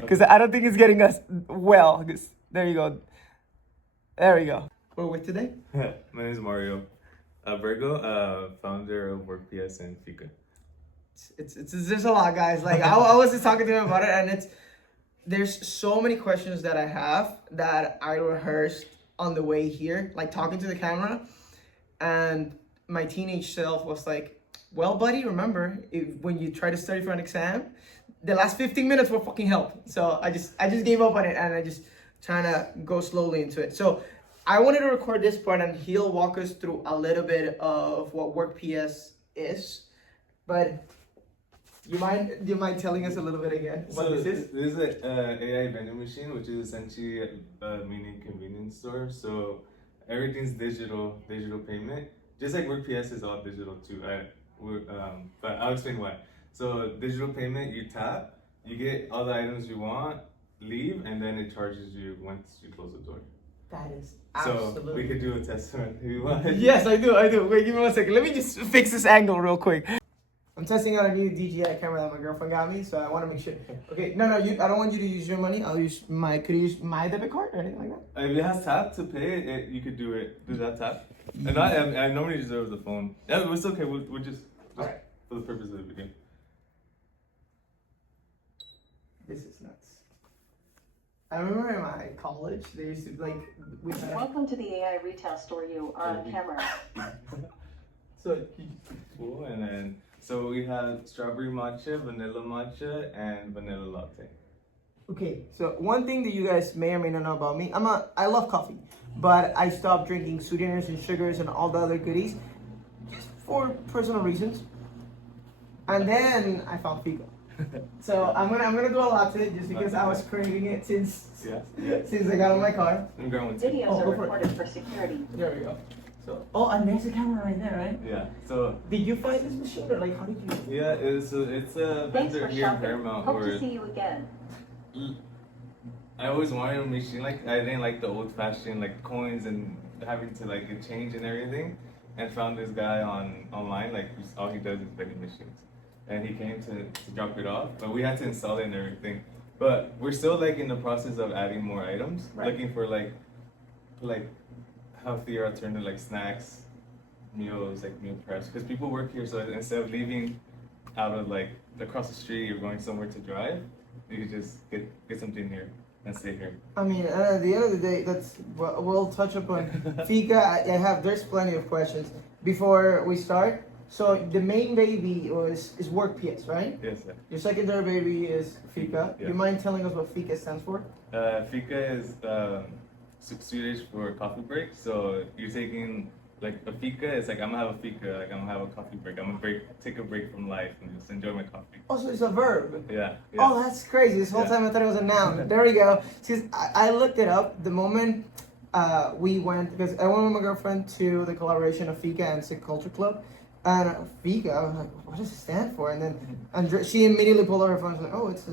Because I don't think it's getting us well. There you go. There we go. We're with today? My name is Mario. Abrego, founder of Workps and FIKA. It's there's a lot, guys. Like I was just talking to him about it, and there's so many questions that I have that I rehearsed on the way here, like talking to the camera, and my teenage self was like, "Well, buddy, remember when you try to study for an exam, the last 15 minutes will fucking help." So I just gave up on it, and I just trying to go slowly into it. So I wanted to record this part, and he'll walk us through a little bit of what Workps is, but. Do you mind telling us a little bit again what this is? This is an AI vending machine, which is essentially a mini convenience store. So everything's digital payment. Just like Workps is all digital too. But I'll explain why. So digital payment, you tap, you get all the items you want, leave, and then it charges you once you close the door. That is absolutely. So we could do a test run if you want. Yes, I do. Wait, give me 1 second. Let me just fix this angle real quick. I'm testing out a new DJI camera that my girlfriend got me, so I want to make sure. Okay, no, I don't want you to use your money. Could you use my debit card or anything like that? If it has tap to pay, you could do that tap. And I normally just do it with the phone. Yeah, it's okay. We'll just all right. For the purpose of the video. This is nuts. I remember in my college, they used to Welcome to the AI retail store. You are on camera. So cool, and then. So we have strawberry matcha, vanilla matcha, and vanilla latte. Okay, so one thing that you guys may or may not know about me, I love coffee, but I stopped drinking sweeteners and sugars and all the other goodies just for personal reasons. And then I found FIKA. So I'm gonna do a latte just because I was craving it since I got on my car. I'm going with Videos are recorded for security. There we go. So, and there's a camera right there, right? Yeah. So did you find this machine or how did you? Yeah, it's a vendor here in Paramount. Hope to see you again. I always wanted a machine like I didn't like the old-fashioned like coins and having to like get change and everything, and found this guy online like all he does is vending machines, and he came to drop it off, but we had to install it and everything. But we're still like in the process of adding more items, looking for like healthier alternative like snacks, meals, like meal preps. Because people work here, so instead of leaving out of like across the street or going somewhere to drive, you can just get something here and stay here. I mean, at the end of the day, we'll touch upon FIKA. There's plenty of questions before we start. So the main baby is Workps, right? Yes, sir. Your secondary baby is FIKA. Yeah. You mind telling us what FIKA stands for? FIKA is Swedish for coffee break. So you're taking like a fika. It's like I'm gonna have a fika. Like I'm gonna have a coffee break. I'm gonna take a break from life and just enjoy my coffee. Oh, so it's a verb. Yeah. Oh, that's crazy. This whole time I thought it was a noun. There we go. See, I looked it up the moment we went because I went with my girlfriend to the collaboration of FIKA and Sick Culture Club. And FIKA, I was like, what does it stand for? And then she immediately pulled out her phone and was like, oh, it's.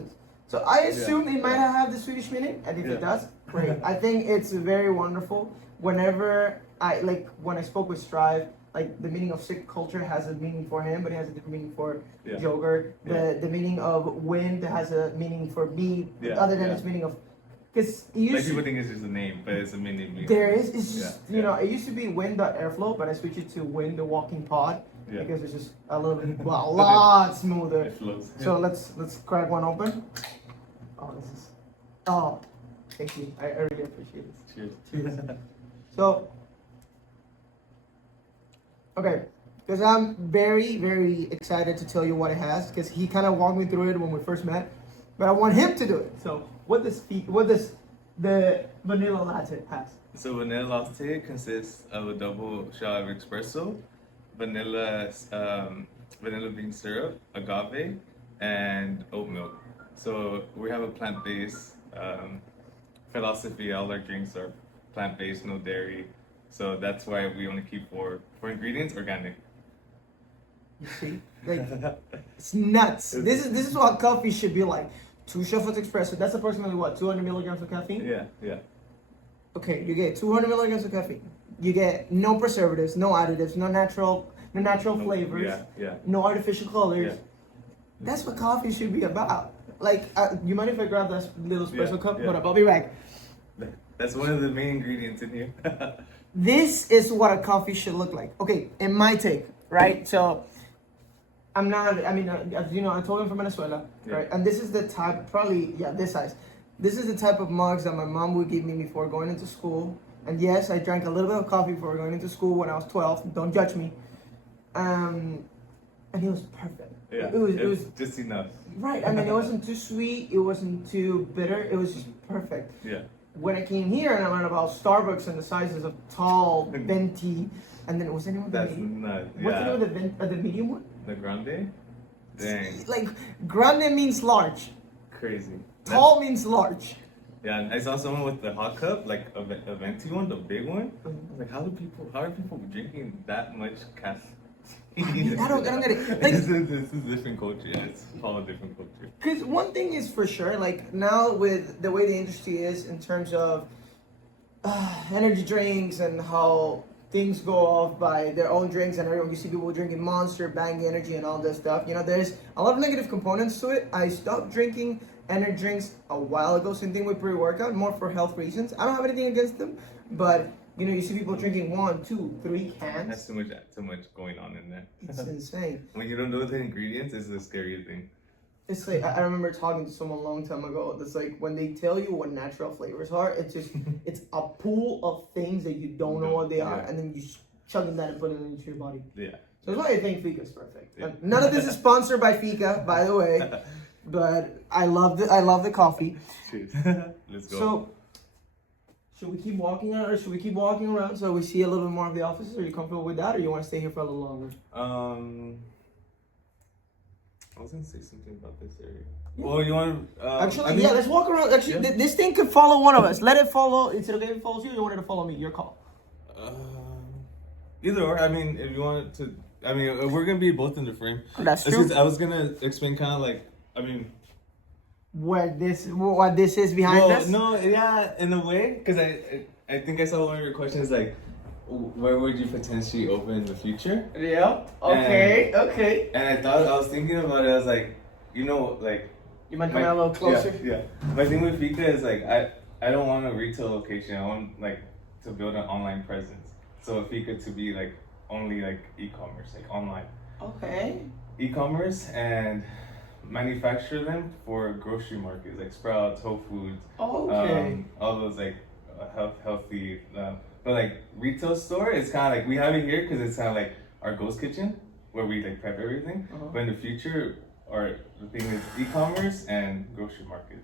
So I assume it might have the Swedish meaning, and if it does, great. I think it's very wonderful. Whenever when I spoke with Strive, like the meaning of sick culture has a meaning for him, but it has a different meaning for yogurt. The meaning of wind has a meaning for me, other than its meaning of. Because people think it's just a name, but it's a meaning. There is, it's just it used to be wind.airflow, but I switched it to wind the walking pod because it's just a little bit a lot smoother. It flows. So let's crack one open. Thank you. I really appreciate it. Cheers. So, okay, because I'm very, very excited to tell you what it has, because he kind of walked me through it when we first met, but I want him to do it. So, what does the vanilla latte have? So vanilla latte consists of a double shot of espresso, vanilla bean syrup, agave, and oat milk. So we have a plant-based philosophy. All our drinks are plant-based, no dairy. So that's why we only keep four ingredients organic. You see, it's nuts. This is what coffee should be like. 2 shots of espresso. That's approximately what, 200 milligrams of caffeine? Yeah. Okay, you get 200 milligrams of caffeine. You get no preservatives, no additives, no natural flavors, no artificial colors. Yeah. That's what coffee should be about. like, you mind if I grab that little espresso cup? yeah. Hold up, I'll be back. That's one of the main ingredients in here. This is what a coffee should look like. Okay, in my take, right? So, I'm not, I mean, as you know, I told him from Venezuela, right? And this is the type, probably, this size. This is the type of mugs that my mom would give me before going into school. And yes, I drank a little bit of coffee before going into school when I was 12. Don't judge me. And it was perfect. Yeah, It was just enough. right. I mean, it wasn't too sweet. It wasn't too bitter. It was just perfect. Yeah. When I came here and I learned about Starbucks and the sizes of tall, venti, and then was anyone the That's medium? nuts. What's the Yeah. name of the medium one? The grande? Dang. Like, grande means large. Crazy. Tall means large. Yeah, and I saw someone with the hot cup, like a venti one, the big one. I was like, how are people drinking that much caffeine? I don't get it. Like, this is different culture. Yeah, it's all a different culture. because one thing is for sure, like now with the way the industry is in terms of energy drinks and how things go off by their own drinks and everyone, you see people drinking Monster, Bang Energy and all this stuff. You know, there's a lot of negative components to it. I stopped drinking energy drinks a while ago. Same thing with pre-workout, more for health reasons. I don't have anything against them, but you know, you see people drinking 1, 2, 3 cans. That's too much going on in there. It's insane. When you don't know the ingredients, it's the scary thing. It's like I remember talking to someone a long time ago. That's like when they tell you what natural flavors are, it's just it's a pool of things that you don't know what they are, and then you chugging that and putting it into your body. Yeah. So that's why I think FIKA is perfect. Yeah. None of this is sponsored by FIKA, by the way, but I love the coffee. Cheers. Let's go. So should we keep walking out, or should we keep walking around so we see a little bit more of the offices? Are you comfortable with that, or you want to stay here for a little longer? I was gonna say something about this area. Well, you want to? Actually, let's walk around. Actually, this thing could follow one of us. Let it follow. Is it okay if it follows you, or you want it to follow me? Your call. Either or. I mean, if you want to, I mean, we're gonna be both in the frame. That's true. I was gonna explain kind of like, I mean, what this is behind us. No, yeah, in a way, because I think I saw one of your questions like, where would you potentially open in the future? Yeah. Okay. Okay. And I was thinking about it. I was like, you know, like. You might come out a little closer. Yeah. My thing with FIKA is like I don't want a retail location. I want like to build an online presence. So FIKA to be like only like e-commerce, like online. Okay. E-commerce and manufacture them for grocery markets like Sprouts, Whole Foods. Okay. All those like healthy. But like retail store, it's kind of like we have it here because it's kind of like our ghost kitchen where we like prep everything. But in the future, the thing is e-commerce and grocery market.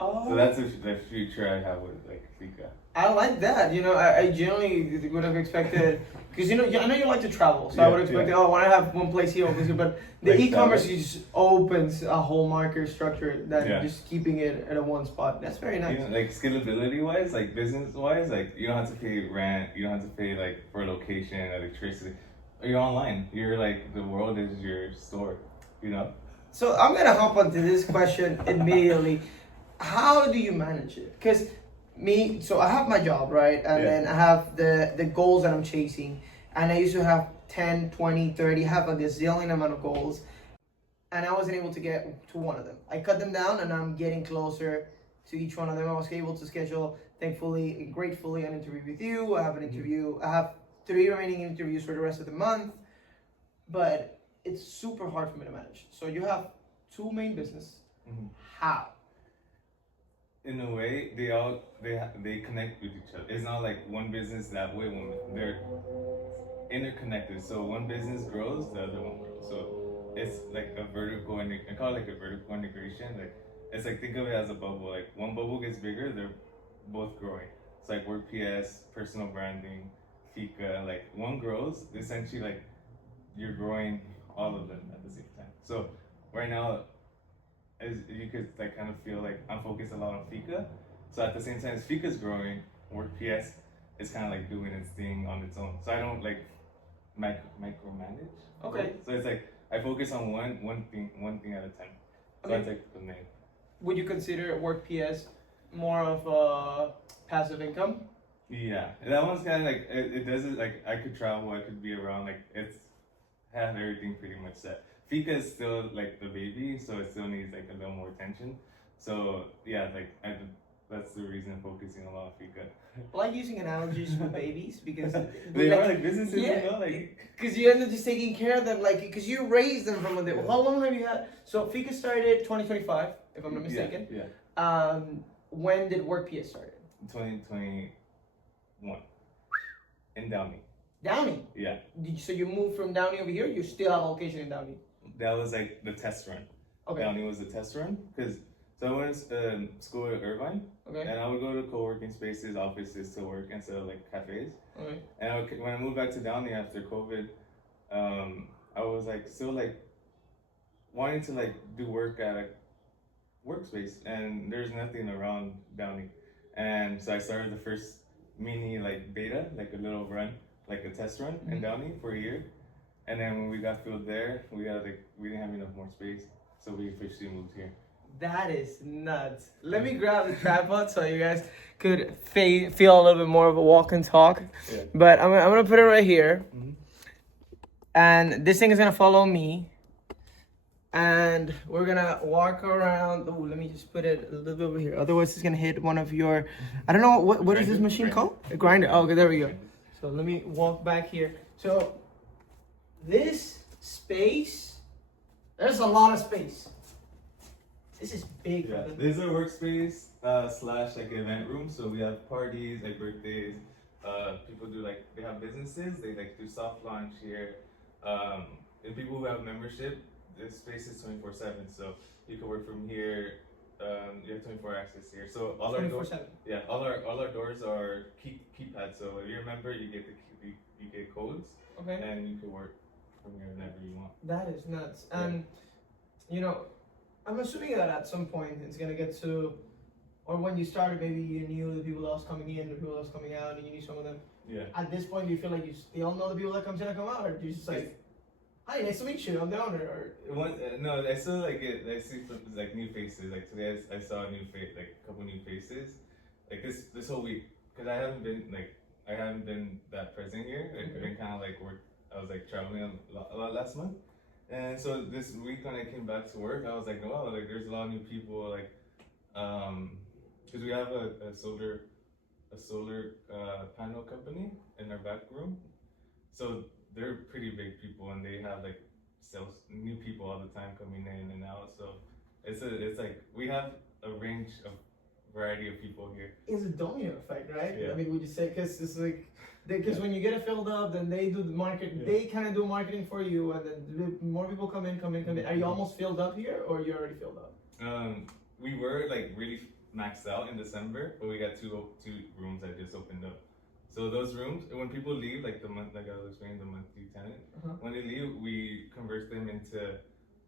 Oh. So that's the future I have with like FIKA. I like that. You know, I generally would have expected, because you know, I know you like to travel, so I would have expected, oh, I want to have one place here, one place here, but the like e-commerce just opens a whole market structure that just keeping it at a one spot. That's very nice. You know, like scalability wise, like business wise, like you don't have to pay rent, you don't have to pay like for location, electricity. You're online. You're like the world is your store. You know. So I'm gonna hop onto this question immediately. How do you manage it? Because so I have my job, right? And then I have the goals that I'm chasing. And I used to have 10, 20, 30, have a gazillion amount of goals. And I wasn't able to get to one of them. I cut them down and I'm getting closer to each one of them. I was able to schedule, thankfully, gratefully, an interview with you. I have an interview. I have 3 remaining interviews for the rest of the month. But it's super hard for me to manage. So you have 2 main business. How? In a way, they connect with each other. It's not like one business that way. They're interconnected. So one business grows, the other one grows. So it's like a vertical, I call it like a vertical integration. Like it's like think of it as a bubble. Like one bubble gets bigger, they're both growing. It's like Workps, personal branding, FIKA. Like one grows, essentially like you're growing all of them at the same time. So right now, as you could like kind of feel like I'm focused a lot on FIKA. So at the same time as FIKA's growing, Workps is kind of like doing its thing on its own. So I don't like micromanage. Okay. So it's like I focus on one thing at a time. So that's like the main. Would you consider Workps more of a passive income? Yeah, that one's kind of like it does it like I could travel, I could be around, like it's have everything pretty much set. FIKA is still like the baby, so it still needs like a little more attention. So yeah, that's the reason I'm focusing a lot on FIKA. I like using analogies with babies because They are like businesses, you know, like. Because you end up just taking care of them, like, because you raised them from when they. How long have you had? So FIKA started 2025, if I'm not mistaken. Yeah. When did Workps start? 2021. In Downey. Downey. Yeah. So you moved from Downey over here. You still have a location in Downey. That was like the test run. Okay. Downey was the test run because so I went to school at Irvine. Okay. And I would go to co-working spaces, offices to work instead of like cafes. Okay. And when I moved back to Downey after COVID, I was like still like wanting to like do work at a workspace, and there's nothing around Downey. And so I started the first mini like beta, like a little run, like a test run in Downey for a year. And then when we got filled there, we didn't have enough more space, so we officially moved here. That is nuts. Let me grab the tripod so you guys could feel a little bit more of a walk and talk. Yeah. But I'm gonna put it right here, and this thing is gonna follow me, and we're gonna walk around. Oh, let me just put it a little bit over here. Otherwise, it's gonna hit one of your. I don't know what is this machine called? A grinder. Oh, okay, there we go. So let me walk back here. So this space, there's a lot of space. This is big. Yeah, this is a workspace slash like event room. So we have parties, like birthdays. People do like they have businesses. They like do soft launch here. And people who have membership, this space is 24/7. So you can work from here. You have 24 access here. So all our doors, yeah, all our doors are keypad. So if you're a member, you get you get codes. Okay. And you can work from here whenever you want. That is nuts. And you know, I'm assuming that at some point it's gonna get to, or when you started, maybe you knew the people that was coming in, the people that was coming out, and you knew some of them. Yeah. At this point, do you feel like you all know the people that comes in and come out, or do you just like, hi, nice to meet you, I'm the owner, or? No, I still like it. I see like new faces. Like today, I saw a new face, like a couple new faces. Like this whole week, because I haven't been that present here. I've been kind of like I was like traveling a lot last month. And so this week when I came back to work, I was like, wow, like there's a lot of new people, like, because we have a solar panel company in our back room, so they're pretty big people, and they have like new people all the time coming in and out. So it's like we have a range of variety of people here. It's a domino effect, right? Yeah. I mean, we just say because it's like. Because when you get it filled up, then they do the market. Yeah. They kind of do marketing for you, and then more people come in. Are you almost filled up here, or you're already filled up? We were like really maxed out in December, but we got two rooms that just opened up. So those rooms, when people leave, like I was explaining, the monthly tenant, when they leave, we convert them into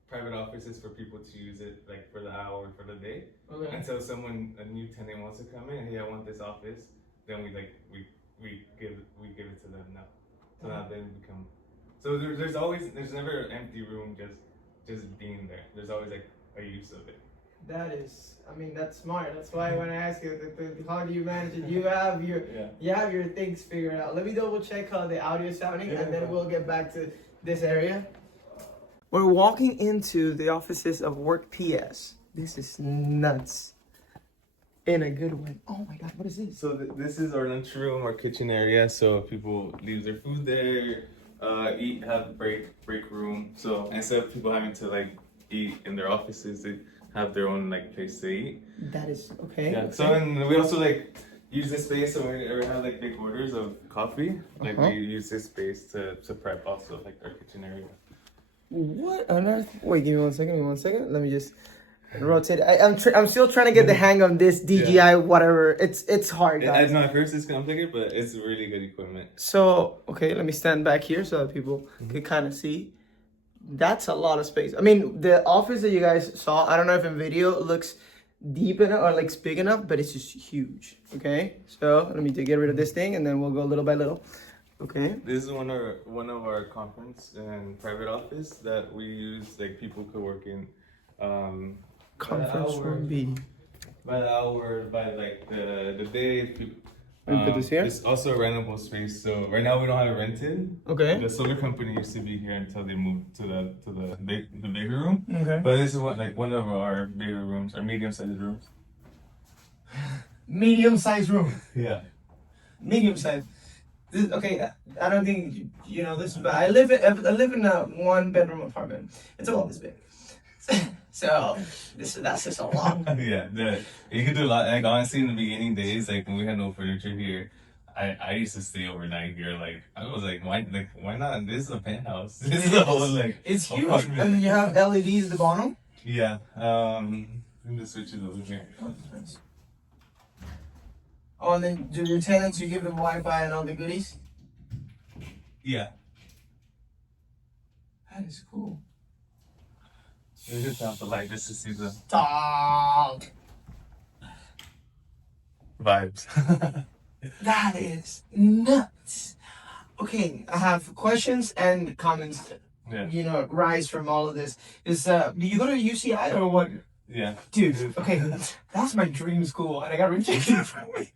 private offices for people to use it like for the hour, for the day. Okay. Until a new tenant wants to come in, hey, I want this office, then we give it to them now. So now they become. So there's never an empty room just being there. There's always like a use of it. That is, I mean, that's smart. That's why when I ask you, how do you manage it? You have your things figured out. Let me double check how the audio is sounding, and then we'll get back to this area. We're walking into the offices of Workps. This is nuts. In a good way. Oh my God, what is this? So this is our lunchroom, our kitchen area. So people leave their food there, have break room. So instead of people having to like eat in their offices, they have their own like place to eat. That is okay. Yeah. So and we also like use this space so when we ever have like big orders of coffee, like we use this space to prep also like our kitchen area. What on earth? Wait, give me 1 second. Let me just rotate. I'm still trying to get the hang of this DJI whatever. It's hard, guys. At first it's complicated, but it's really good equipment. So okay, let me stand back here so that people can kind of see. That's a lot of space. I mean, the office that you guys saw, I don't know if in video it looks deep enough or like big enough, but it's just huge. Okay, so let me get rid of this thing, and then we'll go little by little. Okay. This is one of our conference and private office that we use. Like people could work in. Conference room B. By the hour, by like the day, I put this here. It's also a rentable space. So right now we don't have it rented. Okay. The solar company used to be here until they moved to the bigger room. Okay. But this is one of our bigger rooms, our medium-sized rooms. Medium-sized room. Yeah. Medium-sized. Okay, I don't think you know this, but I live in a 1-bedroom apartment. It's about this big. So that's just a lot. Yeah, you could do a lot. Like honestly, in the beginning days, like when we had no furniture here, I used to stay overnight here. Like I was like, why not? This is a penthouse. This is a whole like. It's huge, apartment. and you have LEDs at the bottom. Yeah. I'm gonna switch it over here. Oh, and then do your tenants, you give them Wi-Fi and all the goodies? Yeah. That is cool. We just have the light just to see the Dog. vibes. That is nuts. Okay, I have questions and comments. Yeah. You know, rise from all of this. Do you go to UCI or what? Yeah. Dude, okay, that's my dream school, and I got rejected from it.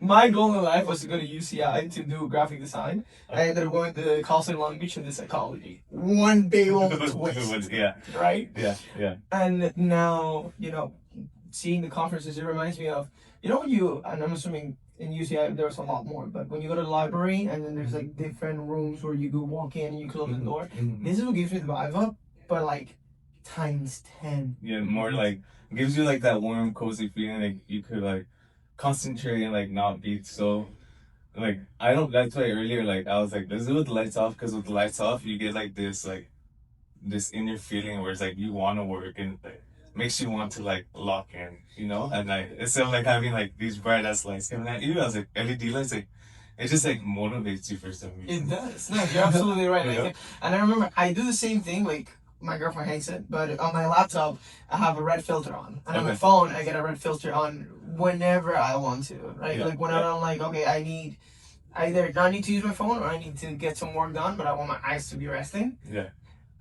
My goal in life was to go to UCI to do graphic design. I ended up going to Carlson Long Beach and did psychology. One big old twist, Yeah. right? Yeah. And now, you know, seeing the conferences, it reminds me of, you know, and I'm assuming in UCI there's a lot more, but when you go to the library and then there's like different rooms where you go walk in and you close the door, this is what gives me the vibe up, but like times 10. Yeah, more like gives you like that warm, cozy feeling. Like you could like concentrate and like not be so like I don't. That's why earlier like I was like let's do it with the lights off because with the lights off you get like this inner feeling where it's like you want to work and like makes you want to like lock in, you know. And like instead of like having like these bright ass lights coming at you, I was like LED lights like. It just like motivates you for some reason. It does. No, you're absolutely right. Yeah. Like, and I remember I do the same thing. Like my girlfriend hates it, but on my laptop I have a red filter on, and on my phone I get a red filter on whenever I want to. Right? Yeah. Like whenever I'm like, okay, I need to use my phone or I need to get some work done, but I want my eyes to be resting. Yeah.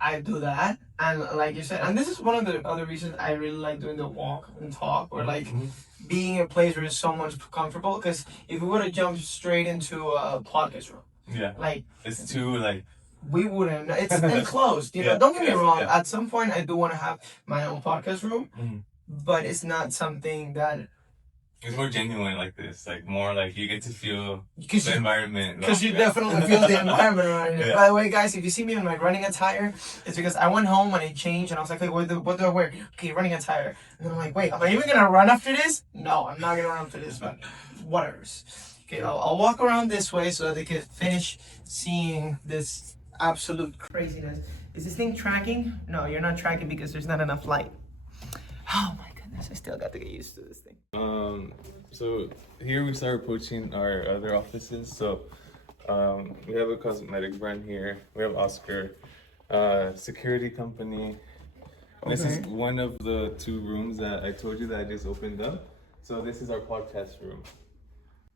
I do that, and like you said, and this is one of the other reasons I really like doing the walk and talk, or like being in a place where it's so much comfortable. Because if we would have jumped straight into a podcast room, Yeah. like It's too like. we wouldn't. It's enclosed. You know, Yeah, don't get me wrong. yeah. At some point, I do want to have my own podcast room, but it's not something that It's more genuine like this, like more like you get to feel because the environment. Because you definitely feel the environment around you. Yeah. By the way, guys, if you see me in my running attire, it's because I went home and I changed and I was like, hey, what do I wear? Okay, running attire. And then I'm like, wait, am I even gonna run after this? No, I'm not gonna run after this, but whatever. Okay, I'll walk around this way so that they can finish seeing this absolute craziness. Is this thing tracking? No, you're not tracking because there's not enough light. Oh my goodness, I still got to get used to this thing. So here we start approaching our other offices. So we have a cosmetic brand here. We have Oscar, security company. Okay. This is one of the 2 rooms that I told you that I just opened up. So this is our podcast room.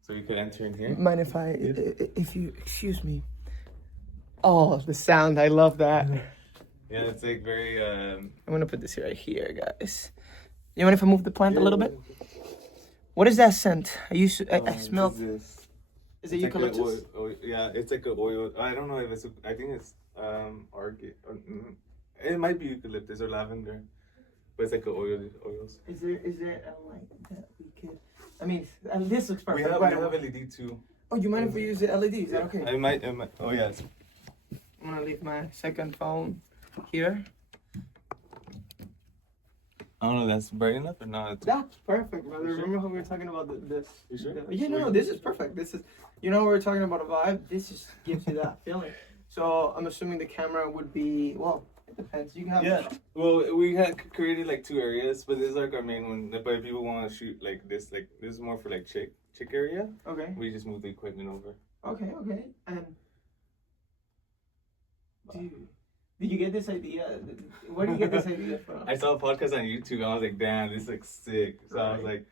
So you could enter in here. Mind if you excuse me? Oh, the sound! I love that. Yeah, it's like very. I'm gonna put this right here, guys. You mind if I move the plant a little bit? What is that scent? I smell. This. Is it It's eucalyptus? like yeah, it's like an oil. I don't know if it's. I think it's it might be eucalyptus or lavender, but it's like an oils. Is there a light that we could? I mean, and this looks We perfect. have LED too. Oh, you mind if we use the LED? Is that okay? I might. Oh yeah. I'm gonna leave my second phone here. I don't know. That's bright enough or not? That's perfect, brother. Remember how we were talking about this? You sure? Yeah, no, this is perfect. This is, you know, we were talking about a vibe. This just gives you that feeling. So I'm assuming the camera would be, well, it depends. You can have. Yeah. Well, we had created like 2 areas, but this is like our main one. But if people want to shoot like this is more for like chick area. Okay. We just move the equipment over. Okay. And dude, did you get this idea? Where did you get this idea from? I saw a podcast on YouTube. I was like, damn, this looks sick. So I was like,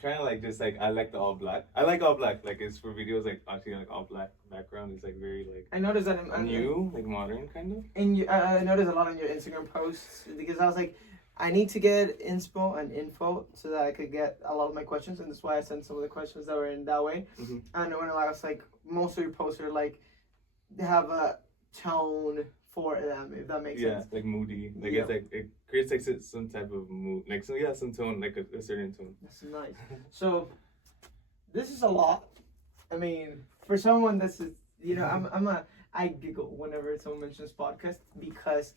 trying to like just like I like the all black. I like all black. Like it's for videos like actually like all black background. It's like very like. I noticed that new, like modern kind of. And I noticed a lot on your Instagram posts because I was like, I need to get inspo and info so that I could get a lot of my questions, and that's why I sent some of the questions that were in that way. And when I was like, most of your posts are like, they have a tone for them, if that makes sense. Yeah, like moody. Like Yeah. it's like it creates like some type of mood, like some tone, like a certain tone. That's nice. So this is a lot. I mean, for someone that's I giggle whenever someone mentions podcast because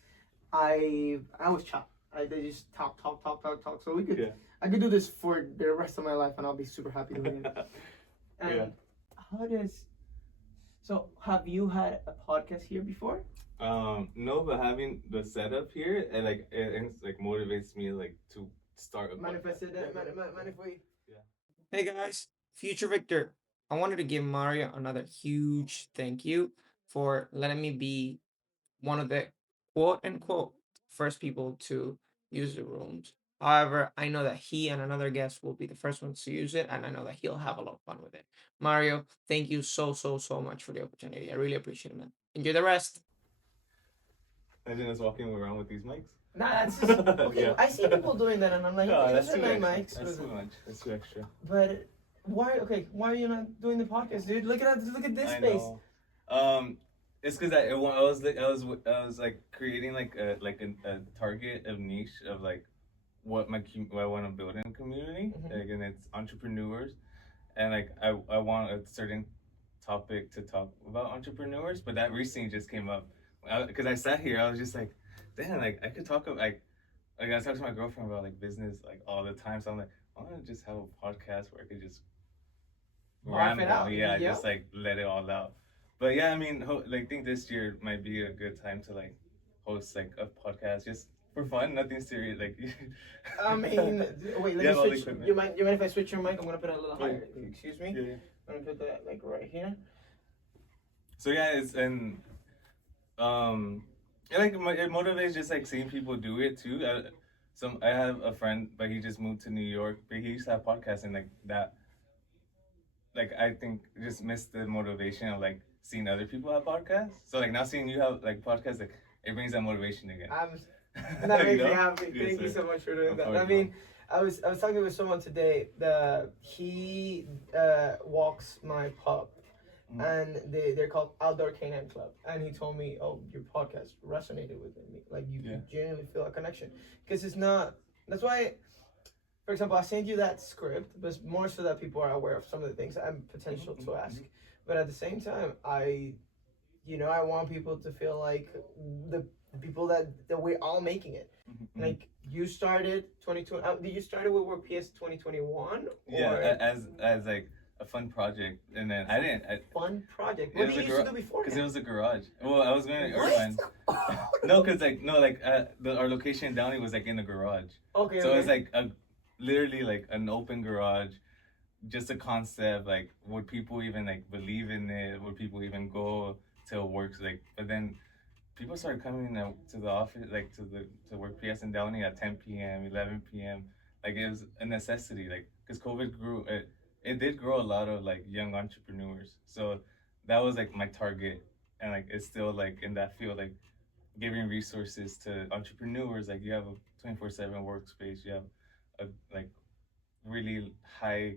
I was chopped. They just talk. So I could do this for the rest of my life, and I'll be super happy doing it. And so have you had a podcast here before? No, but having the setup here, and it motivates me like to start a Manifested podcast. manifest. Yeah. Hey guys, Future Victor. I wanted to give Mario another huge thank you for letting me be one of the quote unquote first people to use the rooms. However, I know that he and another guest will be the first ones to use it, and I know that he'll have a lot of fun with it. Mario, thank you so much for the opportunity. I really appreciate it, man. Enjoy the rest. Imagine us walking around with these mics. Nah, that's just okay. Yeah. I see people doing that, and I'm like, No, okay, that's those too are my extra. mics. That's too much. That's too extra. But why? Okay, why are you not doing the podcast, dude? Look at this I space. know. It's because I was like creating like a target of niche of like what I want to build in a community, like, and it's entrepreneurs, and like I want a certain topic to talk about entrepreneurs, but that recently just came up because I sat here, I was just like, damn, like I could talk about like I talk to my girlfriend about like business like all the time, so I'm like, I want to just have a podcast where I could just Laugh it out. yeah, just like let it all out. But yeah, I mean, I think this year might be a good time to like host like a podcast just for fun, nothing serious. Like, I mean, wait, let me switch. You mind if I switch your mic? I'm gonna put it a little higher. Excuse me. Yeah. I'm gonna put that like right here. So yeah, it motivates just like seeing people do it too. I have a friend, but he just moved to New York, but he used to have podcasts and like that. Like I think just missed the motivation of like seeing other people have podcasts. So like now seeing you have like podcasts, like it brings that motivation again. That makes me happy. Thank you so much for doing that. I mean, I was talking with someone today. He walks my pup, and they're called Outdoor Canine Club. And he told me, "Oh, your podcast resonated with me. Like you genuinely feel a connection because it's not. That's why." For example, I sent you that script, but more so that people are aware of some of the things and potential to ask. But at the same time, I want people to feel like the people that we're all making it. Like you started 2020. Did you start with Workps 2021? Yeah, as like a fun project, and then I didn't. Fun project. What did you used to do before? Because it was a garage. Well, I was going to Irvine. No, because our location in Downey was like in a garage. Okay. So it was like literally like an open garage, just a concept. Like, would people even like believe in it? Would people even go to Works? Like, but then people started coming to the office, like to Workps in Downey at 10 p.m., 11 p.m. Like it was a necessity. Like, because COVID grew, it did grow a lot of like young entrepreneurs. So that was like my target, and like it's still like in that field, like giving resources to entrepreneurs. Like you have a 24/7 workspace. You have a like really high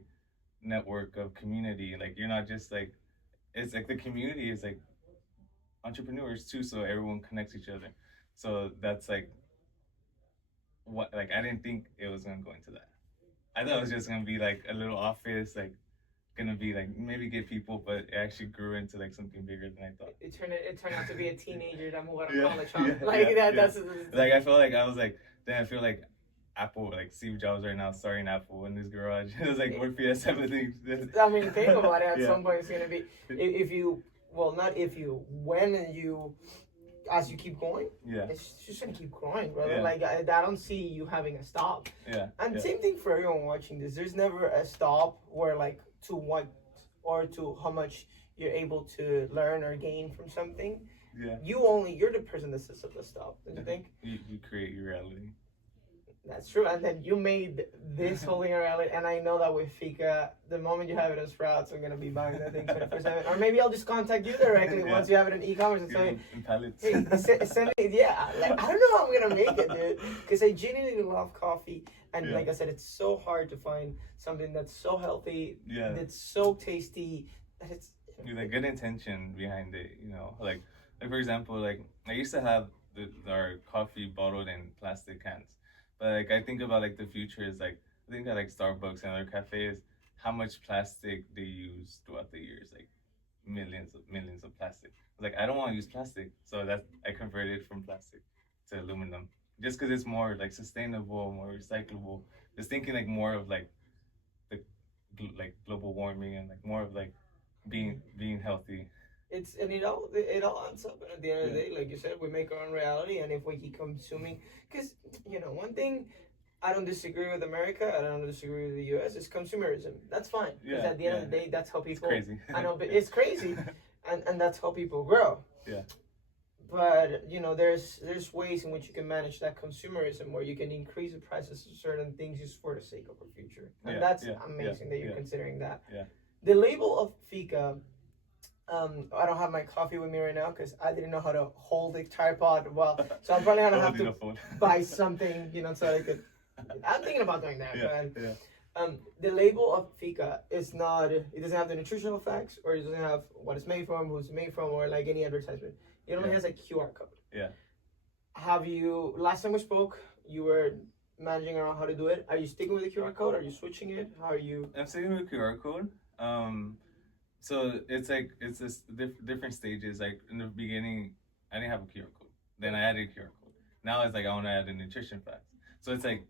network of community. Like you're not just like, it's like the community is like entrepreneurs too, so everyone connects each other. So that's like what, like I didn't think it was gonna go into that. I thought it was just gonna be like a little office, like gonna be like maybe get people, but it actually grew into like something bigger than I thought. It turned out to be a teenager that moved out of college. That's like I felt like I was like, then I feel like Apple, like Steve Jobs right now starting Apple in his garage. It was like Workps type of thing. I mean, think about it. At some point, it's gonna be as you keep going. Yeah. It's just gonna keep growing, brother. Yeah. Like I don't see you having a stop. Yeah. And same thing for everyone watching this. There's never a stop where like to what or to how much you're able to learn or gain from something. Yeah. You're the person that sets up the stop. Don't you think? You create your reality. That's true. And then you made this whole thing a reality. And I know that with FIKA, the moment you have it on Sprouts, I'm going to be buying that thing 24/7. Or maybe I'll just contact you directly once you have it in e-commerce and say, in pallets. hey, send me, yeah. Like, I don't know how I'm going to make it, dude. Because I genuinely love coffee. And like I said, it's so hard to find something that's so healthy, that's so tasty, that it's... With a good intention behind it, you know. Like for example, like I used to have our coffee bottled in plastic cans. But like I think about like the future is like I think that like Starbucks and other cafes, how much plastic they use throughout the years, like millions of plastic. Like I don't want to use plastic, so that I converted from plastic to aluminum, just because it's more like sustainable, more recyclable. Just thinking like more of like the like global warming and like more of like being healthy. It all adds up, and at the end of the day, like you said, we make our own reality, and if we keep consuming, because one thing I don't disagree with America, I don't disagree with the U.S. is consumerism. That's fine, because at the end of the day, that's how people. It's crazy. I know, but it's crazy, and that's how people grow. Yeah. But there's ways in which you can manage that consumerism, where you can increase the prices of certain things just for the sake of a future, and that's amazing that you're considering that. Yeah. The label of FIKA. I don't have my coffee with me right now because I didn't know how to hold a tripod well, so I'm probably gonna have to buy something, so I could. I'm thinking about doing that. The label of FIKA is not. It doesn't have the nutritional facts, or it doesn't have what it's made from, who's it made from, or like any advertisement. It only has a QR code. Yeah. Have you? Last time we spoke, you were managing around how to do it. Are you sticking with the QR code? Are you switching it? How are you? I'm sticking with QR code. So it's like it's this different stages. Like in the beginning, I didn't have a QR code. Then I added a QR code. Now it's like I want to add the nutrition facts. So it's like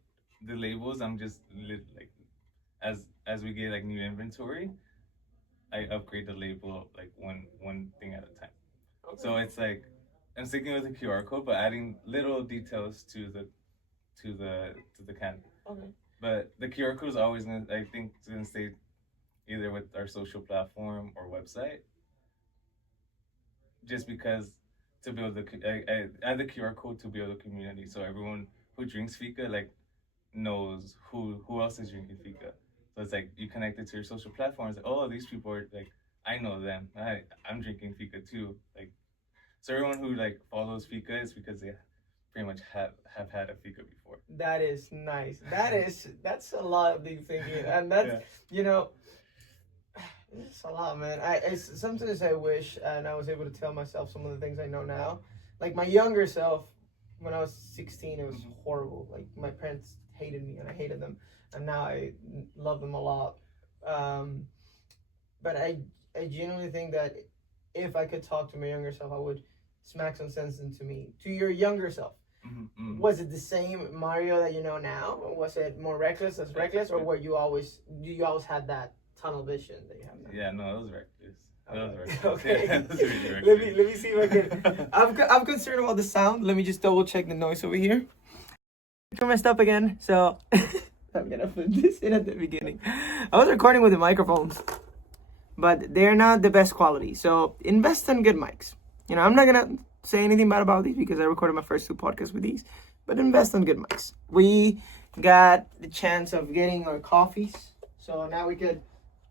the labels. I'm just like as we get like new inventory, I upgrade the label like one thing at a time. Okay. So it's like I'm sticking with the QR code, but adding little details to the can. Okay. But the QR code is always gonna stay either with our social platform or website, just because to build I add the QR code to build a community, so everyone who drinks FIKA like knows who else is drinking FIKA. So it's like you connect it to your social platforms. Like, oh, these people are like, I know them. I'm drinking FIKA too. Like, so everyone who like follows FIKA is because they pretty much have had a FIKA before. That is nice. That's a lot of deep thinking, and that's It's a lot, man. Sometimes I wish, and I was able to tell myself some of the things I know now. Like my younger self, when I was 16, it was horrible. Like my parents hated me, and I hated them, and now I love them a lot. But I genuinely think that if I could talk to my younger self, I would smack some sense into me. To your younger self, was it the same Mario that you know now? Or was it more reckless, or were you always had that tunnel vision that you have now? Yeah, no, it was reckless. Okay. Yeah, that was really reckless. Let me see if I can. I'm concerned about the sound. Let me just double check the noise over here. I messed up again, so I'm gonna put this in at the beginning. I was recording with the microphones, but they're not the best quality. So invest in good mics. I'm not gonna say anything bad about these because I recorded my first 2 podcasts with these, but invest in good mics. We got the chance of getting our coffees, so now we could.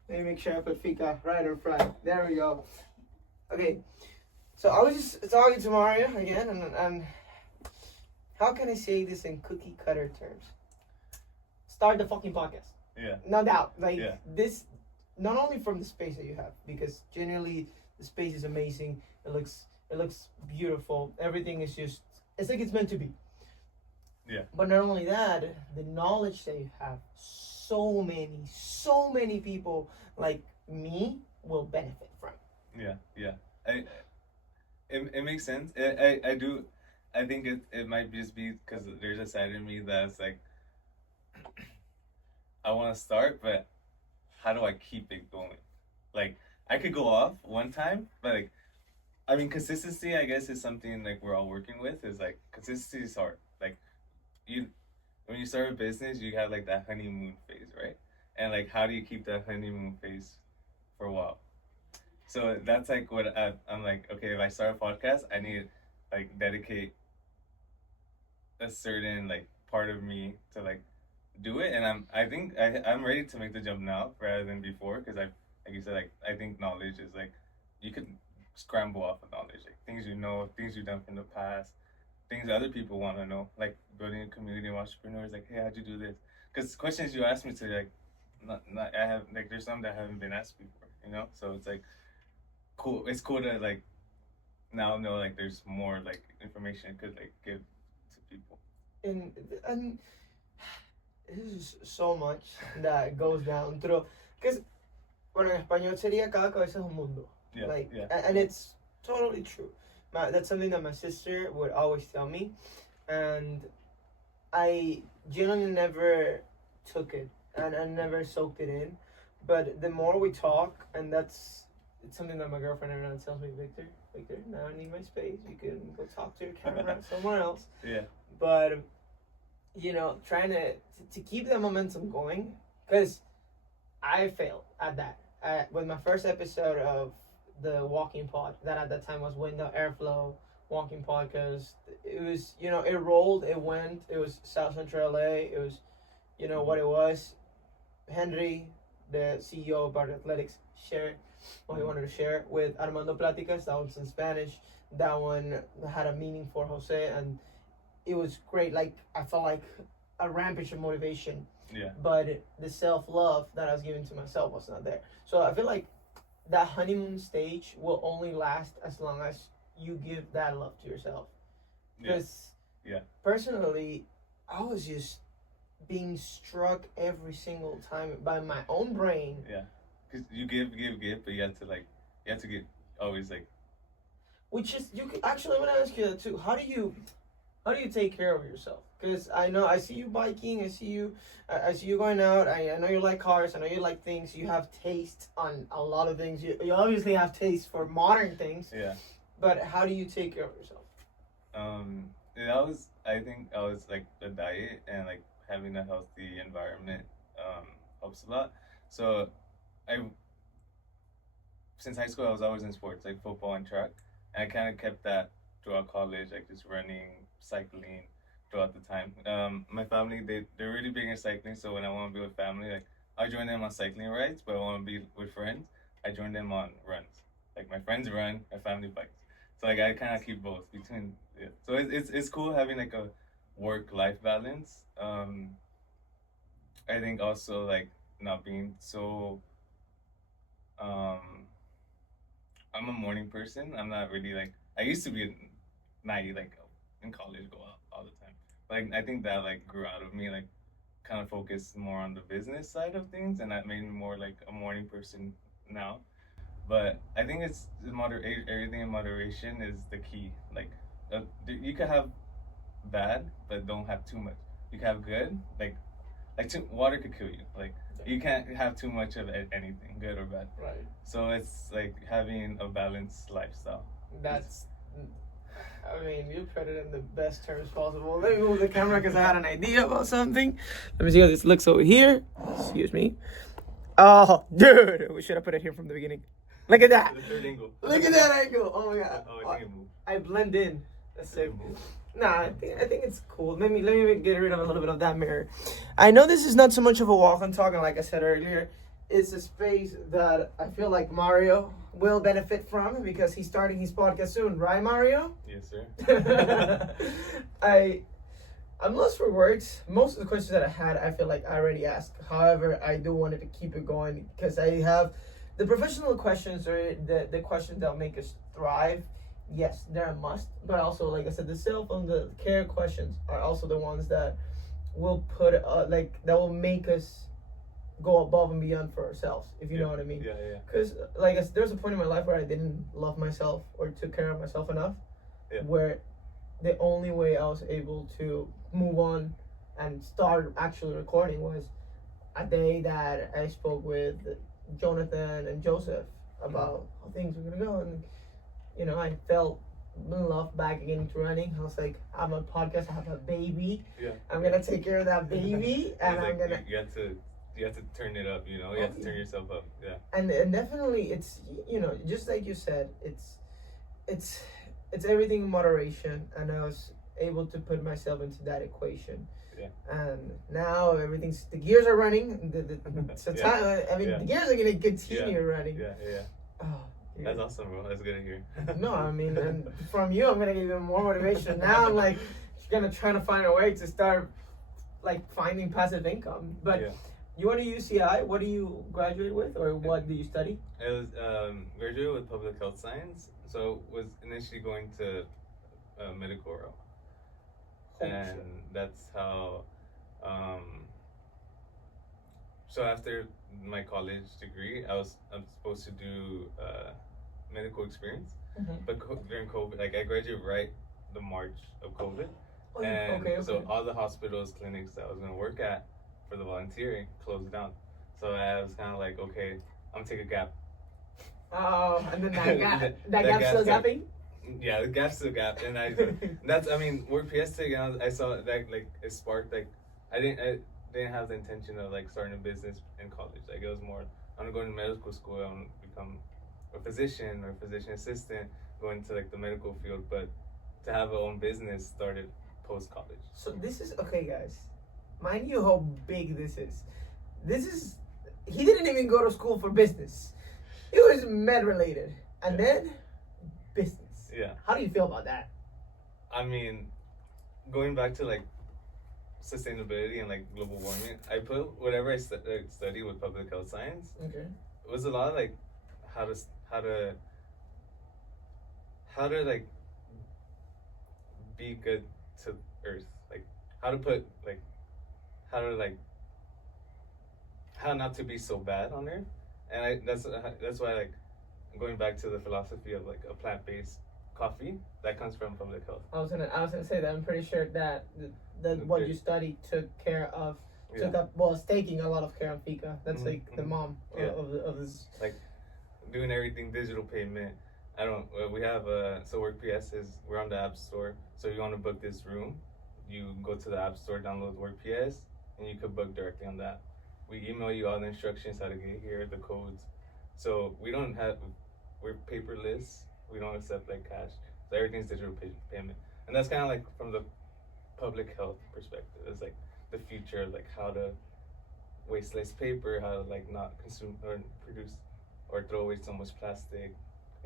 Let me make sure I put FIKA right in front. There we go. Okay, so I was just talking to Mario again, and how can I say this in cookie cutter terms? Start the fucking podcast. Yeah. No doubt. This, not only from the space that you have, because generally the space is amazing. It looks beautiful. Everything is just, it's like it's meant to be. Yeah. But not only that, the knowledge that you have, so many people like me will benefit from. Yeah. It makes sense. I think it might just be because there's a side of me that's like, I want to start, but how do I keep it going? Like, I could go off one time, but like, I mean, consistency, I guess, is something like we're all working with. Is like, consistency is hard. Like, when you start a business, you have like that honeymoon phase, right? And like, how do you keep that honeymoon phase for a while? So that's like what I'm like, okay, if I start a podcast, I need to like dedicate a certain like part of me to like do it, and I'm ready to make the jump now rather than before, because like you said, like I think knowledge is like you could scramble off of knowledge, like things you know, things you've done from the past, things other people want to know, like building a community of entrepreneurs, like, hey, how'd you do this? Because questions you ask me to, like, not I have, like, there's some that haven't been asked before, you know. So it's like cool. It's cool to like now know like there's more like information I could like give to people. And there's so much that goes down through, because bueno, en español sería cada cabeza es un mundo. Yeah, Like, yeah. and it's totally true. That's something that my sister would always tell me, and I genuinely never took it, and I never soaked it in. But the more we talk, and it's something that my girlfriend every now tells me, Victor, now I need my space. You can go talk to your camera somewhere else. Yeah. But you know, trying to keep the momentum going, because I failed at that. With my first episode of the walking pod, that at that time was window airflow walking pod, because it was, you know, it rolled, it went, it was South Central LA, it was, you know, what it was. Henry, the CEO of Bar Athletics, shared what he wanted to share with Armando Platicas. That one's in Spanish. That one had a meaning for Jose, and it was great. Like, I felt like a rampage of motivation. Yeah. But the self-love that I was giving to myself was not there. So I feel like that honeymoon stage will only last as long as you give that love to yourself. Because personally, I was just being struck every single time by my own brain. Yeah. Because you give, but you have to get always like. Which is, you could actually, I'm gonna ask you that too. How do you take care of yourself? Because I know I see you biking, I see you going out. I know you like cars. I know you like things. You have taste on a lot of things. You obviously have taste for modern things. Yeah. But how do you take care of yourself? I think I was like the diet and like having a healthy environment helps a lot. So since high school I was always in sports, like football and track, and I kind of kept that throughout college, like just running, cycling throughout the time. My family, they're really big in cycling, so when I want to be with family, like I join them on cycling rides, but I want to be with friends, I join them on runs. Like my friends run, my family bikes. So like I kind of keep both between. Yeah. So it's cool having like a work-life balance. I think also like not being so. I'm a morning person. I'm not really like I used to be a night, like in college, go out all the time. Like I think that like grew out of me, like kind of focused more on the business side of things, and that made me more like a morning person now. But I think it's everything in moderation is the key. Like you could have bad, but don't have too much. You can have good, like water could kill you. Like you can't have too much of anything, good or bad. Right. So it's like having a balanced lifestyle. That's, I mean, you put it in the best terms possible. Let me move the camera because I had an idea about something. Let me see how this looks over here. Excuse me. Oh, dude, we should have put it here from the beginning. Look at that. The third angle. Look at that angle. Oh my god. Oh, I think it moved. I blend in. That's sick. Nah, I think it's cool. Let me get rid of a little bit of that mirror. I know this is not so much of a walk and talk, and like I said earlier, it's a space that I feel like Mario will benefit from because he's starting his podcast soon, right, Mario? Yes, sir. I'm lost for words. Most of the questions that I had, I feel like I already asked. However, I do wanted to keep it going because I have the professional questions or the questions that make us thrive. Yes, they're a must, but also, like I said, the self and the care questions are also the ones that will that will make us go above and beyond for ourselves, if you know what I mean. Yeah. Because, like, there's a point in my life where I didn't love myself or took care of myself enough, where the only way I was able to move on and start actually recording was a day that I spoke with Jonathan and Joseph about how things were gonna go, and you know, I felt in love back again into running. I was like, I'm a podcast, I have a baby. Yeah. I'm gonna take care of that baby, and I'm gonna. You have to turn it up, you know. You have to turn yourself up, yeah. And definitely, it's, you know, just like you said, it's everything in moderation. And able to put myself into that equation. Yeah. And now the gears are running. So Yeah. the gears are gonna continue running. Yeah. Oh, dude. That's awesome, bro. That's good to hear. No, I mean, and from you, I'm gonna get even more motivation. Now I'm like gonna try to find a way to start like finding passive income. But you went to UCI. What do you graduate with, or what do you study? I was graduated with public health science, so was initially going to medical route, and that's how. So after my college degree, I'm supposed to do medical experience, but during COVID, like I graduated right the March of COVID, so all the hospitals, clinics that I was gonna work at for the volunteering closed down. So I was kind of like, okay, I'm gonna take a gap. Oh, and then that gap's still gapping? Yeah, the gap's still gap, and Workps took, and I saw that like it sparked like I didn't have the intention of like starting a business in college. Like it was more, I'm gonna go into medical school, I'm gonna become a physician or physician assistant, go into like the medical field, but to have our own business started post college. So this is okay, guys. Mind you how big this is. He didn't even go to school for business. It was med related. And then business. Yeah. How do you feel about that? I mean, going back to like sustainability and like global warming, I put whatever I study with public health science. Okay. It was a lot of like how to like be good to Earth, like how not to be so bad on Earth, and that's why like going back to the philosophy of like a plant-based coffee that comes from public health. I was gonna say that I'm pretty sure that what you studied took care of is taking a lot of care of FIKA. That's like the mom of this. Like doing everything digital payment. We have so Workps we're on the App Store. So you want to book this room, you go to the App Store, download Workps, and you could book directly on that. We email you all the instructions how to get here, the codes. So we're paperless. We don't accept like cash. So everything's digital payment, and that's kind of like from the public health perspective. It's like the future of like how to waste less paper, how to like not consume or produce or throw away so much plastic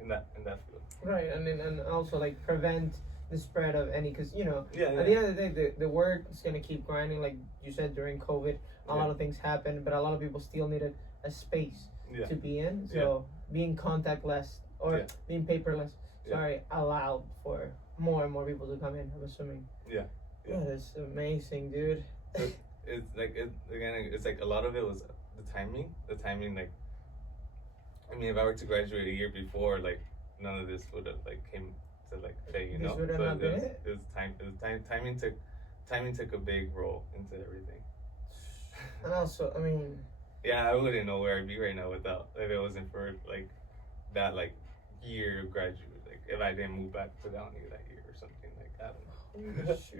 in that field. Right, and also like prevent the spread of any, because at the end of the day, the word is gonna keep grinding. Like you said, during COVID, a lot of things happened, but a lot of people still needed a space to be in. So being contactless or being paperless, allowed for more and more people to come in. I'm assuming. Yeah, that's amazing, dude. So it's like it's like a lot of it was the timing. Like, I mean, if I were to graduate a year before, like none of this would have like came to like play, This would have not been it. It was timing took a big role into everything. And also, I mean, I wouldn't know where I'd be right now if it wasn't for like that like year of graduate. Like if I didn't move back to Downey that year or something like that. You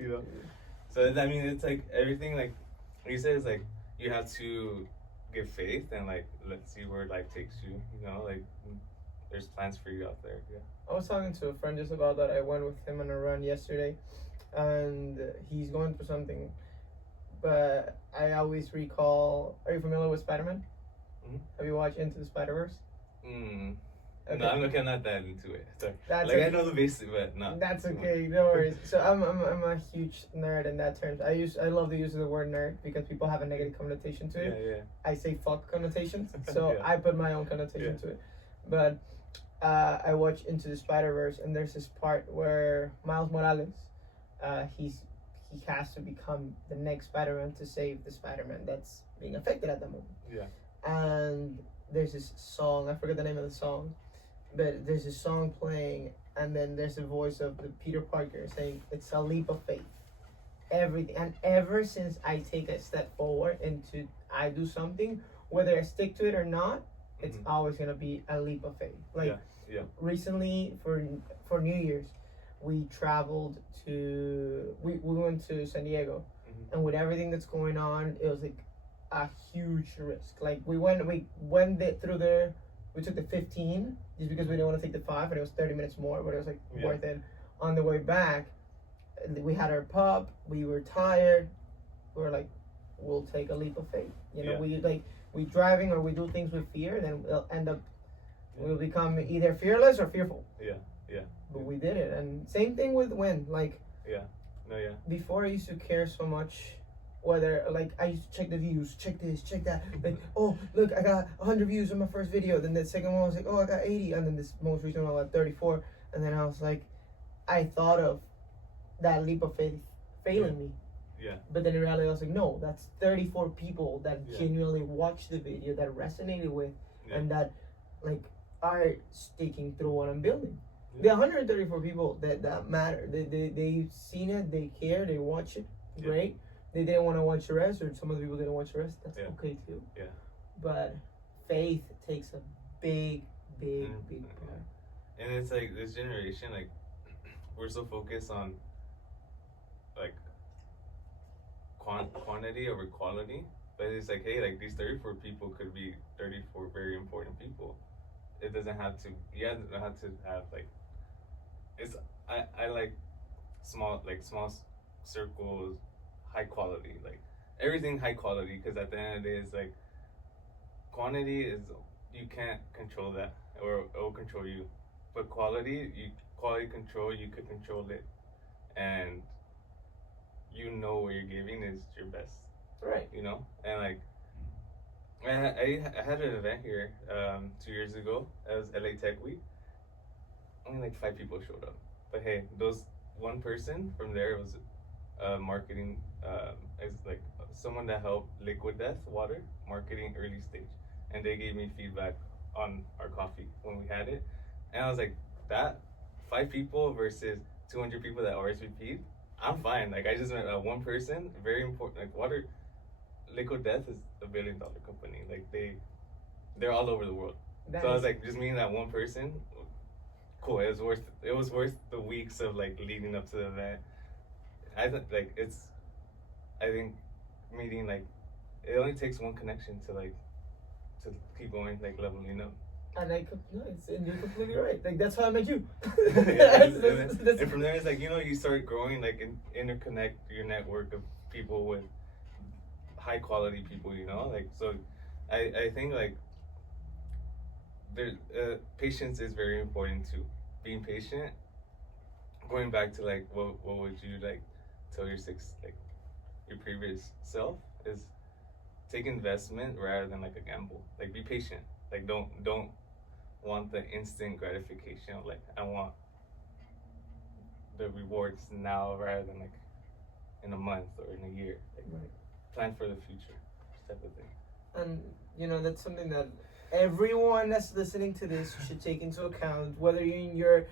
know. So I mean, it's like everything like you said. It's like you have to give faith and like let's see where life takes you. You know, like there's plans for you out there. Yeah. I was talking to a friend just about that. I went with him on a run yesterday, and he's going through something. But I always recall. Are you familiar with Spider-Man? Mm-hmm. Have you watched Into the Spider-Verse? Okay. No, I'm not that into it. Sorry. I know the basic, but no. That's okay. No worries. So I'm a huge nerd in that terms. I love the use of the word nerd because people have a negative connotation to it. Yeah. I say fuck connotations, so I put my own connotation to it. But I watched Into the Spider-Verse, and there's this part where Miles Morales, he has to become the next Spider-Man to save the Spider-Man that's being affected at the moment. Yeah. And there's this song, I forget the name of the song, but there's a song playing, and then there's a voice of the Peter Parker saying, it's a leap of faith. Everything. And ever since I take a step forward into, I do something, whether I stick to it or not, it's always going to be a leap of faith. Like, recently for New Year's, we traveled we went to San Diego, and with everything that's going on, it was like a huge risk. Like we went through there. We took the 15 just because we didn't want to take the 5, and it was 30 minutes more, but it was like worth it. On the way back, we had our pup. We were tired. We were like, we'll take a leap of faith. You know, we driving or we do things with fear, then we'll end up we'll become either fearless or fearful. Yeah. But we did it, and same thing with when like. Yeah. Before I used to care so much whether like I used to check the views, check this, check that. Like, oh look, I got 100 views on my first video. Then the second one was like, oh, I got 80, and then this most recent one I got 34. And then I was like, I thought of that leap of faith failing me. Yeah. But then in reality, I was like, no, that's 34 people that genuinely watched the video, that resonated with, and that like are sticking through what I'm building. The 134 people that matter. They've seen it, they care, they watch it. Great. They didn't want to watch the rest, or some of the people didn't watch the rest. That's okay too. Yeah. But faith takes a big part. And it's like this generation, like we're so focused on like quantity over quality, but it's like, hey, like these 34 people could be 34 very important people. It doesn't have to. You don't have to have like. It's I like small circles, high quality, like everything high quality, because at the end of the day, it's like quantity is you can't control that, or it will control you, but quality control, you could control it, and you know what you're giving is your best, right? You know, and like I had an event here 2 years ago. It was LA Tech Week. Only like 5 people showed up, but hey, those one person from there was marketing, is like someone that helped Liquid Death Water marketing early stage, and they gave me feedback on our coffee when we had it, and I was like, that 5 people versus 200 people that RSVP'd, I'm fine. Like I just met one person, very important. Like water, Liquid Death is $1 billion company. Like they're all over the world. So I was like, just meeting that one person, cool. It was worth the weeks of like leading up to the event. I think meeting, like, it only takes one connection to keep going, like leveling up. And you're completely right. Like that's how I met you. And from there, it's like, you start growing, like interconnect your network of people with high quality people. Like, so I think like there patience is very important too. Being patient. Going back to like what would you like tell your previous self is take investment rather than like a gamble. Like be patient. Like don't want the instant gratification of like I want the rewards now rather than like in a month or in a year. Like plan for the future, type of thing. And that's something that everyone that's listening to this should take into account, whether you're in your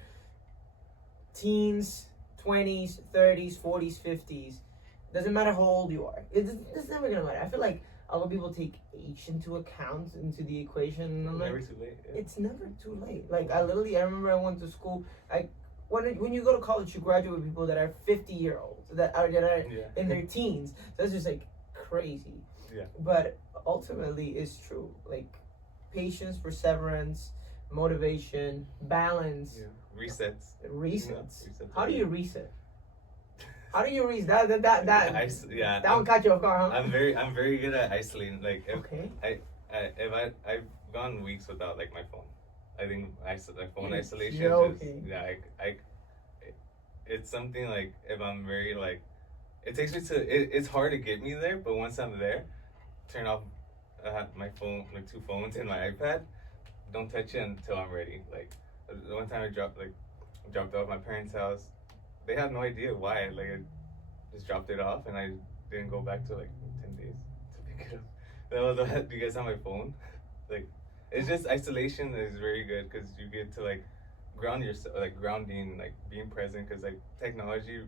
teens, 20s, 30s, 40s, 50s. Doesn't matter how old you are. It's never gonna matter. I feel like a lot of people take age into account, into the equation. And never too late. Yeah. It's never too late. Like I remember I went to school. When you go to college, you graduate with people that are 50-year-olds that are in their teens. That's just like crazy. Yeah. But ultimately, it's true. Like patience, perseverance, motivation, balance. Yeah. Resets. How do you reset? How do you reset? That one caught you off guard, huh? I'm very good at isolating. Like I've gone weeks without like my phone. I think phone isolation is it's something like if I'm very like it takes me to it's hard to get me there, but once I'm there, turn off my phone, like 2 phones and my iPad. Don't touch it until I'm ready. Like the one time I dropped off my parents' house. They had no idea why. Like I just dropped it off and I didn't go back to like 10 days to pick it up. Do you guys have my phone? Like it's just isolation is very good because you get to like ground yourself, like grounding, like being present. Because like technology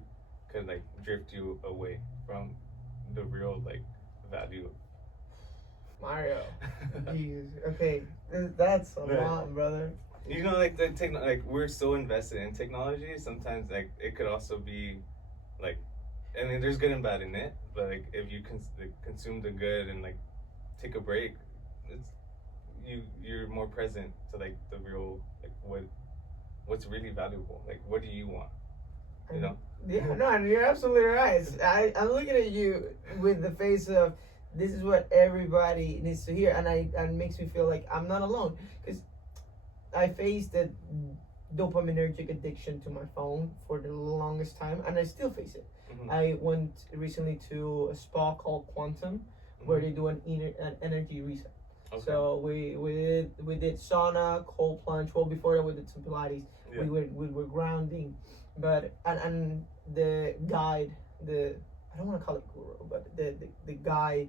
could like drift you away from the real like value. Mario, jeez. Okay, that's a lot, brother. Like like we're so invested in technology. Sometimes like it could also be like, I mean, there's good and bad in it. But like if you consume the good and like take a break, you're more present to like the real like what's really valuable. Like what do you want? You know. Yeah, no, and you're absolutely right. I'm looking at you with the face of this is what everybody needs to hear, and it makes me feel like I'm not alone because I faced that dopaminergic addiction to my phone for the longest time, and I still face it. Mm-hmm. I went recently to a spa called Quantum, where they do an energy reset. Okay. So we did sauna, cold plunge. Well, before that we did some Pilates. Yeah. We were grounding, but and the guide, I don't want to call it guru, but the guide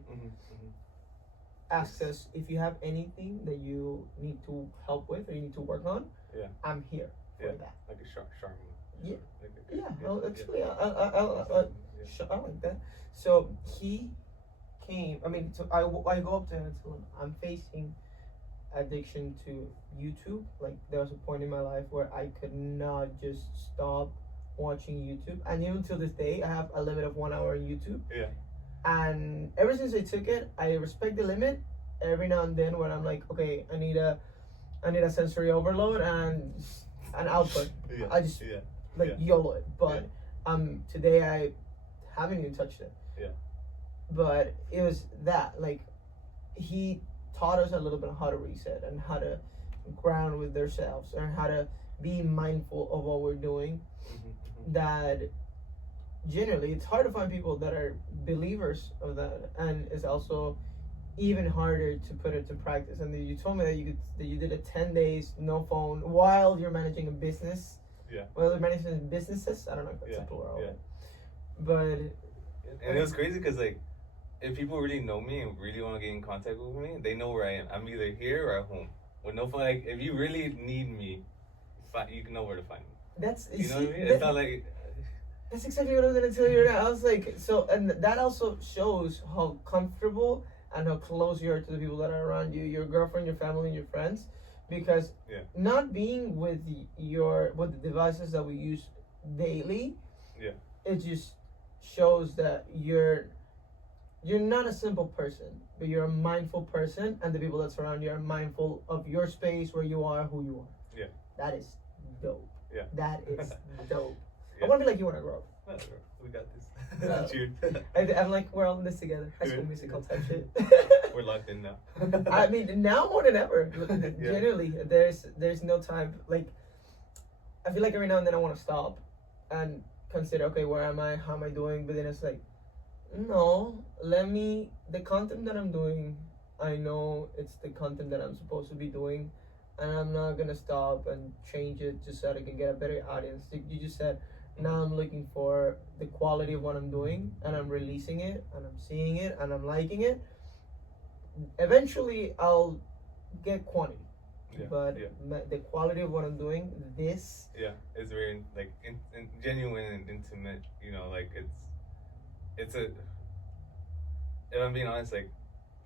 asks us if you have anything that you need to help with or you need to work on. Yeah. I'm here for that. Like a shark. Yeah. Like Actually, I like that. So he came. I mean, so I go up to him and tell him I'm facing addiction to YouTube. Like there was a point in my life where I could not just stop watching YouTube, and even to this day, I have a limit of 1 hour on YouTube. Yeah. And ever since I took it, I respect the limit. Every now and then, when I'm like, okay, I need a sensory overload and an output, I just YOLO it. But today I haven't even touched it. Yeah. But it was that, like, he taught us a little bit of how to reset and how to ground with themselves and how to be mindful of what we're doing. That generally it's hard to find people that are believers of that, and it's also even harder to put it to practice. And you told me that you did a 10 days no phone while you're managing a business. Yeah. While you're managing businesses, I don't know if that's a plural. Yeah. But and it was crazy because like if people really know me and really want to get in contact with me, they know where I am. I'm either here or at home. With no phone, like if you really need me, you can know where to find me. That's you know what I mean. It's not like. That's exactly what I was gonna tell you right now. I was like, so, and that also shows how comfortable and how close you are to the people that are around you, your girlfriend, your family, and your friends, because not being with the devices that we use daily, it just shows that you're not a simple person, but you're a mindful person, and the people that surround you are mindful of your space, where you are, who you are. Yeah, that is dope. Yeah, that is dope. I want to be like you when I grow up. We got this. Cheers. I'm like, we're all in this together. High School Musical type shit. We're locked in now. I mean, now more than ever. Generally, there's no time. Like, I feel like every now and then I want to stop and consider, okay, where am I? How am I doing? But then it's like, no, the content that I'm doing, I know it's the content that I'm supposed to be doing. And I'm not going to stop and change it just so that I can get a better audience. You just said, now I'm looking for the quality of what I'm doing, and I'm releasing it, and I'm seeing it, and I'm liking it. Eventually, I'll get quantity. But the quality of what I'm doing, this... Yeah, it's very, like, genuine and intimate. You know, like, it's a... If I'm being honest, like,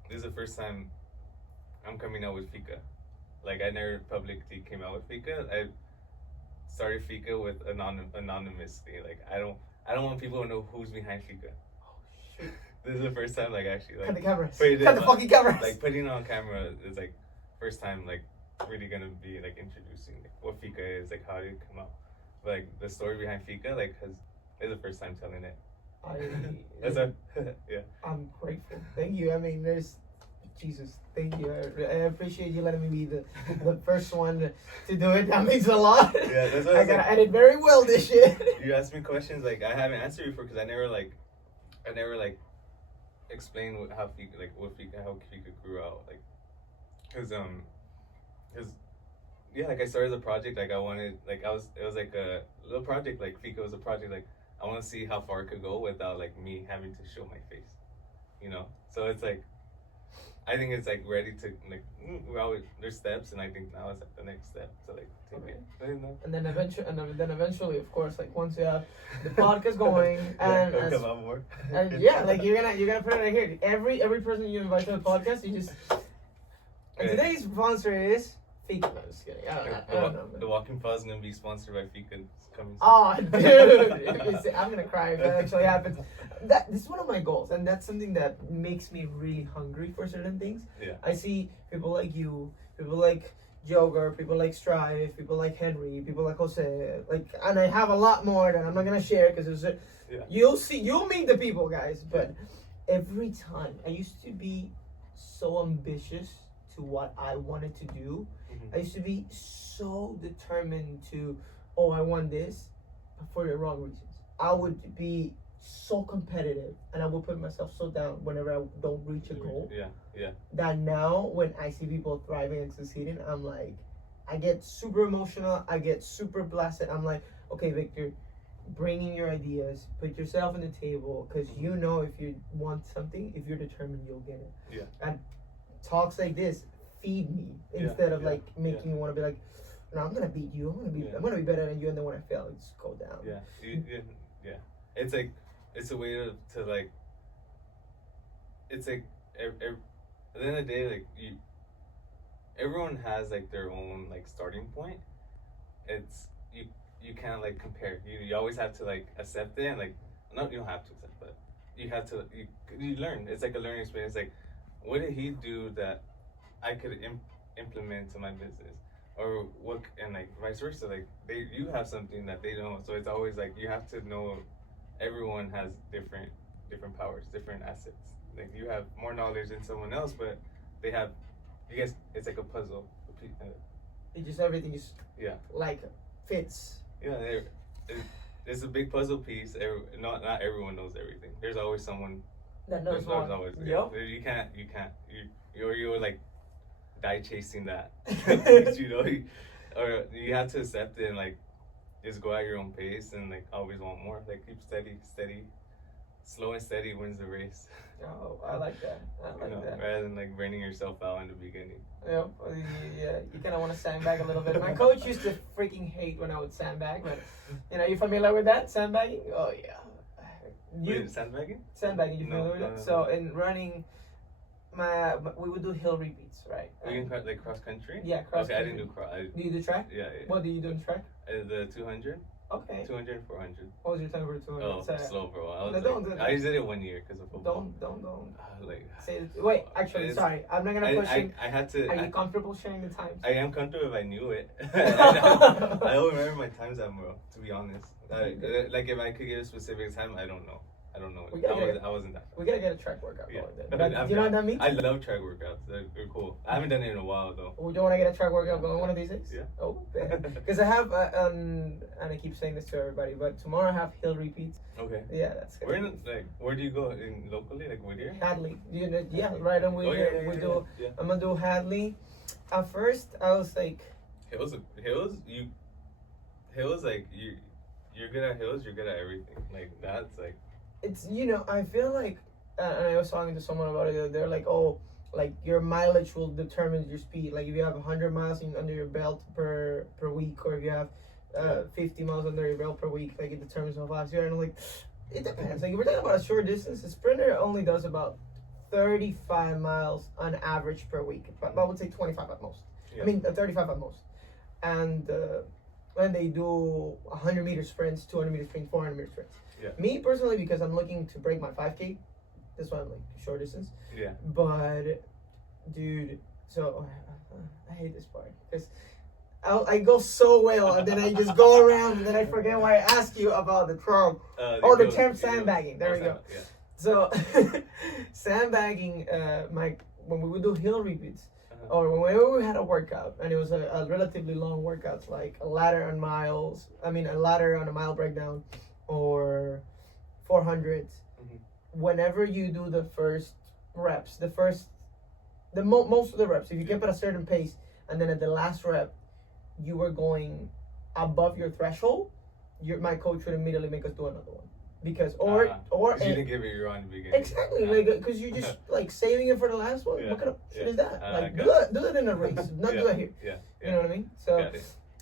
this is the first time I'm coming out with FIKA. Like, I never publicly came out with FIKA. I started FIKA with anonymously. Like, I don't want people to know who's behind FIKA. Oh shoot! This is the first time, like, actually, like, cut the cameras. Cut the fucking cameras. Like, putting it on camera is like first time, like, really gonna be like introducing like, what FIKA is, like, how did it come out, but, like, the story behind FIKA, like, is the first time telling it. I'm grateful. Thank you. I mean, Jesus, thank you. I appreciate you letting me be the first one to do it. That means a lot. Yeah, that's what I gotta edit very well this shit. You asked me questions like I haven't answered before because I never explained how FIKA grew out, like, cause like I started the project, like I wanted, like it was like a little project, like FIKA was a project, like I want to see how far it could go without like me having to show my face, you know. So it's like. I think it's like ready to like there's steps, and I think now it's like the next step to like take it. And then eventually, of course, like once you have the podcast going, and come out more. And like you're gonna put it right here. Every person you invite to the podcast, you just. And today's sponsor is FIKA. No, I'm just kidding. I don't know. The Walking Pause is gonna be sponsored by FIKA. It's coming soon. Oh, dude, I'm gonna cry if that actually happens. This is one of my goals, and that's something that makes me really hungry for certain things. Yeah. I see people like you, people like Joker, people like Strive, people like Henry, people like Jose, like, and I have a lot more that I'm not gonna share because you'll meet the people, guys. But every time I used to be so ambitious to what I wanted to do. I used to be so determined to, oh, I want this, but for the wrong reasons. I would be so competitive, and I would put myself so down whenever I don't reach a goal. That now, when I see people thriving and succeeding, I'm like, I get super emotional. I get super blasted. I'm like, okay, Victor, bring in your ideas. Put yourself on the table, because you know if you want something, if you're determined, you'll get it. And talks like this feed me instead of like making me want to be like, no, I'm gonna beat you. I'm gonna be better than you, and then when I fail, I just go down. It's like, it's a way to like, it's like at the end of the day, like everyone has like their own like starting point. It's you can't like compare. You always have to like accept it, and like, no, you don't have to accept, but you have to you learn. It's like a learning experience. Like, what did he do that I could implement to my business, or what, and like vice versa. Like you have something that they don't, so it's always like you have to know. Everyone has different powers, different assets. Like you have more knowledge than someone else, but they have. You guys, it's like a puzzle. It just everything is like fits. It's a big puzzle piece. Not everyone knows everything. There's always someone that knows more. Always, You can't. You're like die chasing that. Or you have to accept it and like just go at your own pace and like always want more. Like keep steady. Slow and steady wins the race. Oh, I like that. That. Rather than like burning yourself out in the beginning. Yep. Yeah. You kind of want to sandbag a little bit. My coach used to freaking hate when I would sandbag, but you familiar with that sandbagging? Oh yeah. Wait, sandbagging? Sandbagging. You familiar with that? So in running, we would do hill repeats, right? You can like cross country. Yeah, cross country. I didn't do cross. Do you do track? Yeah. What do you do in track? The 200. Okay. 200 and 400. What was your time for 200? Oh, slow, bro. I just did it 1 year because of football. Don't. Like. Say it. Wait, actually, sorry. I'm not gonna push you. I had to. Are you comfortable sharing the times? I am comfortable if I knew it. I don't remember my times that, bro. To be honest, like if I could get a specific time, I don't know. I wasn't that fast. We gotta get a track workout going then. But you know what that means? I love track workouts. They're cool. I haven't done it in a while though. We don't want to get a track workout going one of these days? Yeah. Oh, because I have, and I keep saying this to everybody, but tomorrow I have hill repeats. Okay. Yeah, that's good. Where do you go in locally? Like Whittier? Hadley. Right on Whittier. I'm gonna do Hadley. At first, I was like, hills. Like you're good at hills. You're good at everything. Like that's like. It's, I feel like, and I was talking to someone about it, they're like, oh, like your mileage will determine your speed. Like if you have 100 miles under your belt per week, or if you have 50 miles under your belt per week, like it determines how fast you are. And I'm like, it depends. Like if we're talking about a short distance, a sprinter only does about 35 miles on average per week. But I would say 25 at most. Yeah. I mean, 35 at most. And when they do 100-meter sprints, 200-meter sprints, 400-meter sprints. Yeah. Me personally, because I'm looking to break my 5K, that's why I'm like short distance. Yeah. But, dude, so I hate this part because I go so well and then I just go around and then I forget why I asked you about the term. The term sandbagging. There we go. Yeah. So, sandbagging, when we would do hill repeats, or whenever we had a workout, and it was a relatively long workout, like a ladder on a mile breakdown, or 400s. Whenever you do the first reps, most of the reps, if you keep at a certain pace, and then at the last rep, you were going above your threshold, my coach would immediately make us do another one. Because or you didn't give it your own beginning. Exactly, like because you're just like saving it for the last one. What kind of shit is that? Like do that in a race, not do that here. You know what I mean? So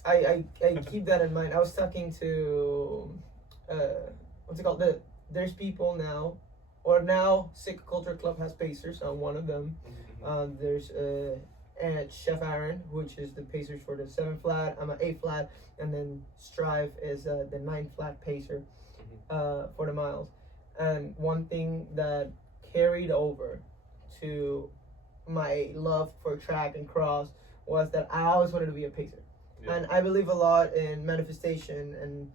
I keep that in mind. I was talking to what's it called? There's people now Sick Culture Club has pacers. I'm one of them. There's Chef Aaron, which is the pacers for the 7 flat. I'm an 8 flat, and then Strive is the 9 flat pacer. For the miles. And one thing that carried over to my love for track and cross was that I always wanted to be a pacer. Yeah. And I believe a lot in manifestation and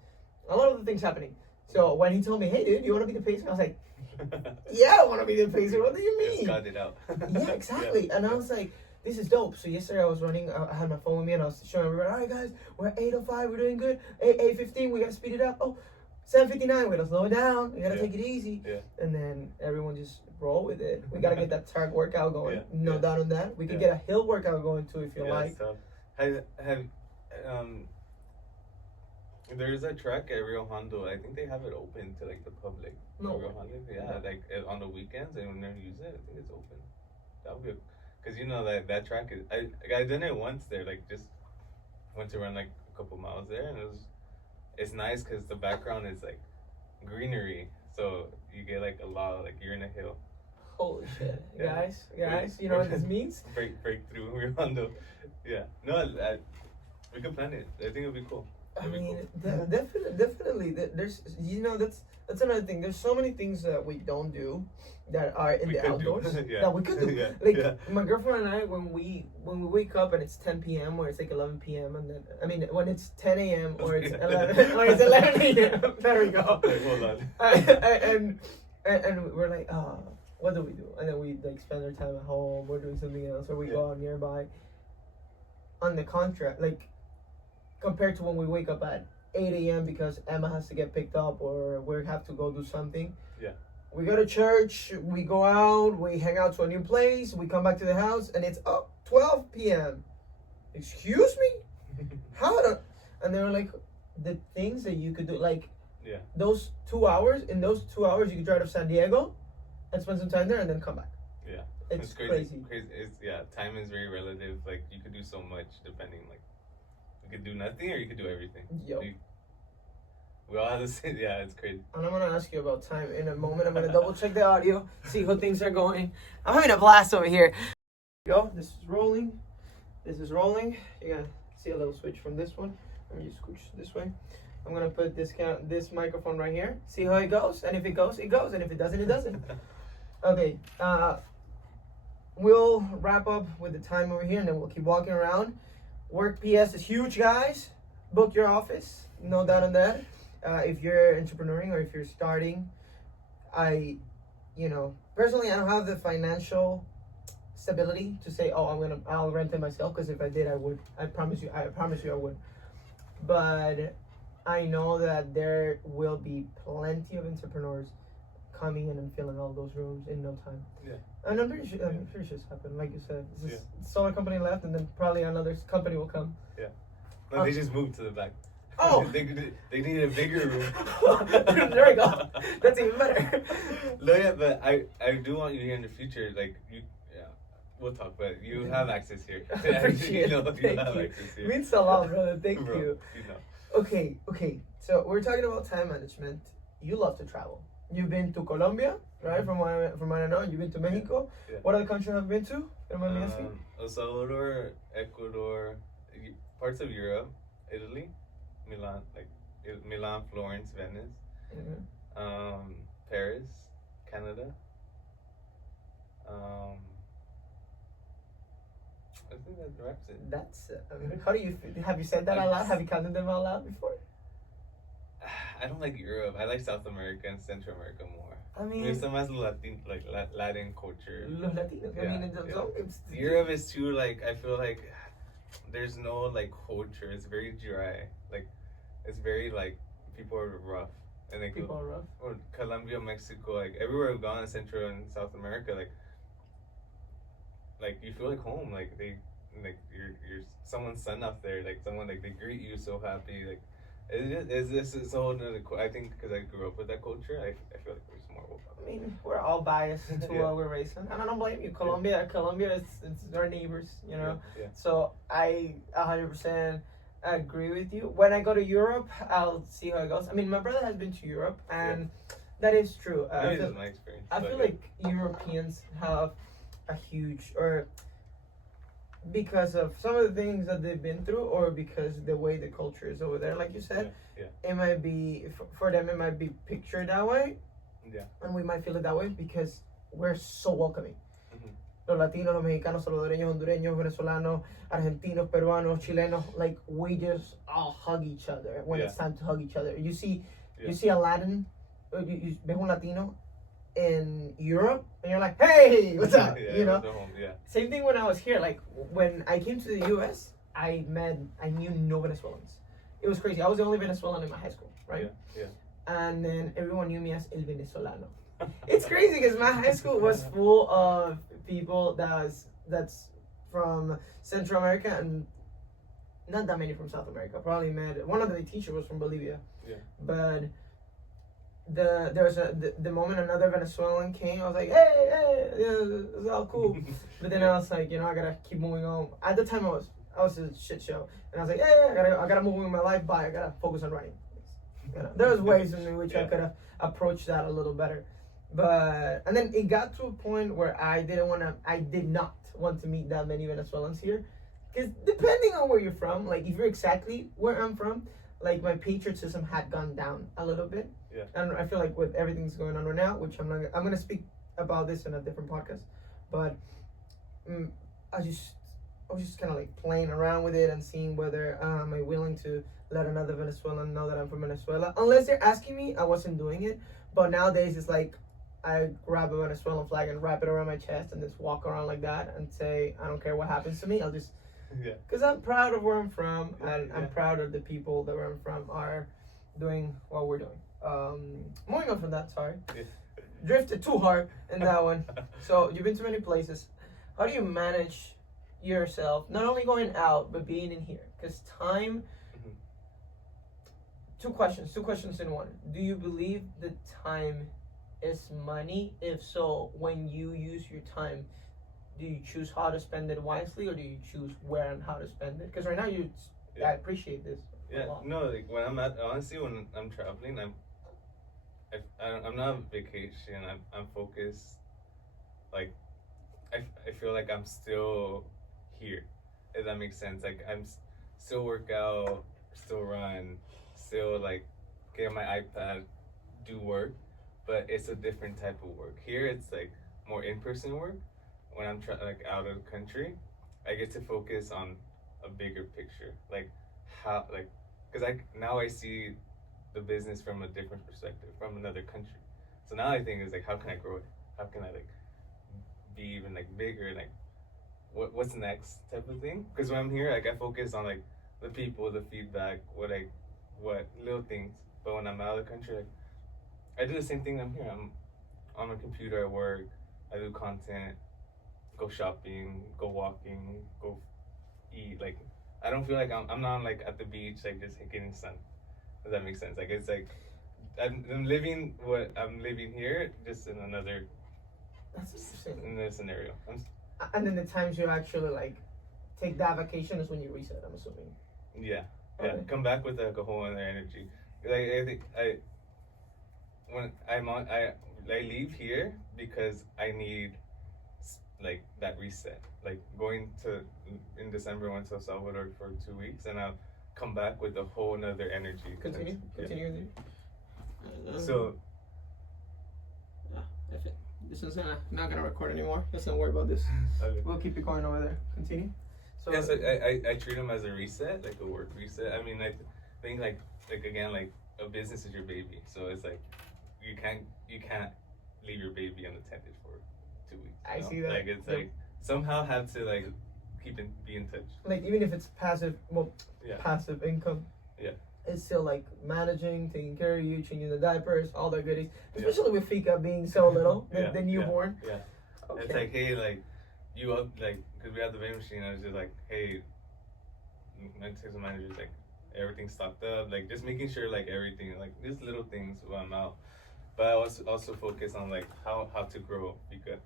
a lot of the things happening. So when he told me, hey dude, you want to be the pacer? I was like, yeah, I want to be the pacer. What do you mean? Got it out. Yeah, exactly. And I was like, this is dope. So yesterday I was running, I had my phone with me and I was showing everybody, all right guys, we're at 8:05, we're doing good. 8:15, we got to speed it up. Oh, 7:59, we got to slow it down. We got to take it easy. Yeah. And then everyone just roll with it. We got to get that track workout going. Yeah. No doubt on that. We could get a hill workout going too if you like. So, there's a track at Rio Hondo. I think they have it open to like the public. No. Rio Hondo, like on the weekends, and when they use it, I think it's open. That would be, because you know that track is. I done it once there, like just went to run like a couple miles there, and it's nice because the background is like greenery, so you get like a lot of, like you're in a hill. Holy shit, Yeah. guys, you know what this means? Break through Rio Hondo. Yeah, no, we could plan it. I think it'd be cool. I mean, definitely. There's, that's another thing. There's so many things that we don't do that are in the outdoors that we could do. My girlfriend and I, when we wake up and it's 10 p.m. or it's like 11 p.m. and then when it's 10 a.m. or it's 11 or it's 11 a.m. There we go. Wait, hold on. And we're like, oh, what do we do? And then we like spend our time at home or doing something else, or we go out nearby. On the contract, like, compared to when we wake up at 8 a.m. because Emma has to get picked up or we have to go do something. Yeah. We go to church, we go out, we hang out to a new place, we come back to the house, and it's 12 p.m. Excuse me? How the... And they were like, the things that you could do, like, those 2 hours, in those 2 hours, you could drive to San Diego and spend some time there and then come back. Yeah. It's crazy. It's, time is very relative. Like, you could do so much depending, like, you could do nothing or you could do everything. Yep. We all have to say, it's crazy. And I'm going to ask you about time in a moment. I'm going to double check the audio, see how things are going. I'm having a blast over here. Go. This is rolling. This is rolling. You're going to see a little switch from this one. Let me just scooch this way. I'm going to put this microphone right here. See how it goes. And if it goes, it goes. And if it doesn't, it doesn't. Okay. We'll wrap up with the time over here and then we'll keep walking around. Workps is huge, guys. Book your office. No doubt on that. If you're entrepreneuring or if you're starting, personally, I don't have the financial stability to say, I'll rent it myself, because if I did, I would. I promise you I would. But I know that there will be plenty of entrepreneurs coming in and filling all those rooms in no time. Yeah. And I'm pretty sure it's happened, like you said. This solar company left, and then probably another company will come. Yeah. No, they just moved to the back. Oh! they need a bigger room. There we go. That's even better. No, yeah, but I do want you here in the future. Like, we'll talk, but you have access here. Appreciate it. Thank you. Access here. Means a lot, brother. Thank Bro, you. know. Okay. So we're talking about time management. You love to travel. You've been to Colombia, right? From what I know, you've been to Mexico. Yeah. What other countries have you been to? El Salvador, Ecuador, parts of Europe, Italy, Milan, Florence, Venice, Paris, Canada. I think that wraps it. That's how do you have you said that out loud? Have you counted them out loud before? I don't like Europe. I like South America and Central America more. I mean, there's some has Latin, like Latin culture. Los Latinos. Yeah, I mean, Europe is too, like, I feel like there's no, like, culture. It's very dry. Like, it's very, like, people are rough. And like, people are rough. Or Colombia, Mexico, like everywhere we've gone in Central and South America, like you feel like home. Like you're someone's son up there. Like someone, like they greet you so happy. Like it's a whole nother. I think because I grew up with that culture, I feel like there's more. I mean, we're all biased to what we're raised in, and I don't blame you. Colombia is our neighbors, you know. Yeah. So I 100% agree with you. When I go to Europe, I'll see how it goes. I mean, my brother has been to Europe, and that is true. That is my experience. I feel like Europeans have a huge, or because of some of the things that they've been through, or because the way the culture is over there, like you said, it might be, for them, it might be pictured that way. Yeah. And we might feel it that way because we're so welcoming. Mm-hmm. los latinos, los mexicanos, salvadoreños, hondureños, venezolanos, argentinos, peruanos, chilenos, like we just all hug each other when it's time to hug each other. You see a Latin, you ves un Latino in Europe, and you're like, hey, what's up? You know? Same thing when I was here. Like when I came to the U.S., I knew no Venezuelans. It was crazy. I was the only Venezuelan in my high school, right? Yeah. And then everyone knew me as El Venezolano. It's crazy because my high school was full of people that's from Central America and not that many from South America. Probably met one of the teachers was from Bolivia. Yeah. But the moment another Venezuelan came, I was like, hey, yeah, it's all cool. But then I was like, I gotta keep moving on. At the time I was a shit show, and I was like, I gotta move on with my life. Bye. I gotta focus on writing. There was ways in which I could have approached that a little better. And then it got to a point where I did not want to meet that many Venezuelans here. Because depending on where you're from, like if you're exactly where I'm from, like my patriotism had gone down a little bit. Yeah. And I feel like with everything's going on right now, which I'm going to speak about this in a different podcast. But I was just kind of like playing around with it and seeing whether am I willing to let another Venezuelan know that I'm from Venezuela. Unless they're asking me, I wasn't doing it. But nowadays it's like I grab a Venezuelan flag and wrap it around my chest and just walk around like that and say, I don't care what happens to me. I'll just, because I'm proud of where I'm from, and I'm proud of the people that where I'm from are doing what we're doing. Moving on from that, sorry. Drifted too hard in that one. So you've been to many places. How do you manage yourself, not only going out, but being in here? Because time, two questions in one. Do you believe that time is money? If so, when you use your time, do you choose how to spend it wisely, or do you choose where and how to spend it? Because right now I appreciate this a lot. No, like when when I'm traveling, I'm not on vacation. I'm focused. Like I feel like I'm still here, if that makes sense. Like I'm still work out, still run, still like get on my iPad, do work, but it's a different type of work. Here it's like more in-person work. When I'm like out of the country, I get to focus on a bigger picture, like how, like, because now I see the business from a different perspective, from another country. So now I think is like, how can I grow it? How can I like be even like bigger? Like, what's next type of thing? Because when I'm here, like I focus on like the people, the feedback, what little things. But when I'm out of the country, like I do the same thing. I'm here. I'm on a computer at work. I do content. Go shopping, go walking, go eat. Like I don't feel like I'm not like at the beach like just getting sun. Does that make sense? Like it's like I'm living what I'm living here, just in another. That's interesting. In this scenario. And then the times you actually like take that vacation is when you reset. I'm assuming. Yeah. Okay. Come back with like a whole other energy. Like I think when I leave here because I need like that reset. Like going in December, went to Salvador for 2 weeks, and I'll come back with a whole nother energy. Continue. So this is not gonna record anymore. Let's not worry about this. Okay. We'll keep it going over there. Continue. So yes, I treat them as a reset, like a work reset. I mean, I think like again, like a business is your baby, so it's like you can't leave your baby unattended for 2 weeks. I see that. Like it's like somehow have to like be in touch. Like even if it's passive income. Yeah. It's still like managing, taking care of you, changing the diapers, all the goodies. Especially with FIKA being so little, the newborn. Yeah. Okay. It's like, hey, like you up, like, because we had the vending machine. I was just like, hey, my textile manager's like, everything's stocked up, like just making sure like everything, like these little things when I'm out. But I also focus on like how to grow FIKA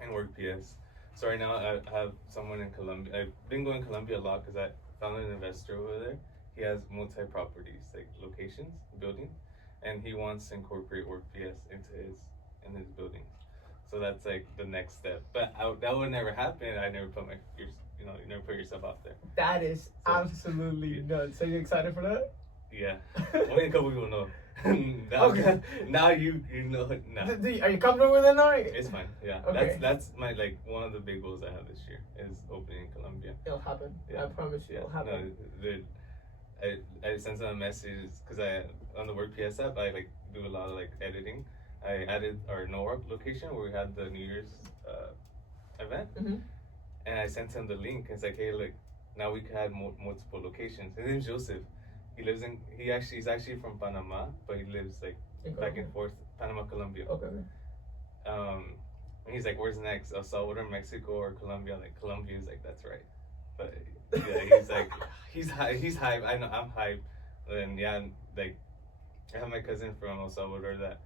and Workps. So right now I have someone in Colombia. I've been going to Colombia a lot because I found an investor over there. He has multi-properties, like locations, buildings, and he wants to incorporate Workps in his buildings. So that's like the next step. But that would never happen. I never put you never put yourself out there. That is absolutely nuts. So you excited for that? Yeah. Only a couple people know. now, Okay. now you know. Nah, Are you comfortable with it now? it's fine. Yeah, Okay. that's my like one of the big goals I have this year is opening in Colombia. It'll happen. Yeah. I promise you, it'll happen. No, I sent some messages because I on the Workps app I like do a lot of like editing. I added our Norwalk location where we had the New Year's event, Mhm. and I sent him the link. It's like, hey, look, now we can have multiple locations. His name's Joseph. He's actually from Panama, but he lives like back and forth, Panama, Colombia. Okay. And he's like, where's next? El Salvador, Mexico, or Colombia? Like Colombia is like, that's right. But yeah, he's like, he's hype. I know I'm hype. And yeah, like I have my cousin from El Salvador that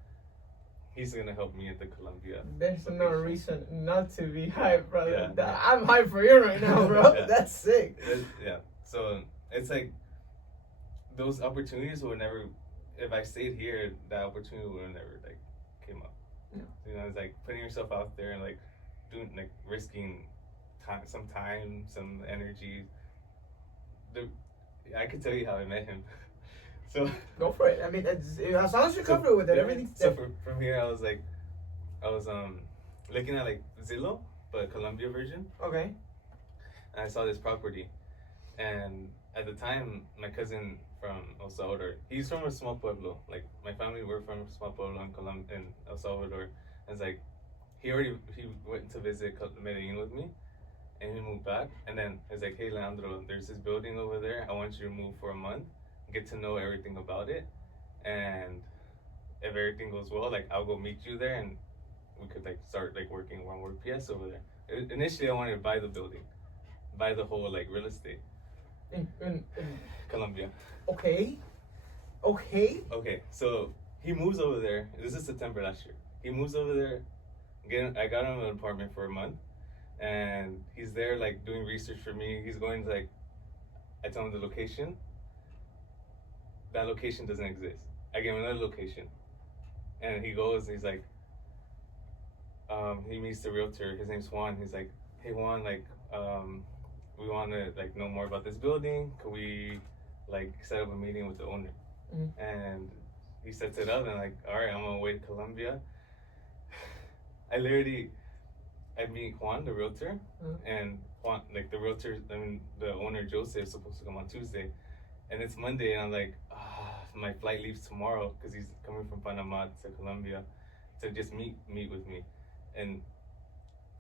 he's gonna help me at the Colombia. There's no location. reason not to be hyped, brother. Yeah. I'm hyped for you right now, bro. Yeah. That's sick. Yeah. So it's like those opportunities would never. If I stayed here, that opportunity would have never like came up. Yeah. You know, it's like putting yourself out there and like doing like risking time, some energy. I could tell you how I met him. So Go for it. I mean, as long as you're comfortable with it, yeah, everything's so from here, I was looking at like Zillow, but Colombia version, okay. and I saw this property, and at the time, my cousin from El Salvador, he's from a small pueblo. Like my family were from a small pueblo in El Salvador. And it's like he went to visit Medellin with me, and he moved back. And then it's like, hey Leandro, there's this building over there. I want you to move for a month, get to know everything about it, and if everything goes well, like I'll go meet you there, and we could like start like working on Workps over there. Initially, I wanted to buy the building, buy the whole like real estate. In Colombia. Okay. Okay, so he moves over there. This is September last year. He moves over there. I got him an apartment for a month, and he's there like doing research for me. He's going to like, I tell him the location. That location doesn't exist. I give him another location, and he goes. And he's like, he meets the realtor. His name's Juan. He's like, hey Juan, like, we want to like know more about this building. Could we like set up a meeting with the owner? Mm-hmm. And he sets it up, and like, all right, I'm on my way to Colombia. I meet Juan, the realtor, and Juan, like the realtor, the owner Joseph is supposed to come on Tuesday, and it's Monday, and I'm like, my flight leaves tomorrow because he's coming from Panama to Colombia to just meet with me, and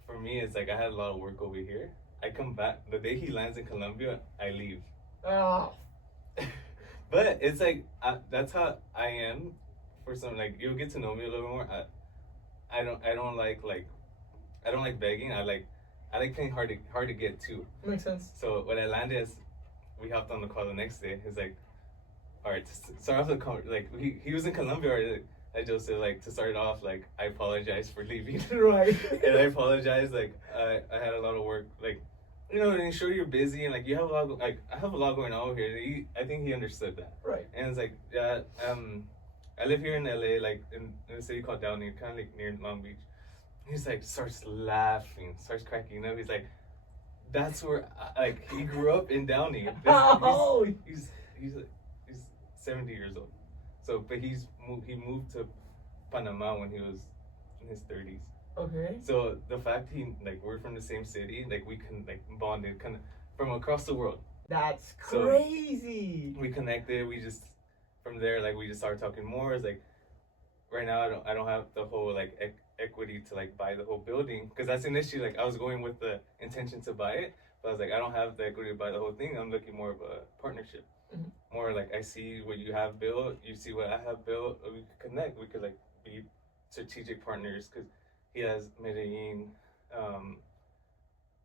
for me, it's like I had a lot of work over here. I come back the day he lands in Colombia, I leave. Oh. But it's like that's how I am. For some, like you'll get to know me a little more. I don't like begging. I like playing hard to get to. Makes sense. So when I landed, we hopped on the call the next day. He's like, all right, to start off the call, like he was in Colombia already. I just said like to start off, like I apologize for leaving. Right. And I apologize, like I had a lot of work, like, you know, and sure you're busy and like you have a lot, like I have a lot going on over here. I think he understood that. Right. And it's like, yeah, I live here in LA, like in a city called Downey, kind of like near Long Beach. He's like starts laughing, starts cracking up. He's like, that's where like he grew up in Downey. He's 70 years old. So, but he moved to Panama when he was in his 30s. Okay. So the fact we're from the same city, like we can like bonded kind of from across the world. That's crazy. So we connected. We just from there like we just started talking more. It's like right now I don't have the whole like equity to like buy the whole building because that's initially like I was going with the intention to buy it, but I was like I don't have the equity to buy the whole thing. I'm looking more of a partnership. Mm-hmm. More like I see what you have built, you see what I have built. We could connect. We could like be strategic partners because he has Medellin,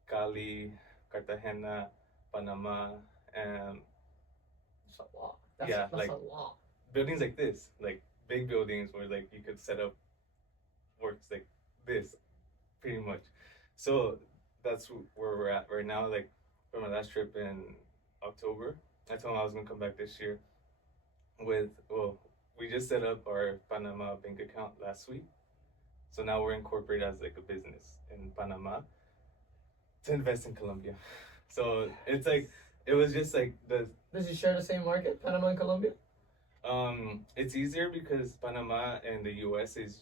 Cali, Cartagena, Panama, and that's a lot. That's like a lot. Buildings like this, like big buildings where like you could set up works like this, pretty much. So that's where we're at right now. Like for my last trip in October, I told him I was gonna come back this year. We just set up our Panama bank account last week. So now we're incorporated as like a business in Panama to invest in Colombia. So it's like, it was just like Does it share the same market, Panama and Colombia? It's easier because Panama and the U.S. is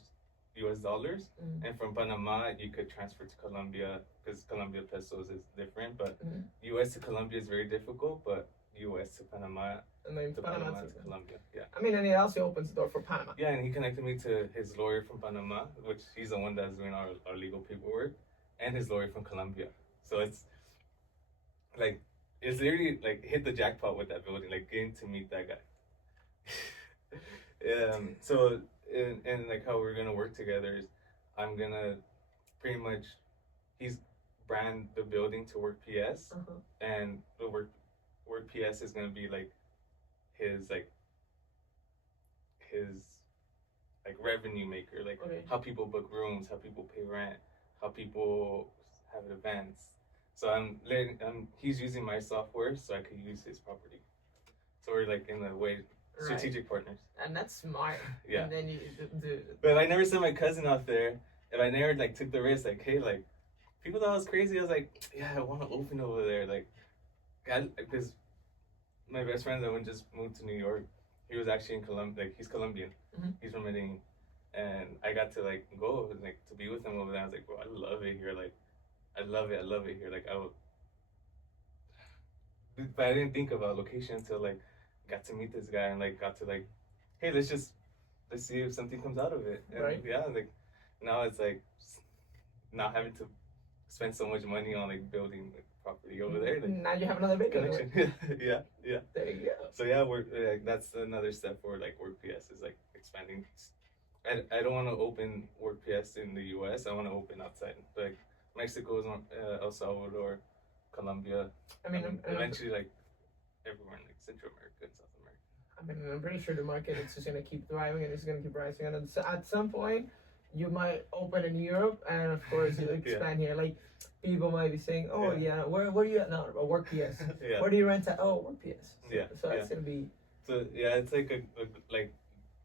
U.S. dollars, and from Panama you could transfer to Colombia because Colombia pesos is different. But U.S. to Colombia is very difficult, but U.S. to Panama And then to Panama Panama to to Colombia. Yeah. I mean, and it also opens the door for Panama. Yeah, and he connected me to his lawyer from Panama, which he's the one that's doing our legal paperwork, and his lawyer from Colombia. So it's like it's literally like hit the jackpot with that building, like getting to meet that guy. So and like how we're gonna work together is I'm gonna pretty much he's brand the building to Work PS, and the Work PS is gonna be like his his revenue maker, like how people book rooms, how people pay rent, how people have events. So he's using my software so I could use his property. So we're like in a way strategic partners. And that's smart. Yeah. And then you do. But if I never sent my cousin out there, if I never like took the risk, like hey, like people thought I was crazy. I was like, yeah, I want to open over there, like, because my best friend that one just moved to New York. He was actually in Colombia, like he's Colombian. He's from Medellin, and I got to like go like to be with him over there. I was like, bro, I love it here. Like, I love it here. Like I would, but I didn't think about location until like got to meet this guy and like got to like, hey, let's see if something comes out of it. And right. Yeah, like now it's like not having to spend so much money on like building like property over there. Like, now you have another big connection. Yeah. There you go. So yeah, we're like that's another step for like WorkPS is like expanding. I don't want to open WorkPS in the U.S. I want to open outside, like Mexico, El Salvador, Colombia. I mean, eventually like everywhere in like Central America and South America. I mean, I'm pretty sure the market is just gonna keep thriving and it's gonna keep rising. And at some point, you might open in Europe, and of course you expand here. Like people might be saying, "Oh yeah, where are you at now? Oh, WorkPS. Where do you rent at? Oh, WorkPS." So that's gonna be. So yeah, it's like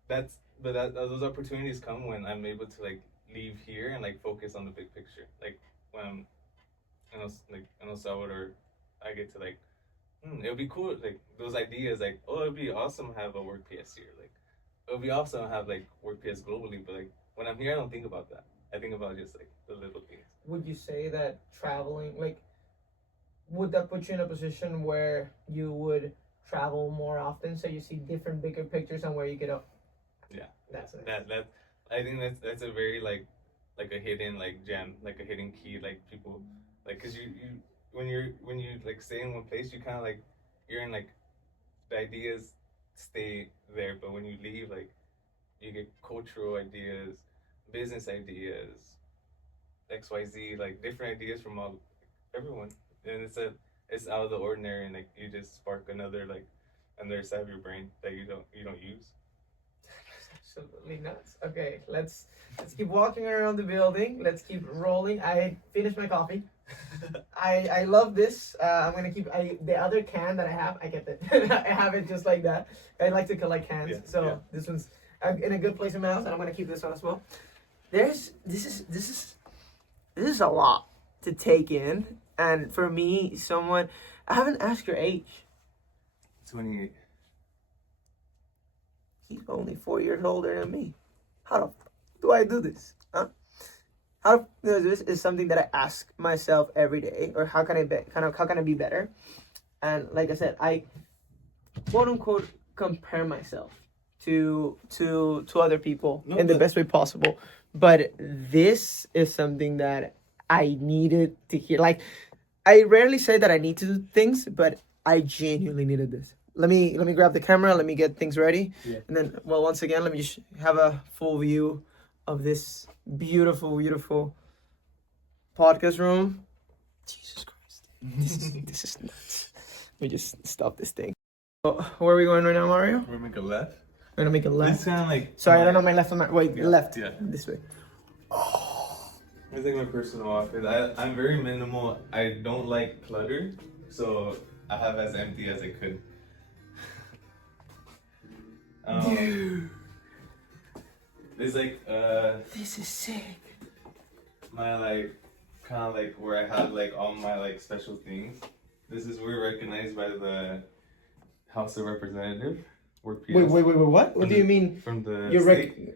those opportunities come when I'm able to like leave here and like focus on the big picture. Like when in El Salvador, I get to like, it would be cool. Like those ideas, like it'd be awesome to have a WorkPS here. Like it would be awesome to have like WorkPS globally, but like. When I'm here, I don't think about that. I think about just like the little things. Would you say that traveling, like, would that put you in a position where you would travel more often, so you see different bigger pictures on where you get up? Yeah, that's it. That I think that's a very like a hidden like gem, like a hidden key. Like people like because you when you like stay in one place, you kind of like you're in like the ideas stay there, but when you leave, like you get cultural ideas, business ideas, XYZ, like different ideas from everyone, and it's out of the ordinary, and like you just spark another side of your brain that you don't use. That's absolutely nuts. Okay, let's keep walking around the building. Let's keep rolling. I finished my coffee. I love this. I'm gonna keep the other can that I have. I get it. I have it just like that. I like to collect cans, This one's in a good place in my house, and I'm gonna keep this one as well. This is a lot to take in, and for me, I haven't asked your age. 28. He's only 4 years older than me. How the do I do this? Huh? How this is something that I ask myself every day, or how can I be better? And like I said, I quote unquote compare myself to other people in the best way possible. But this is something that I needed to hear. Like, I rarely say that I need to do things, but I genuinely needed this. Let me grab the camera. Let me get things ready. Yeah. And then, well, once again, let me just have a full view of this beautiful, beautiful podcast room. Jesus Christ. This is nuts. Let me just stop this thing. So, where are we going right now, Mario? We're gonna make a left. We're gonna make a left. It's kind of like. Sorry, I don't know my left and my wait. Left. Yeah. This way. Oh. It's like my personal office. I'm very minimal. I don't like clutter, so I have as empty as I could. Dude. It's like This is sick. My like kind of like where I have like all my like special things. This is we're recognized by the House of Representatives. Workps. Wait, what? What do you mean? From the You state.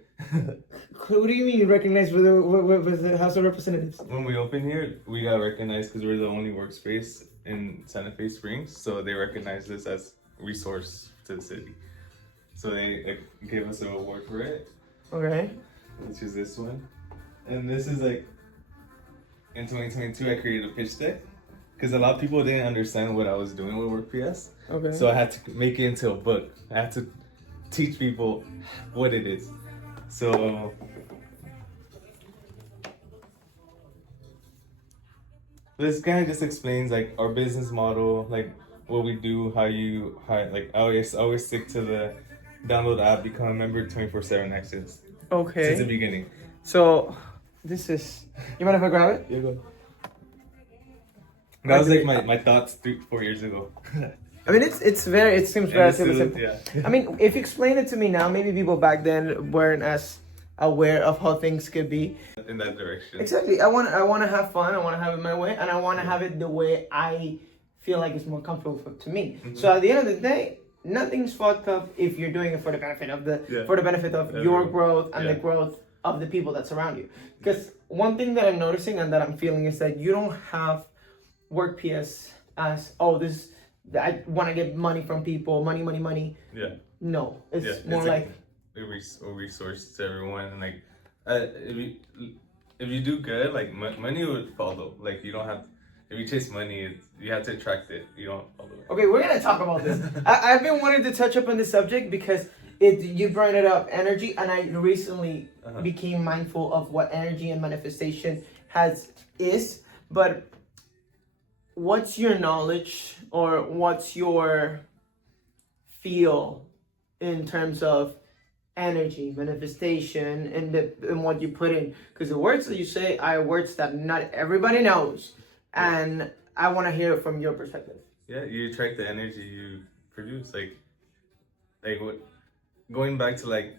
Who do you mean you recognize with the House of Representatives? When we opened here, we got recognized because we're the only workspace in Santa Fe Springs, so they recognized us as resource to the city. So they gave us an award for it. Okay. Which is this one. And this is like, in 2022, I created a pitch deck because a lot of people didn't understand what I was doing with Workps. Okay. So I had to make it into a book. I had to teach people what it is. So this kind of just explains like our business model, like what we do, how like I always stick to the download the app, become a member, 24/7 access. Okay. Since the beginning. So this is. You mind if I grab it? Yeah, go. That was like my thoughts 4 years ago. I mean, it seems relatively simple. Yeah. I mean, if you explain it to me now, maybe people back then weren't as aware of how things could be. In that direction. Exactly. I want to have fun. I want to have it my way, and I want to have it the way I feel like it's more comfortable to me. Mm-hmm. So at the end of the day, nothing's fucked up if you're doing it for the benefit of your growth and the growth of the people that surround you. Because one thing that I'm noticing and that I'm feeling is that you don't have Workps as I want to get money from people, money. Yeah. No, it's more it's like a resource to everyone, and like if you do good, like money would follow. Like you don't have. If you chase money, you have to attract it. You don't follow it. Okay, we're gonna talk about this. I've been wanting to touch up on this subject because you brought it up, energy, and I recently became mindful of what energy and manifestation is. But what's your knowledge or what's your feel in terms of energy, manifestation, and what you put in? Because the words that you say are words that not everybody knows. And I want to hear it from your perspective. Yeah, you attract the energy you produce. Like what? Going back to like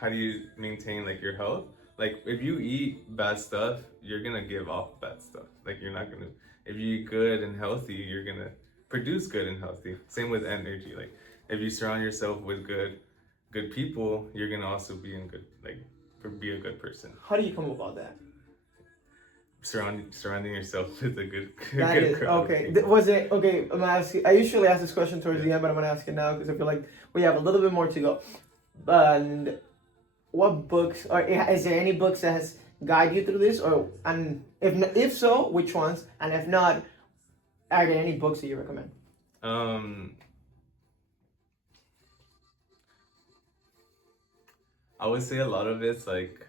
how do you maintain like your health? Like if you eat bad stuff, you're gonna give off bad stuff. Like you're not gonna. If you eat good and healthy, you're gonna produce good and healthy. Same with energy. Like if you surround yourself with good people, you're gonna also be be a good person. How do you come about that? Surrounding yourself with a good crowd. Okay. Was it okay? I'm gonna ask you. I usually ask this question towards the end, but I'm gonna ask it now because I feel like we have a little bit more to go. And what books, or is there any books that has guided you through this, and if so, which ones? And if not, are there any books that you recommend? I would say a lot of it's like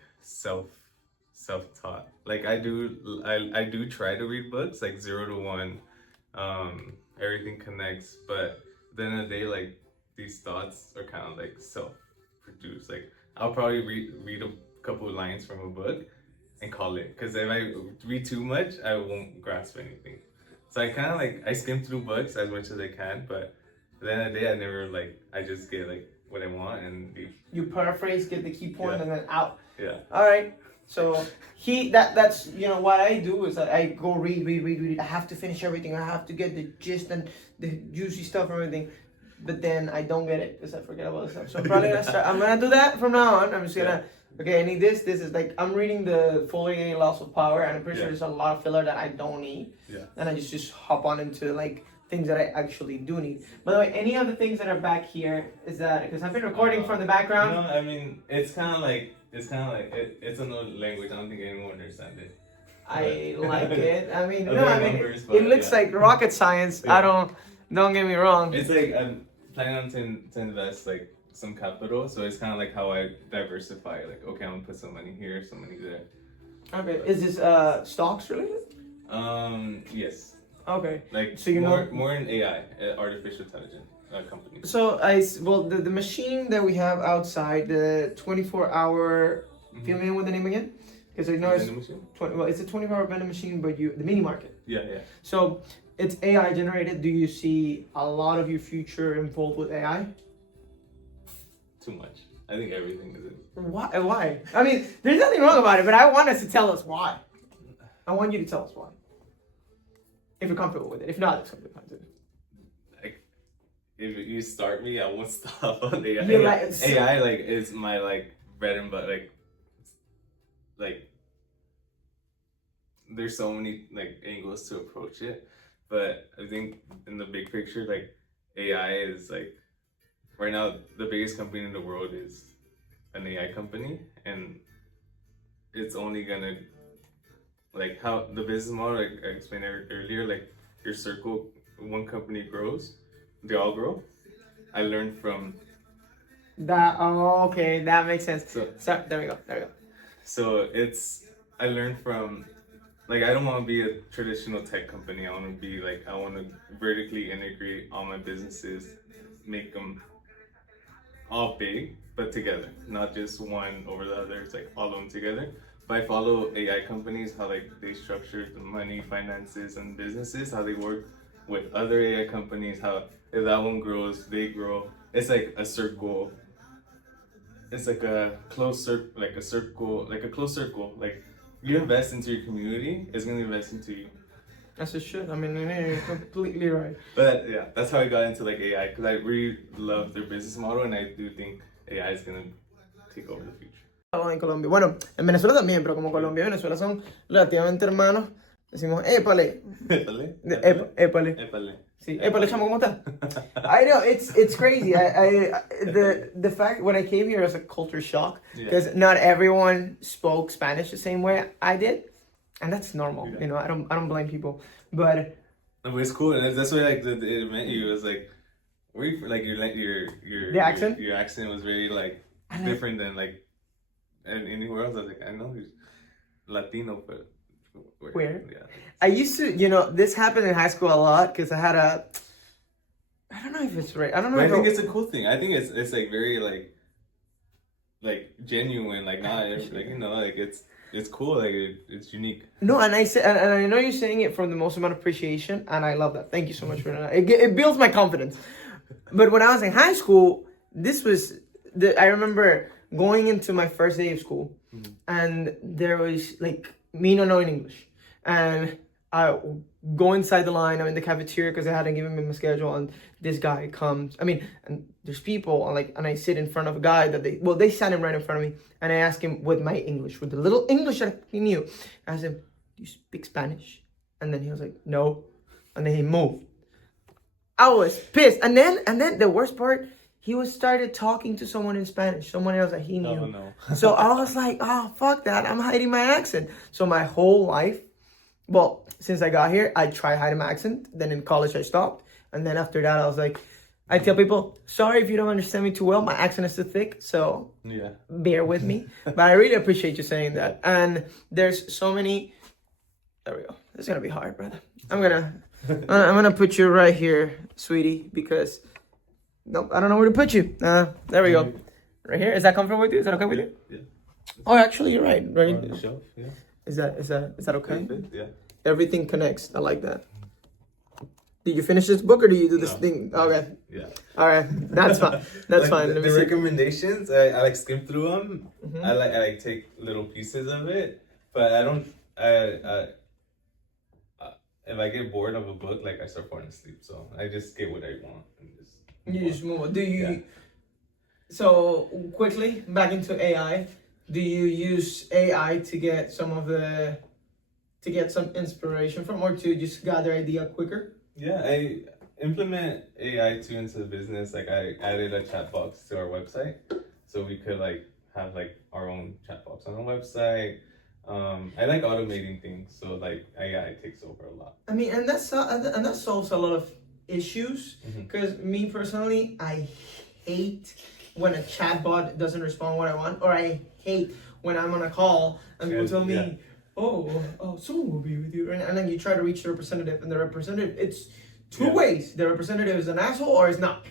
self-taught. Like I do try to read books like 0 to 1, everything connects, but at the end of the day, like these thoughts are kind of like self-produced. Like I'll probably read a couple of lines from a book and call it, because if I read too much, I won't grasp anything. So I kind of I skim through books as much as I can, but at the end of the day, I just get like what I want and you paraphrase, get the key point, and then out. Yeah. All right. So that's what I do is I go read. I have to finish everything. I have to get the gist and the juicy stuff and everything. But then I don't get it because I forget about the stuff. So I'm probably I'm gonna do that from now on. I'm just gonna I need this. This is like I'm reading the 48 Laws of Power, and I'm pretty sure there's a lot of filler that I don't need. Yeah. And I just hop on into like things that I actually do need. By the way, any of the things that are back here is that because I've been recording from the background. No, I mean it's kind of like it's another language. I don't think anyone understands it. I like it. I mean, numbers, it looks like rocket science. Yeah. Don't get me wrong. It's like I'm planning on to invest like some capital, so it's kind of like how I diversify. Like, okay, I'm gonna put some money here, some money there. Okay, is this stocks related? Yes. Okay. Like so more in AI, artificial intelligence companies. So the machine that we have outside, the 24-hour. Fill me in with the name again, because I know it's a 24-hour vending machine, but the mini market. Yeah. So it's AI generated. Do you see a lot of your future involved with AI? Too much. I think everything is. Why? I mean, there's nothing wrong about it, but I want us to tell us why. I want you to tell us why. If you're comfortable with it. If not, it's completely fine too. if you start me, I won't stop on AI. You're right. AI like is my like bread and butter. Like there's so many like angles to approach it, but I think in the big picture, like AI is like right now the biggest company in the world is an AI company, and it's only gonna like how the business model, like I explained earlier, like your circle, one company grows, they all grow. I learned from That, oh, okay, that makes sense. so There we go. so it's I learned from like I don't want to be a traditional tech company. I want to be like I want to vertically integrate all my businesses, make them all big but together, not just one over the other. It's like all of them together. But I follow AI companies, how like they structure the money, finances, and businesses, how they work with other AI companies, how if that one grows, they grow. It's like a circle. It's like a closed circle, like a circle, like a closed circle. Like you invest into your community, it's gonna invest into you. That's it should. I mean, you're completely right. But yeah, that's how I got into like AI because I really love their business model, and I do think AI is gonna take over the future. En Colombia. Bueno, en Venezuela también, pero como Colombia y Venezuela son relativamente hermanos, decimos, épale. Épale. Épale. Épale. Sí, épale, chamo, ¿cómo estás? I know, it's crazy. The fact, when I came here, it was a culture shock, because not everyone spoke Spanish the same way I did, and that's normal, you know, I don't blame people, but... No, but it's cool, and that's why like it meant you was like, where you like your the accent? Your accent was very like different than like anywhere else. I was like, I know he's Latino, but where? Yeah. I used to, you know, this happened in high school a lot because I had a, I don't know if it's right. I don't know. But I think it's a cool thing. I think it's like very like genuine, like not like you know like it's cool, like it's unique. No, and I say, and I know you're saying it from the most amount of appreciation, and I love that. Thank you so much for that. It builds my confidence. But when I was in high school, this was I remember going into my first day of school, and there was like me not knowing English, and I go inside the line. I'm in the cafeteria because they hadn't given me my schedule, and this guy comes. I mean, and there's people, and I sit in front of a guy that they sat him right in front of me, and I asked him with my English, with the little English that he knew. I asked him, "Do you speak Spanish?" And then he was like, "No," and then he moved. I was pissed, and then the worst part, he started talking to someone in Spanish, someone else that he knew. Oh, no. So I was like, oh, fuck that. I'm hiding my accent. So my whole life, well, since I got here, I tried hiding my accent. Then in college, I stopped. And then after that, I was like, I tell people, sorry if you don't understand me too well. My accent is too thick, so bear with me. But I really appreciate you saying that. And there's so many... There we go. This is going to be hard, brother. I'm gonna put you right here, sweetie, because... Nope, I don't know where to put you. There we go. Right here. Is that comfortable with you? Is that okay with you? Yeah. Oh, actually, you're right. Right. On the shelf, yeah. Is that okay? Yeah. Everything connects. I like that. Did you finish this book or do you do this thing? Okay. Yeah. All right. That's fine. That's like fine. The recommendations, I like skim through them. Mm-hmm. I like take little pieces of it, but I don't. If I get bored of a book, like I start falling asleep. So I just get what I want and just. You just move on. Do you? Yeah. So quickly back into AI. Do you use AI to get some inspiration from, or to just gather idea quicker? Yeah, I implement AI too into the business. Like I added a chat box to our website, so we could like have like our own chat box on the website. I like automating things, so like AI takes over a lot. I mean, and that solves a lot of issues. Because me personally, I hate when a chatbot doesn't respond what I want, or I hate when I'm on a call and people tell me, oh, someone will be with you, and then you try to reach the representative, and the representative, it's two ways. The representative is an asshole or is not.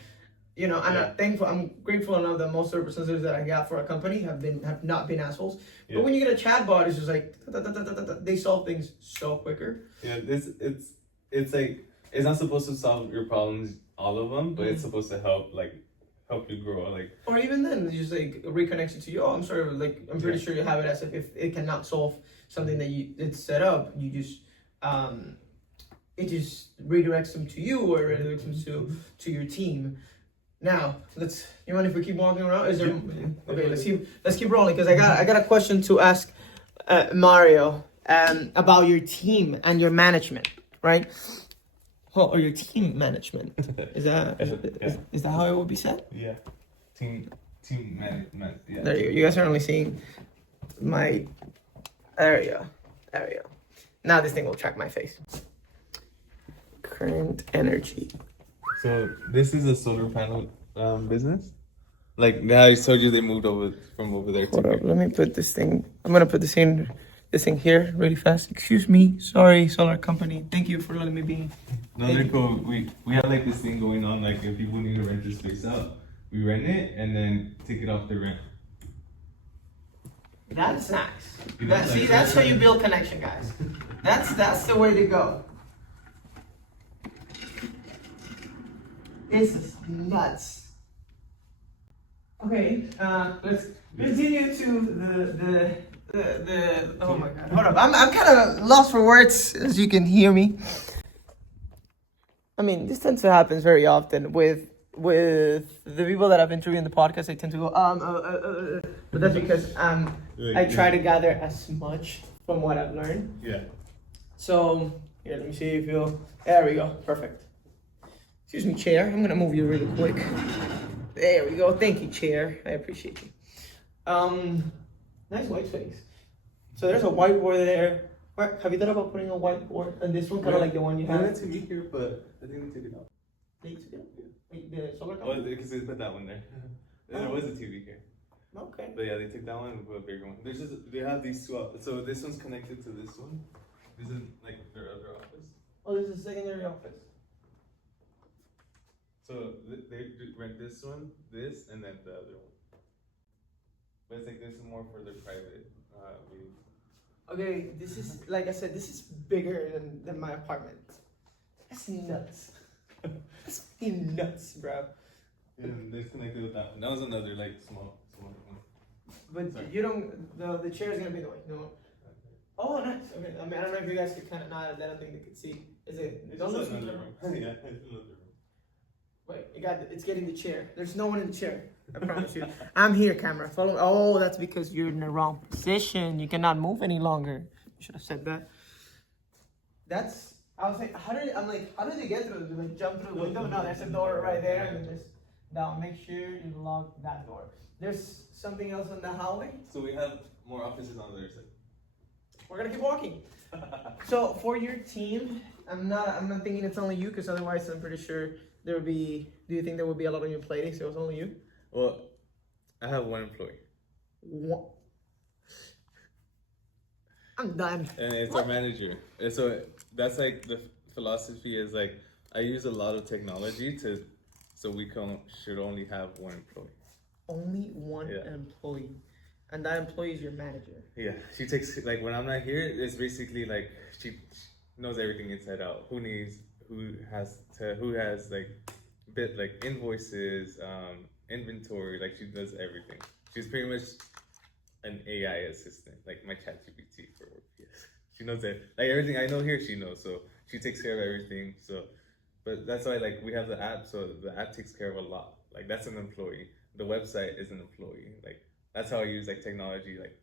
You know, and I'm grateful enough that most of the representatives that I got for a company have not been assholes. Yeah. But when you get a chatbot, it's just like they solve things so quicker. Yeah, it's like it's not supposed to solve your problems, all of them, but it's supposed to help you grow, like. Or even then, it just like reconnects you to you. Oh, I'm sorry, like I'm pretty sure you have it as if it cannot solve something that it's set up. You just it just redirects them to you or redirects them to your team. Now, you mind if we keep walking around? Is there okay? Let's keep rolling because I got a question to ask Mario about your team and your management, right? Or your team management. Is that how it would be said? Yeah. Team management. Yeah. There you go. You guys are only seeing my area. Now this thing will track my face. Current energy. So this is a solar panel business. Like now, I told you they moved from over there. Hold up, let me put this thing. I'm gonna put this thing here really fast. Excuse me, sorry, solar company. Thank you for letting me be. No, they're cool. We have like this thing going on. Like if people need to rent this space out, we rent it and then take it off the rent. That's nice. That's how you build connection, guys. That's the way to go. This is nuts. Okay, let's continue to the oh my god. Hold up. I'm kind of lost for words, as you can hear me. I mean, this tends to happen very often with the people that I've interviewed in the podcast. I tend to go but that's because I try to gather as much from what I've learned. Yeah. So here, let me see if you'll. There we go. Perfect. Excuse me, chair. I'm gonna move you really quick. There we go. Thank you, chair. I appreciate you. Nice white space. So there's a whiteboard there. Have you thought about putting a whiteboard on this one, kind of like the one you have? I wanted to be here, but I think we took it out. They took it out? Wait, the solar Oh, company? because they put that one there. There was a TV here. Okay. But yeah, they took that one and put a bigger one. They have these two. So this one's connected to this one. This is like their other office. Oh, this is a secondary office. So they rent this one, this, and then the other one. But it's like this is more for their private use. Okay, this is, like I said, this is bigger than my apartment. That's nuts. That's fucking nuts, bro. And it's connected with that one. That was another like small one. But Sorry. you don't, the chair is gonna be the way. No. Oh, nice. Okay, I mean, I don't know if you guys could kind of nod. I don't think they could see. Is it? It's Don't just look another through room. Yeah, it's another room. Wait, it's getting the chair. There's no one in the chair. I promise you. I'm here, camera. Follow me. Oh, that's because you're in the wrong position. You cannot move any longer. You should have said that. I was like, how did they get through? Did they jump through the window? No, there's a door right there. And then just down. Make sure you lock that door. There's something else in the hallway. So we have more offices on the other side. We're gonna keep walking. So for your team, I'm not thinking it's only you, because otherwise I'm pretty sure there would be. Do you think there would be a lot on your plate if it was only you? Well, I have one employee. What? I'm done. And it's our manager. And so that's like the philosophy is like I use a lot of technology so we should only have one employee. Only one employee, and that employee is your manager. Yeah, she takes like when I'm not here, it's basically like she knows everything inside out. Who has like invoices, inventory. Like she does everything. She's pretty much an AI assistant, like my ChatGPT for Workps. She knows that, like everything I know here, she knows. So she takes care of everything. So, but that's why like we have the app. So the app takes care of a lot. Like that's an employee. The website is an employee. Like that's how I use like technology, like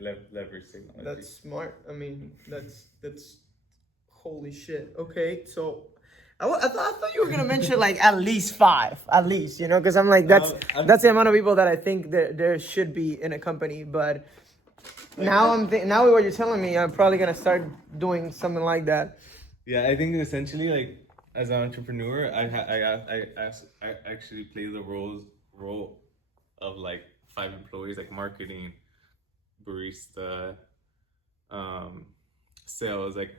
leverage technology. That's smart. I mean, that's holy shit. Okay, so. I thought you were gonna mention like at least 5, because I'm like that's the amount of people that I think there should be in a company. But now now what you're telling me, I'm probably gonna start doing something like that. Yeah, I think essentially like as an entrepreneur, I actually play the role of like 5 employees, like marketing, barista, sales. Like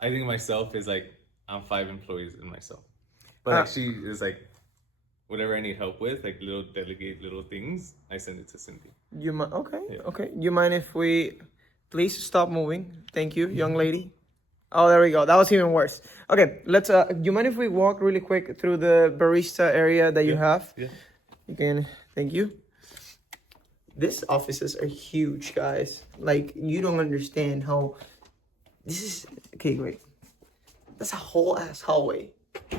I think myself is like. I'm 5 employees in myself, but like she is like, whatever I need help with, like delegate little things, I send it to Cindy. You mind? Okay, yeah. Okay. You mind if we please stop moving? Thank you, young lady. Oh, there we go. That was even worse. Okay, let's. You mind if we walk really quick through the barista area that you have? Yeah. You can. Thank you. These offices are huge, guys. Like you don't understand how. This is okay. Wait. That's a whole ass hallway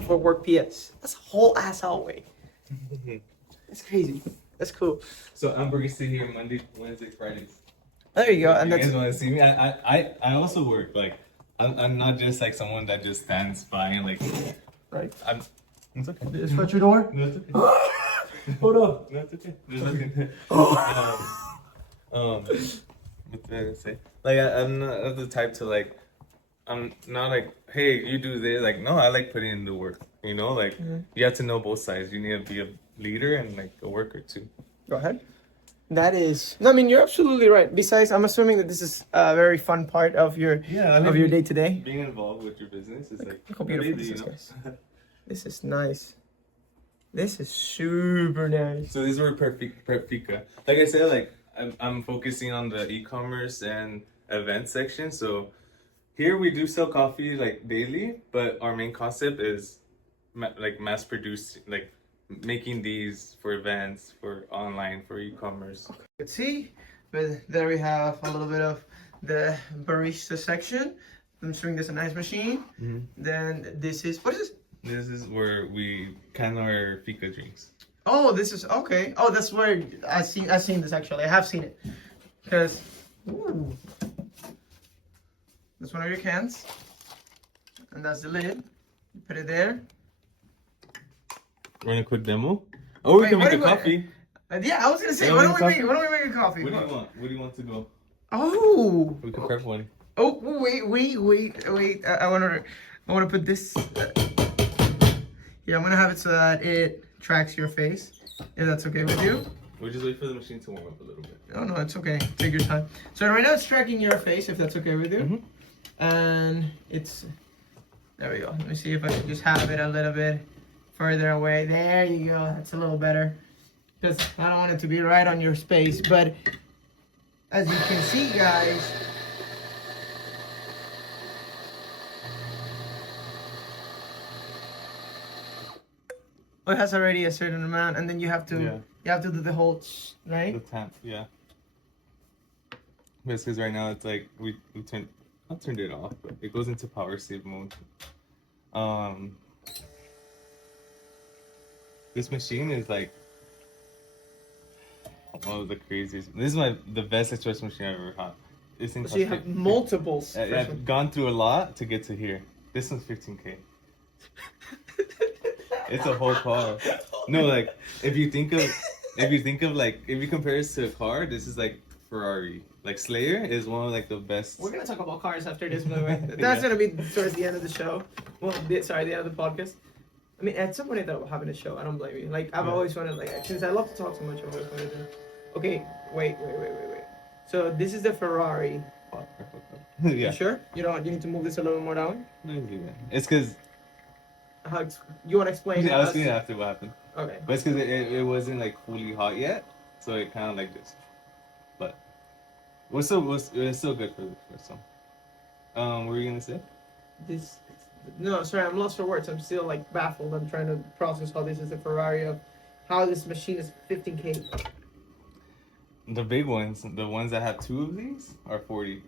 for Workps. That's a whole ass hallway. That's crazy. That's cool. So I'm barista here Monday, Wednesday, Fridays. There you go. If And you that's guys want to see me, I also work. Like, I'm not just like someone that just stands by and like, right. It's okay. Is that your door? No, it's okay. Hold up. No, it's okay. There's nothing. What did I say? Like, I'm not the type to like, I'm not like, hey, you do this. Like, no, I like putting in the work. You know, like, you have to know both sides. You need to be a leader and like a worker too. Go ahead. That is. No, I mean, you're absolutely right. Besides, I'm assuming that this is a very fun part of your day to day. Being involved with your business is like Look how beautiful baby, this is, you know? guys. This is nice. This is super nice. So these were prep FIKA. Like I said, like I'm focusing on the e-commerce and event section. So here we do sell coffee like daily, but our main concept is like mass produced, like making these for events, for online, for e-commerce. You can see, but there we have a little bit of the barista section. I'm assuming there's a nice machine. Then this is, what is this? This is where we can our FIKA drinks. Oh, this is okay. Oh, that's where I've seen this actually. I have seen it. Because that's one of your cans. And that's the lid. You put it there. Run a quick demo. Oh, we Wait, can make a what- coffee. Yeah, I was gonna say, Yeah, why we don't can we make a coffee? What do you want? What do you want to go? Oh. We can prep one. Oh, wait. I wanna put this. Yeah, I'm gonna have it so that it tracks your face. If that's okay with you. We'll just wait for the machine to warm up a little bit. Oh no, it's okay. Take your time. So right now it's tracking your face, if that's okay with you. And it's, there we go. Let me see if I can just have it a little bit further away. There you go. That's a little better. Because I don't want it to be right on your space. But as you can see, guys, it has already a certain amount, and then you have to do the whole, right? The temp, yeah. Because right now it's like we turned, not turned it off, but it goes into power save mode. This machine is like one of the craziest. This is the best espresso machine I've ever had. So you have multiples. I've gone through a lot to get to here. This one's 15K. It's a whole car. No, like if you compare this to a car, this is like Ferrari. Like Slayer is one of like the best. We're gonna talk about cars after this, by the way. That's gonna be towards the end of the show. Well, the end of the podcast. I mean, at some point I thought about having a show. I don't blame you. Like I've always wanted, like, since I love to talk so much, I've always wanted to. Okay, wait. So this is the Ferrari. Yeah. You sure? You need to move this a little more down. It's because. You want to explain? I was thinking after what happened. Okay. But it's because it wasn't like fully hot yet, so it kind of like this. But it's still good for the first time. What were you gonna say? No, sorry, I'm lost for words. I'm still like baffled. I'm trying to process how this is a Ferrari of how this machine is 15K. The big ones, the ones that have two of these, are 40.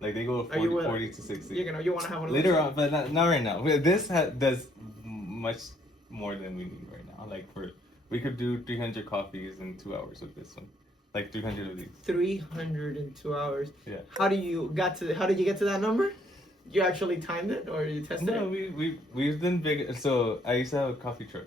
Like they go 40 to 60. You want to have one later on, but not right now. This does much more than we need right now. Like we could do 300 coffees in 2 hours with this one. Like 300 of these. 300 in 2 hours. Yeah. How did you get to that number? You actually timed it or you tested it? No, we've done big. So I used to have a coffee truck.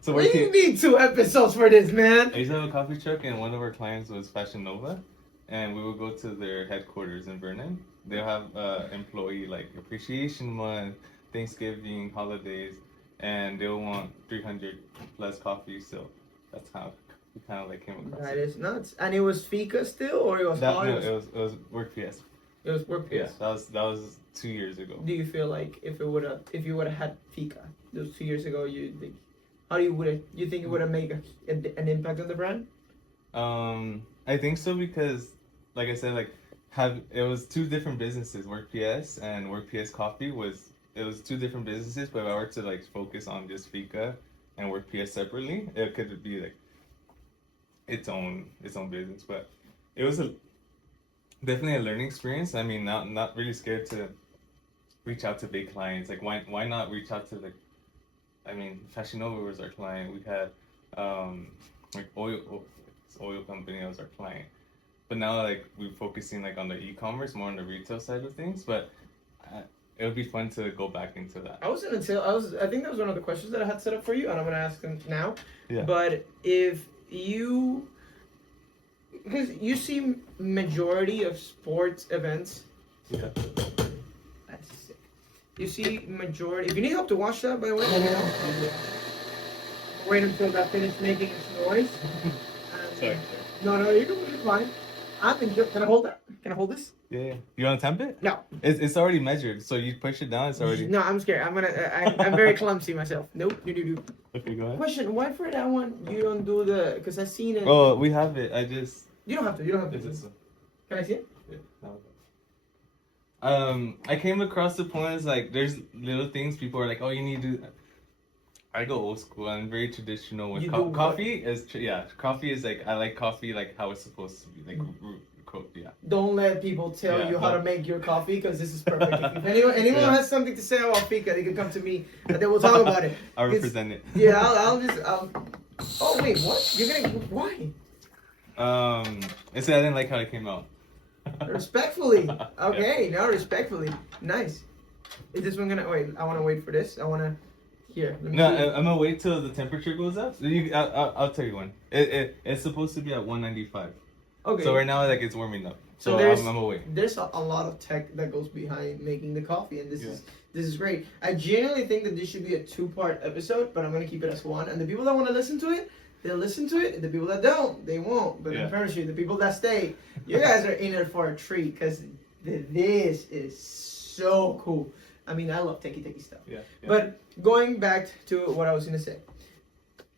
So We need 2 episodes for this, man. I used to have a coffee truck, and one of our clients was Fashion Nova, and we would go to their headquarters in Vernon. They'll have employee like appreciation month, Thanksgiving, holidays, and they'll want 300 plus coffees. So that's how we kind of like came across. That is nuts. And it was FIKA still, or it was hot? No, it was Workps. It was Workps. Yeah, that was 2 years ago. Do you feel like if you would have had FIKA those 2 years ago, you think it would have made an impact on the brand? I think so because, like I said, it was 2 different businesses. Workps and Workps Coffee was 2 different businesses. But if I were to like focus on just FIKA and Workps separately, it could be like its own business. But it was definitely a learning experience. I mean, not really scared to reach out to big clients. Like why not reach out to Fashion Nova was our client. We had like oil company was our client. But now like we're focusing like on the e-commerce, more on the retail side of things. But it would be fun to go back into that. I think that was one of the questions that I had set up for you, and I'm gonna ask them now. Yeah. But if you, because you see majority of sports events. Yeah. That's sick. You see majority. If you need help to watch that, by the way, let me know. Wait until that finished making its noise. Sorry. No, you're fine. I'm enjoying. Can I hold that? Can I hold this? Yeah. You want to temp it? No. It's already measured, so you push it down. It's already. No, I'm scared. I'm very clumsy myself. Nope. You. Okay, go ahead. Question: why for that one you don't do the? Because I've seen it. Oh, we have it. I just. You don't have to. Is this one? Can I see it? Yeah. I came across the points like there's little things people are like, oh, you need to. I go old school. I'm very traditional with coffee. Coffee is like I like coffee like how it's supposed to be like. Yeah. Don't let people tell you how to make your coffee because this is perfect. If anyone has something to say about FIKA, they can come to me and then we'll talk about it. I'll represent it. Yeah, I'll. Oh wait, what? You're gonna why? I said I didn't like how it came out. Respectfully. Okay, no, respectfully. Nice. Is this one gonna wait? I want to wait for this. I want to. Here. Let me see. I'm gonna wait till the temperature goes up. So I'll tell you when. It's supposed to be at 195. Okay. So right now, like it's warming up. So I'm gonna wait. There's a lot of tech that goes behind making the coffee, and this is great. I genuinely think that this should be a 2-part episode, but I'm gonna keep it as one. And the people that want to listen to it, they'll listen to it. And the people that don't, they won't. But I promise you, the people that stay, you guys are in it for a treat because this is so cool. I mean, I love techie stuff. Yeah. But going back to what I was gonna say,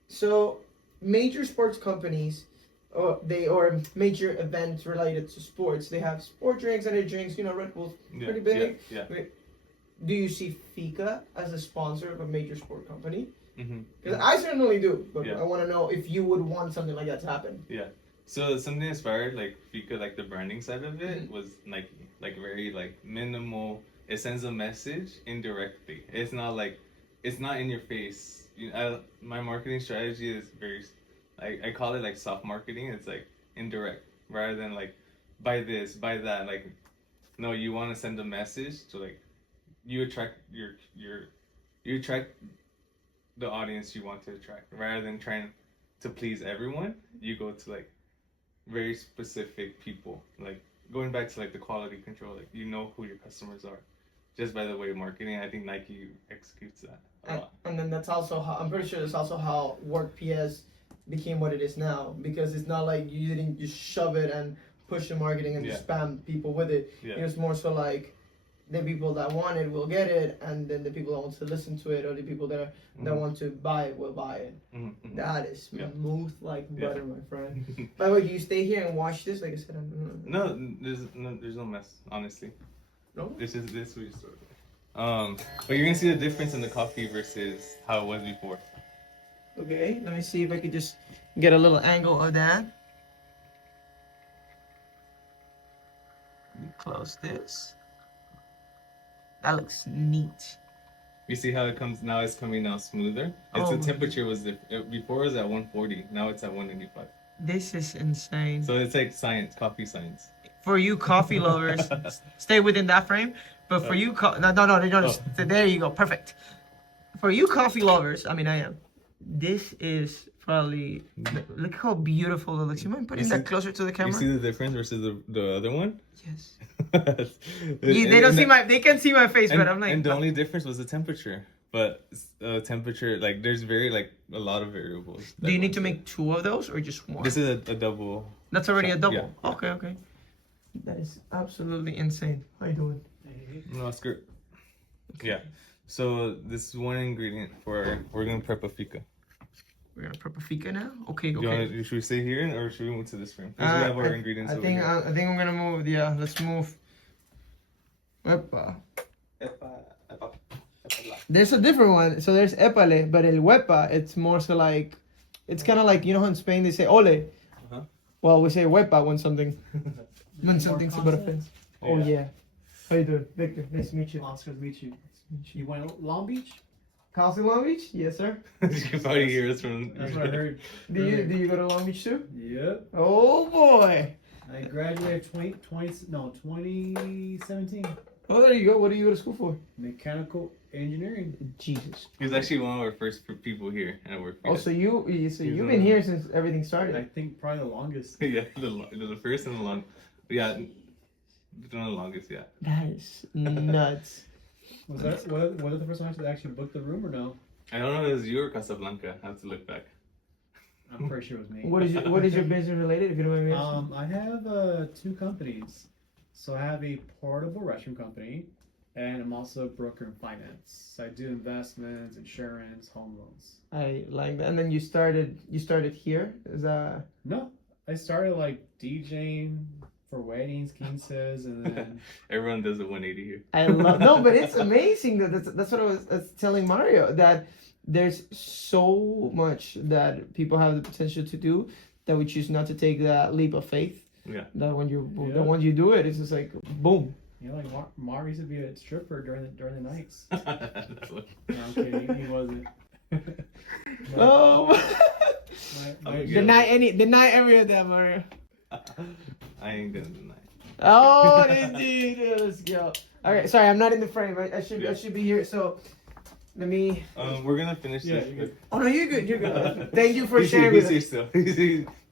so major sports companies. Or major events related to sports. They have sport drinks, energy drinks. Red Bull's pretty big. Yeah. Do you see FIKA as a sponsor of a major sport company? Because Mm-hmm. I certainly do, but I want to know if you would want something like that to happen. Yeah. So something inspired like FIKA, like the branding side of it was Nike, like very like minimal. It sends a message indirectly. It's not in your face. My marketing strategy is very. I call it like soft marketing. It's like indirect rather than like buy this, buy that. Like, no, you want to send a message to like you attract you attract the audience you want to attract rather than trying to please everyone. You go to like very specific people. Like going back to like the quality control. Like you know who your customers are just by the way of marketing. I think Nike executes that a lot. And then that's also how I'm pretty sure that's also how Workps became what it is now, because it's not like you didn't just shove it and push the marketing and just spam people with it. It was more so like the people that want it will get it, and then the people that want to listen to it or the people that want to buy it will buy it. That is smooth like butter, my friend. By the way, do you stay here and watch this? Like I said, No, there's no mess, honestly. No? This we just started. But you're gonna see the difference in the coffee versus how it was before. Okay, let me see if I could just get a little angle of that. Let me close this. That looks neat. You see how it comes now? It's coming out smoother. The temperature was before it was at 140. Now it's at 185. This is insane. So it's like science, coffee science. For you coffee lovers, stay within that frame. But for you, there you go, perfect. For you coffee lovers, I mean, I am. This is probably look how beautiful it looks. You mind putting that closer to the camera? You see the difference versus the other one? Yes. They can see my face, but I'm like. And the only difference was the temperature. But temperature, like there's a lot of variables. Do you need to make 2 of those or just 1? This is a double. That's already a double. Yeah. Okay. That is absolutely insane. How you doing? No, it's good. Okay. Yeah. So this is one ingredient we're gonna prep a FIKA. We're gonna prep a FIKA now. Okay. Should we stay here or should we move to this frame? Because we have our ingredients. I think I'm gonna move. Yeah, let's move. Wepa. There's a different one. So there's epale, but el wepa, it's more so like, it's kind of like, you know how in Spain they say ole. Well, we say wepa when something's about offense. Oh yeah. How you doing, Victor? Nice to meet you. Oscar, meet you. You went Long Beach? Council Long Beach? Yes, sir. You can probably hear us from. That's what I heard. Do you go to Long Beach too? Yep. Oh boy. I graduated 2017. Oh, there you go. What do you go to school for? Mechanical engineering. Jesus. He was actually one of our first people here at work. Oh, so you've been here since everything I started. think probably the longest. Yeah, the first and the long. Yeah, one of the longest. Yeah. That is nuts. Was that the first time I actually booked the room or no? I don't know if it was you or Casablanca. I have to look back. I'm pretty sure it was me. What is your business related? If you don't mind me asking? I have 2 companies. So I have a portable restroom company, and I'm also a broker in finance. So I do investments, insurance, home loans. I like that. And then you started here. Is that? No, I started like DJing for weddings, quinces, and then Everyone does a 180 here. I love no, but it's amazing that's what I was telling Mario, that there's so much that people have the potential to do that we choose not to take that leap of faith. Yeah. That when you once you do it, it's just like boom. you know, like Mar used to be a stripper during the nights. That's what- No, I'm kidding, he wasn't. Oh, my deny every of that, Mario. I ain't gonna deny. Oh, indeed. Let's go. Okay, sorry, I'm not in the frame. I should be here. So let me. We're gonna finish Yeah, this. you're good. Oh no, you're good. You're good. Thank you for He's sharing here with us. still.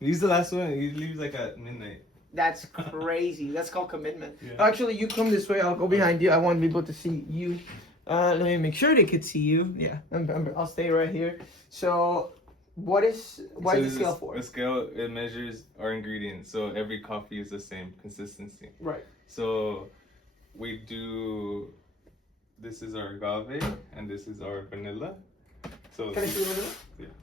He's the last one. He leaves like at midnight. That's crazy. That's called commitment. Yeah. Actually, you come this way. I'll go behind you. I want people to see you. Let me make sure they could see you. Yeah, I'll stay right here. So, why is the scale for? A scale, it measures our ingredients, so every coffee is the same consistency. Right. So we do. This is our agave, and this is our vanilla. So Can I see one of yeah. them?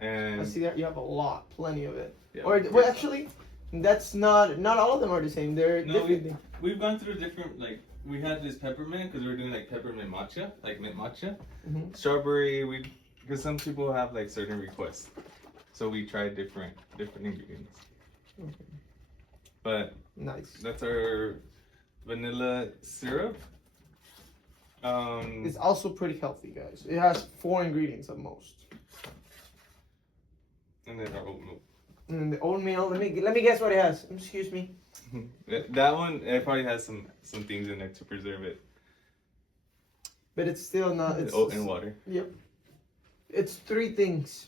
And I see that you have a lot, plenty of it. yeah, Or well, actually, that's not all of them are the same. They're no, different. we've gone through different, like, we had this peppermint because we were doing like peppermint matcha, like mint matcha. Mhm. Strawberry, because some people have like certain requests, so we tried different ingredients. Okay. But Nice. that's our vanilla syrup. It's also pretty healthy, guys. It has 4 ingredients at most. And then our oat milk. And the oatmeal. Let me guess what it has. Excuse me. That one, it probably has some things in there to preserve it. But it's still not. It's Oat and water. Yep. It's 3 things.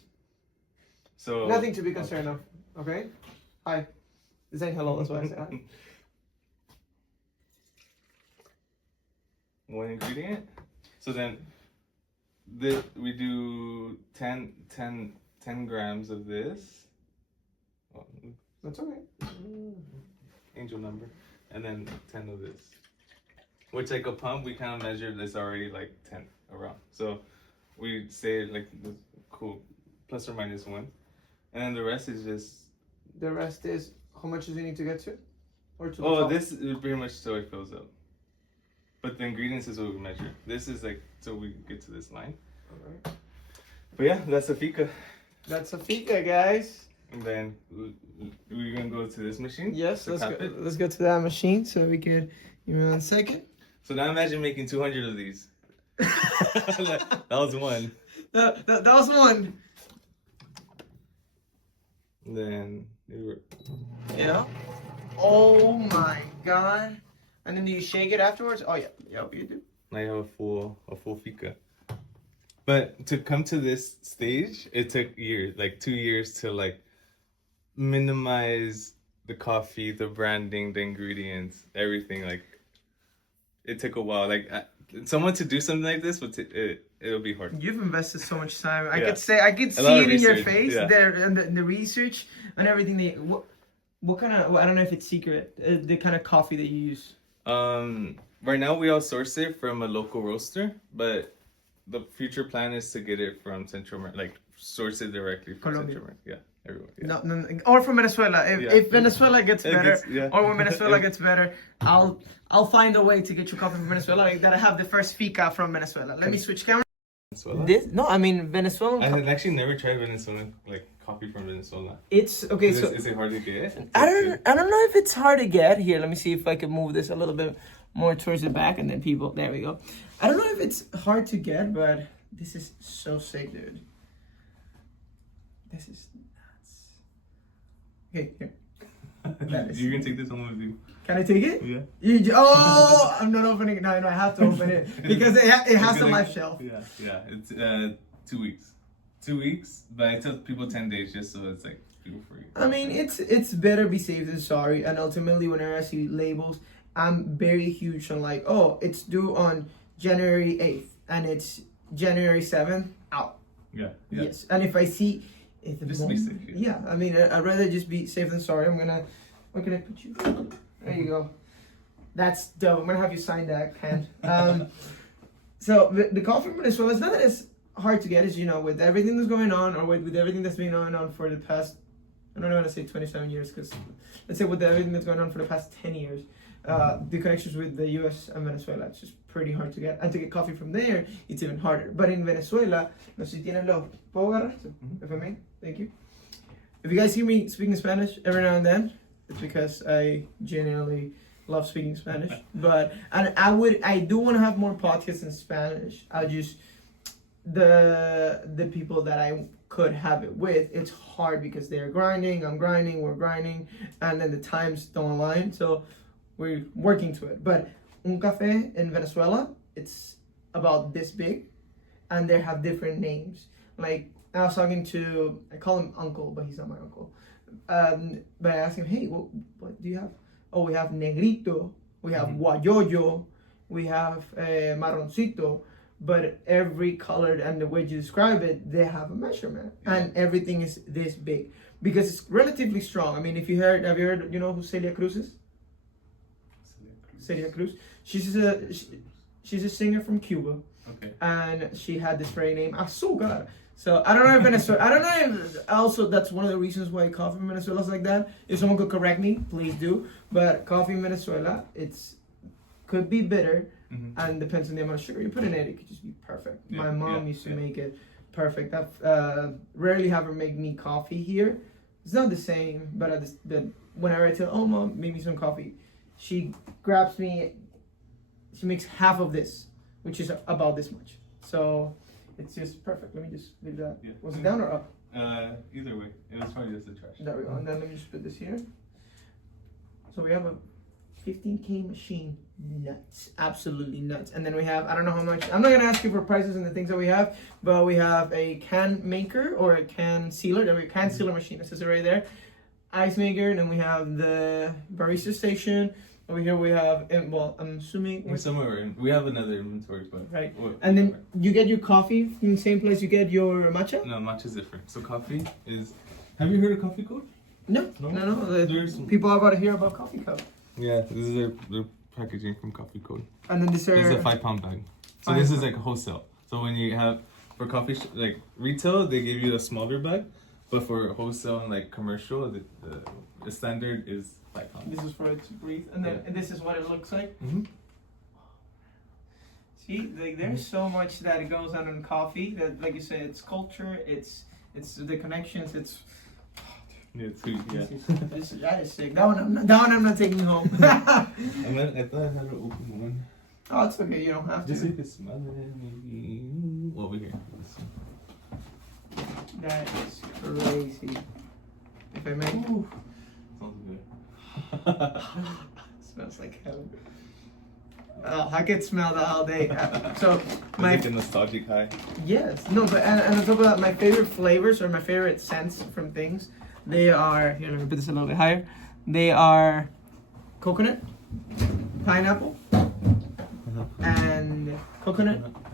So Nothing to be concerned of. Okay. Hi. This ain't hello. That's why I said hi. One ingredient. So then, we do 10 grams of this. Oh, That's okay. angel number, and then 10 of this. Which, like a pump, we kind of measured this already like 10 around. So we say like cool, plus or minus 1, and then the rest is just. The rest is how much does it need to get to, or to. the Oh, top? this is pretty much so it fills up. But the ingredients is what we measure. This is like so we get to this line. Alright. But yeah, that's a FIKA. That's a FIKA, guys. And then we're gonna go to this machine. Yes, to let's cap go. it. Let's go to that machine so we can. Give me 1 second. So now imagine making 200 of these. That was one. That was one. And then Yeah. Oh my god. And then do you shake it afterwards? Oh yeah. Yep, you do. now you have a full FIKA. But to come to this stage, it took years, like 2 years to like minimize the coffee, the branding, the ingredients, everything. Like it took a while. Like someone to do something like this, it'll be hard. You've invested so much time. I Yeah. could A see lot it of in your research, face yeah. there, and the research and everything. What kind of? I don't know if it's secret. The kind of coffee that you use. Right now we all source it from a local roaster, but the future plan is to get it from Central America, like source it directly from Colombia. Central America. Yeah, everywhere. Yeah. No, or from Venezuela. Yeah. If Venezuela gets It better, gets- yeah. or when Venezuela gets better, I'll find a way to get you coffee from Venezuela. Like that, I have the first FIKA from Venezuela. Let me switch camera. Venezuela? No, I mean Venezuelan. I had actually never tried Venezuelan like coffee from Venezuela? It's okay. So Is it hard to get? I don't know if it's hard to get here. Let me see if I can move this a little bit more towards the back, and then people. There we go. I don't know if it's hard to get, but this is so sick, dude. This is nuts. Okay, here. You can take this home with you. Can I take it? Yeah. Oh, I'm not opening it. No, I have to open it because it has a live shelf. Yeah. It's 2 weeks. 2 weeks, but I tell people 10 days just so it's like feel free. I mean, it's better be safe than sorry. And ultimately, whenever I see labels, I'm very huge on like, oh, it's due on January 8th and it's January 7th, out. Yeah. Yes. And if I see it, Just be safe. Yeah. I mean, I'd rather just be safe than sorry. Where can I put you? There you go. That's dope. I'm gonna have you sign that, Ken. So the coffee from Venezuela, it's not that it's hard to get, as you know, with everything that's going on, or with everything that's been going on for the past, I don't want to say 27 years, because let's say with everything that's going on for the past 10 years, the connections with the US and Venezuela, it's just pretty hard to get. And to get coffee from there, it's even harder. But in Venezuela, no sé si tienen los, ¿puedo agarrar? If I may, thank you. If you guys hear me speaking Spanish every now and then, it's because I genuinely love speaking Spanish. But, and I do want to have more podcasts in Spanish. The people that I could have it with, it's hard because they're grinding, I'm grinding, we're grinding, and then the times don't align, so we're working to it. But un café in Venezuela, it's about this big, and they have different names. Like, I was talking to, I call him uncle, but he's not my uncle. But I asked him, hey, what do you have? Oh, we have negrito, we have guayoyo, we have marroncito. But every color and the way you describe it, they have a measurement, and everything is this big because it's relatively strong. I mean, have you heard, you know who Celia Cruz is? Celia Cruz. She's a singer from Cuba. Okay. And she had this very name, Azúcar. So I don't know if Venezuela, I don't know if also that's one of the reasons why coffee in Venezuela is like that. If someone could correct me, please do. But coffee in Venezuela, could be bitter. Mm-hmm. And depends on the amount of sugar you put in it. It could just be perfect. Yeah, my mom used to make it perfect. I've rarely have her make me coffee here. It's not the same, but whenever I tell, oh mom, make me some coffee, she grabs me. She makes half of this, which is about this much. So it's just perfect. Let me just leave that. Yeah. Was it down or up? Either way, it was probably just the trash. There we go. And then let me just put this here. So we have a 15K machine. Nuts, absolutely nuts. And then we have, I don't know how much, I'm not gonna ask you for prices and the things that we have, but we have a can maker or a can sealer. There we go, can sealer machine. This is right there. Ice maker. And then we have the barista station. Over here we have, well, I'm assuming we have another inventory, but right. And then you get your coffee from the same place you get your matcha. No, matcha is different. So coffee is. Have you heard of Coffee Code? No. People are about to hear about Coffee Code. Yeah, this is their packaging from Coffee Code. And then this is a 5-pound bag. So this is like wholesale. So when you have for coffee like retail, they give you a smaller bag, but for wholesale and like commercial, the standard is 5 pounds. This is for it to breathe, and then and this is what it looks like. Mm-hmm. See, there's so much that goes on in coffee. That, like you said, it's culture, it's the connections, it's. Yeah, it's sweet, yeah. That is sick. That one I'm not taking home. I thought I had an open one. Oh, it's okay. You don't have to. Just so you can smell it, maybe over here. That is crazy. If I may. Ooh. Sounds good. Smells like heaven. Oh, I could smell that all day. So my like a nostalgic high. Yes. No, but and on top of that, my favorite flavors or my favorite scents from things. They are, here, let me put this a little bit higher. They are coconut, pineapple, and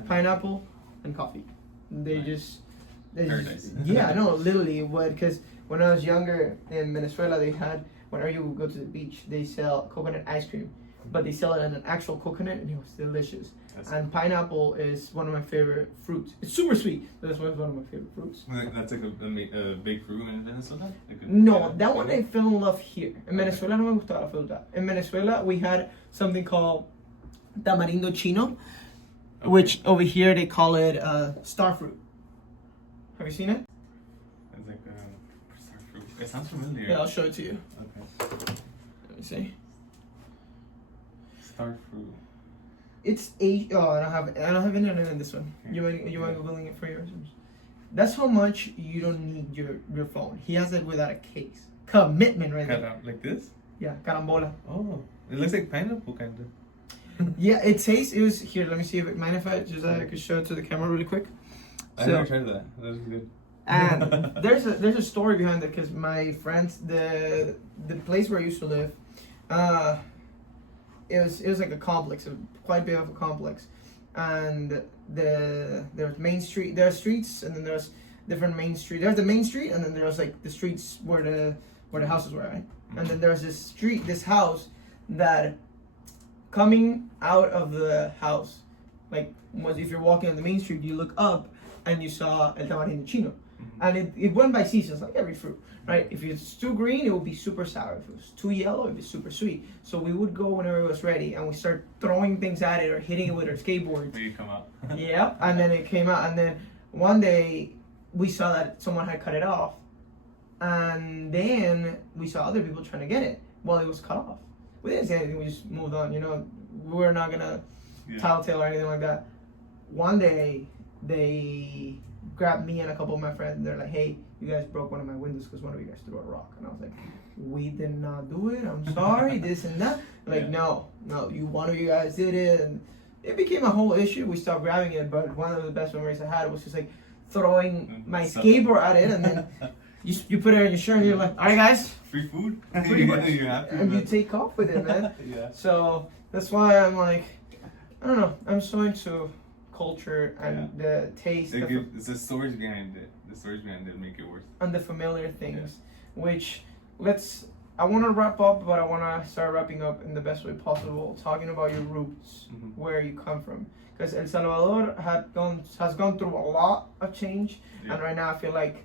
pineapple, and coffee. They just yeah, no, literally, because when I was younger in Venezuela, they had, whenever you go to the beach, they sell coconut ice cream, but they sell it in an actual coconut, and it was delicious. And pineapple is one of my favorite fruits. It's super sweet, but that's one of my favorite fruits. That's like a big fruit in Venezuela? No, that one I fell in love here. In Venezuela no me gustaba la fruta. In Venezuela we had something called tamarindo chino, which over here they call it star fruit. Have you seen it? It's like It sounds familiar. Yeah, I'll show it to you. Okay. Let me see. Star fruit. It's oh, I don't have internet in this one. You mind googling it for yours? That's how much you don't need your phone. He has it without a case. Commitment right there. Like this? Yeah, carambola. Oh, it looks like pineapple kind of. Yeah, it tastes. It was here. Let me see if it mind if I just I could show it to the camera really quick. I never tried that. That was good. And there's a story behind it because my friends, the place where I used to live, it was like a complex, quite big of a complex, and there's main street. There are streets, and then there's different main street. There's the main street, and then there's like the streets where the houses were, right? And then there's this house that coming out of the house, like if you're walking on the main street, you look up and you saw El Tamarindo Chino. And it went by seasons, like every fruit, right? If it's too green, it would be super sour. If it was too yellow, it would be super sweet. So we would go whenever it was ready, and we start throwing things at it or hitting it with our skateboards. When you come out. Yeah, and then it came out, and then one day we saw that someone had cut it off, and then we saw other people trying to get it while it was cut off. We didn't say anything. We just moved on. You know, we were not gonna tattletale or anything like that. One day they grabbed me and a couple of my friends, and they're like, "Hey, you guys broke one of my windows because one of you guys threw a rock." And I was like, "We did not do it. I'm sorry." This and that. Like, no, one of you guys did it, and it became a whole issue. We stopped grabbing it, but one of the best memories I had was just like throwing my skateboard at it, and then you put it on your shirt, and you're like, "All right, guys, free food." Pretty much. You have to, and you take off with it, man. Yeah. So that's why I'm like, I don't know. I'm so into culture and the taste It's the stories behind it. The stories behind it make it worth it. and the familiar things. Which I want to wrap up, but I want to start wrapping up in the best way possible, talking about your roots, where you come from. Because El Salvador has gone through a lot of change, and right now I feel like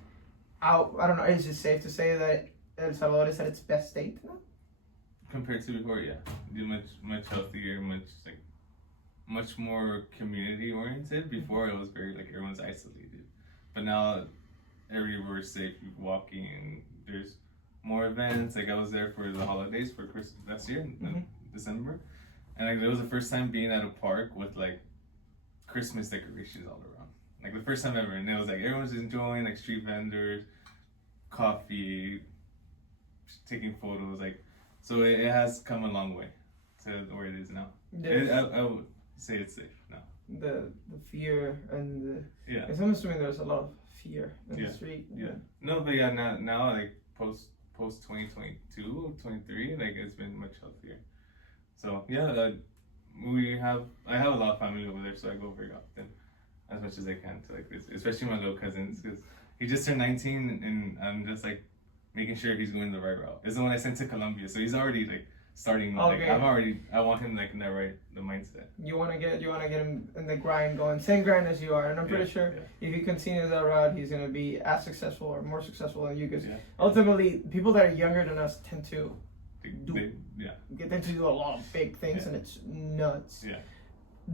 I don't know. Is it safe to say that El Salvador is at its best state now? Compared to before, yeah, much healthier, much more community oriented. Before it was very like everyone's isolated, but now everywhere's safe. You're walking, and there's more events. Like I was there for the holidays for Christmas last year in December, and like it was the first time being at a park with like Christmas decorations all around. Like the first time ever, and it was like everyone's enjoying like street vendors, coffee, taking photos. Like so, it has come a long way to where it is now. I would say it's safe now. The fear and the Yeah. Because I'm assuming there's a lot of fear in the street. Yeah. No, but yeah, now like post 2022, 23, like it's been much healthier. So yeah, I have a lot of family over there, so I go very often, as much as I can to like this, especially my little cousins, because he just turned 19, and I'm just like making sure he's going the right route. It's the one I sent to Colombia, so he's already like starting. Okay. Like I want him like in the mindset. You wanna get him in the grind going, same grind as you are, and I'm pretty sure if he continues that route, he's gonna be as successful or more successful than you. Because ultimately, people that are younger than us tend to get them to do a lot of big things, and it's nuts. Yeah.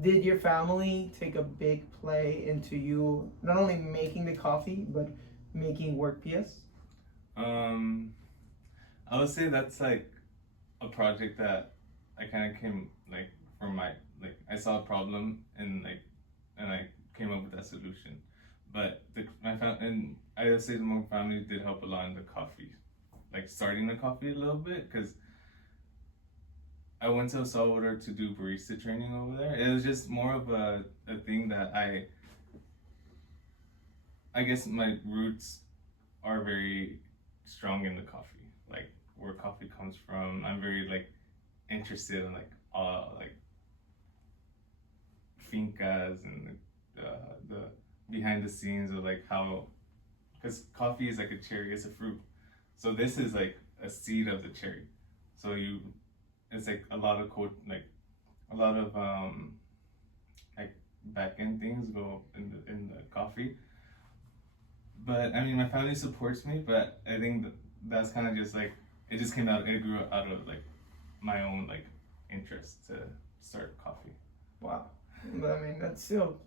Did your family take a big play into you not only making the coffee but making Workps? I would say that's like a project that I kind of came like from I saw a problem and I came up with that solution. But my family, and I would say my family did help a lot in the coffee, like starting the coffee a little bit, because I went to El Salvador to do barista training over there. It was just more of a thing that I guess my roots are very strong in the coffee, like where coffee comes from. I'm very like interested in like FIKAs and the behind the scenes of like how, because coffee is like a cherry, it's a fruit. So this is like a seed of the cherry. So it's like a lot of like back end things go in the coffee. But I mean, my family supports me, but I think that's kind of just like, it grew out of like my own like interest to start coffee. Wow. But I mean, that's still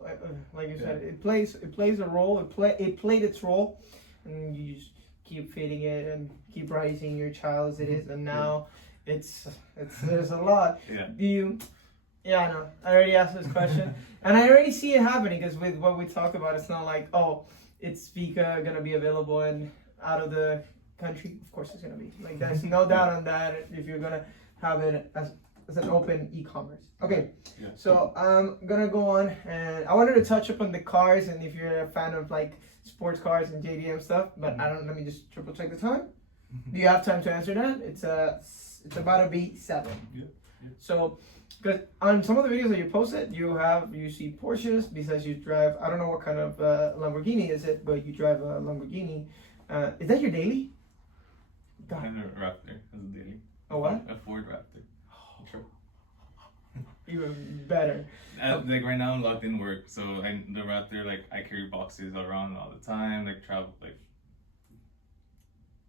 like you said, it plays a role. It played its role, and you just keep feeding it and keep raising your child as it is, and now it's there's a lot. Yeah. Do you? Yeah, I know. I already asked this question, and I already see it happening because with what we talk about, it's not like, oh, it's FIKA gonna be available and out of the country. Of course, it's gonna be. Like, there's no doubt on that. If you're gonna have it as an open e-commerce. Okay, Yeah. so I'm gonna go on, and I wanted to touch up on the cars, and if you're a fan of like sports cars and JDM stuff, but I don't. Let me just triple check the time. Do you have time to answer that? It's about to be 7. Yeah. So, because on some of the videos that you posted, you see Porsches. Besides, you drive. I don't know what kind of Lamborghini is it, but you drive a Lamborghini. Is that your daily? God. And a Raptor as a daily. A what? A Ford Raptor. Sure. Even better. Like right now I'm locked in work, so the Raptor, like I carry boxes around all the time, like travel, like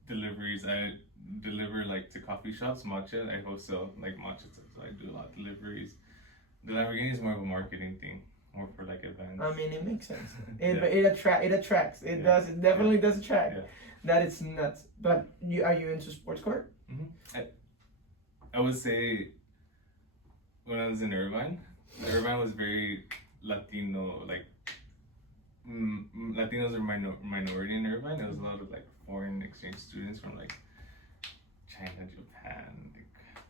deliveries. I deliver like to coffee shops, matcha. I wholesale like matcha, so I do a lot of deliveries. The Lamborghini is more of a marketing thing, more for like events. I mean, it makes sense. Yeah. It attracts. It does. It definitely does attract. Yeah. That it's nuts. But are you into sports car? I would say when I was in Irvine was very Latino, like Latinos are minority in Irvine. There was a lot of like foreign exchange students from like China, Japan, like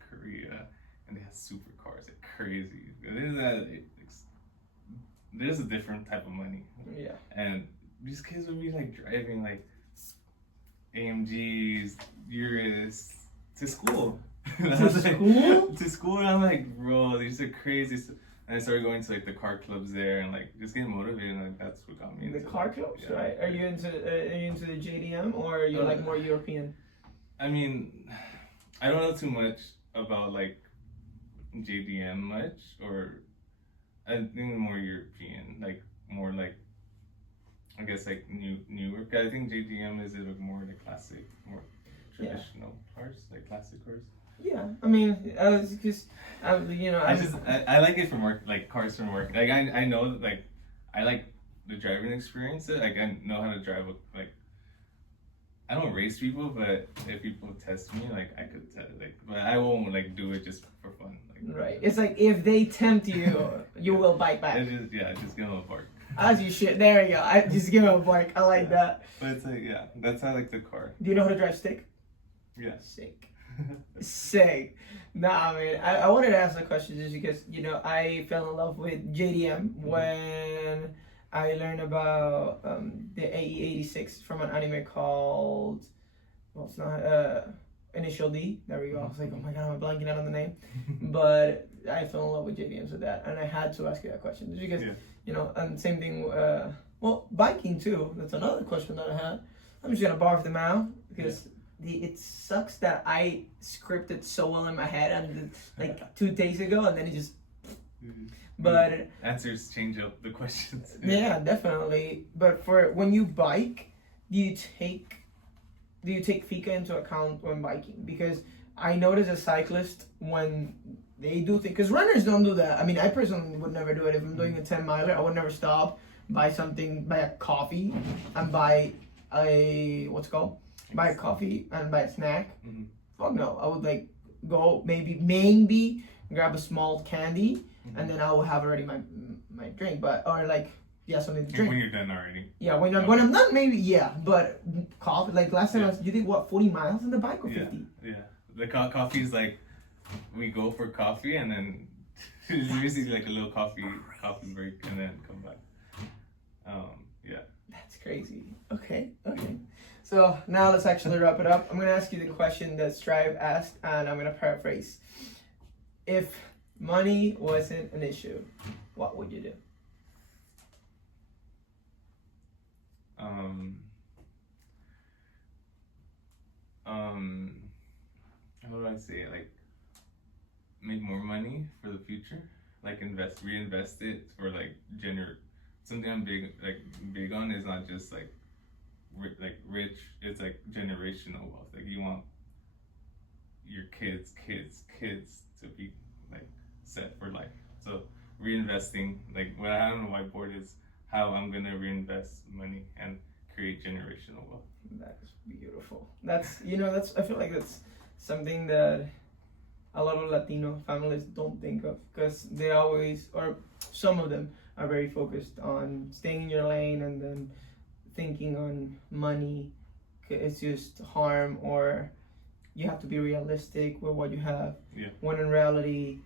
Korea, and they had supercars, like crazy. There's a different type of money. Yeah. And these kids would be like driving like AMGs, Urus to school. To school? To school, and I'm like, bro, these are crazy. And I started going to like the car clubs there and like just getting motivated. And like that's what got me into The car clubs, yeah. right? Are you into the JDM or are you like more European? I mean, I don't know too much about like JDM much, or I think more European, like more like I guess like newer. I think JDM is more like classic, more traditional cars, like classic cars. Yeah, I mean, because I like it from work, like cars from work. Like I know that, like I like the driving experience. Like I know how to drive. Like I don't race people, but if people test me, like I could test. Like, but I won't like do it just for fun. Like, right. It's like if they tempt you, you will bite back. Just give them a bark. As you should. There you go. I just give them a bark. I like that. But it's like that's how I like the car. Do you know how to drive stick? Yeah. Sick. Sick. Nah, man. I wanted to ask the question just because, I fell in love with JDM when I learned about the AE86 from an anime called, Initial D. There we go. I was like, oh my god, I'm blanking out on the name. But I fell in love with JDMs with that. And I had to ask you that question just because, and same thing, biking too. That's another question that I had. I'm just going to barf them out because... It sucks that I scripted so well in my head and like 2 days ago, and then it just. But answers change up the questions. Yeah, definitely. But for when you bike, do you take FIKA into account when biking? Because I notice as cyclists when they do things, because runners don't do that. I mean, I personally would never do it. If I'm doing a 10-miler, I would never stop, buy a coffee, and buy buy a coffee and buy a snack. Mm-hmm. Fuck no. I would like go maybe grab a small candy, and then I will have already my drink, something to drink. When you're done already. Yeah, when I'm done, maybe but coffee. Like last time you did 40 miles on the bike or 50? Yeah. The coffee's like we go for coffee and then it's usually like a little coffee break and then come back. That's crazy. Okay. So now let's actually wrap it up. I'm gonna ask you the question that Strive asked, and I'm gonna paraphrase. If money wasn't an issue, what would you do? How do I say it? Like make more money for the future, like reinvest it for like something I'm big on is not just like rich, it's like generational wealth. Like you want your kids to be like set for life. So reinvesting, like what I have on the whiteboard is how I'm gonna reinvest money and create generational wealth. That's beautiful. That's I feel like that's something that a lot of Latino families don't think of, because they always, or some of them are very focused on staying in your lane and then thinking on money. It's just harm, or you have to be realistic with what you have. Yeah. When reality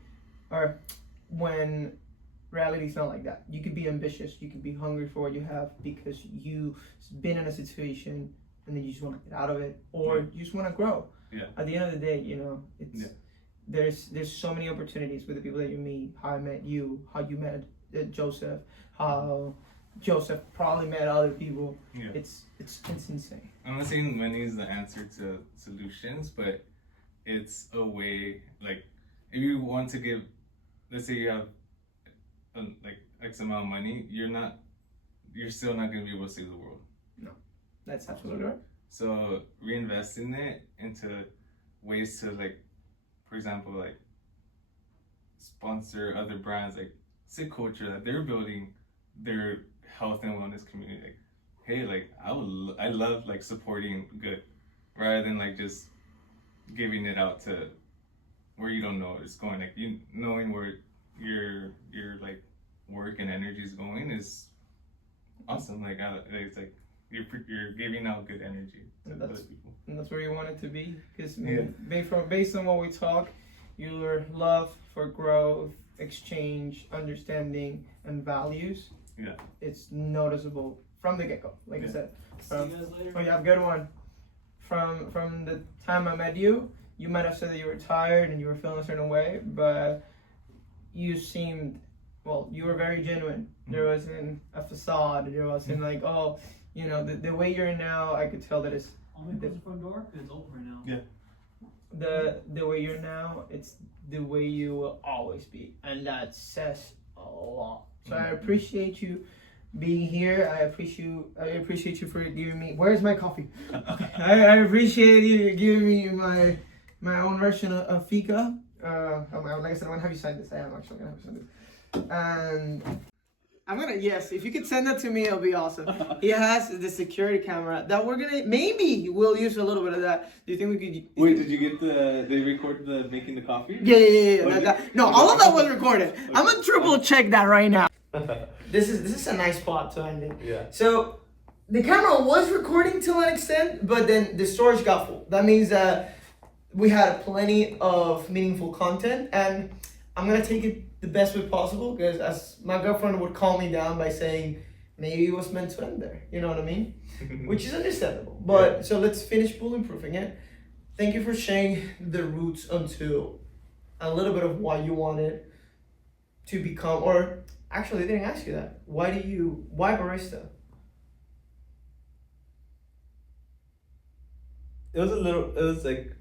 is not like that. You could be ambitious, you could be hungry for what you have because you've been in a situation and then you just want to get out of it, or you just want to grow. Yeah. At the end of the day, it's there's so many opportunities with the people that you meet. How I met you, how you met Joseph, how Joseph probably met other people. Yeah. It's insane. I'm not saying money is the answer to solutions, but it's a way. Like, if you want to give, let's say you have like X amount of money, you're still not gonna be able to save the world. No, that's absolutely right. So reinvesting it into ways to, like, for example, like sponsor other brands, like say Culture, that they're building their health and wellness community. Like, hey, like I love like supporting good, rather than like just giving it out to where you don't know it's going. Like, you knowing where your like work and energy is going is awesome. Like, it's like you're giving out good energy to other people. And that's where you want it to be, because based on what we talk, your love for growth, exchange, understanding, and values, it's noticeable from the get-go. Like I said, See you guys later. Oh, you have a good one. From the time I met you, you might have said that you were tired and you were feeling a certain way, but you seemed, well, you were very genuine. There wasn't a facade. There wasn't like, oh, the way you're now, I could tell that it's I'll close the front door because it's open right now. Yeah. the way you're now, it's the way you will always be, and that says a lot. So I appreciate you being here. I appreciate you for giving me. Where's my coffee? Okay. I appreciate you giving me my own version of FIKA. Like I said, I'm gonna have you sign this. I am actually gonna have you sign this. And I'm gonna, yes, if you could send that to me, it'll be awesome. He has the security camera that we'll use a little bit of that. Do you think we could? Wait, did you get they record the making the coffee? Yeah. No, all of that was recorded. Okay. I'm gonna triple check that right now. This is a nice spot to end it. Yeah. So the camera was recording to an extent, but then the storage got full. That means that we had plenty of meaningful content, and I'm gonna take it the best way possible, because as my girlfriend would calm me down by saying maybe it was meant to end there. You know what I mean? Which is understandable. But so let's finish bulletproofing it. Thank you for sharing the roots onto a little bit of why you wanted to become, or actually I didn't ask you that. Why barista? It was like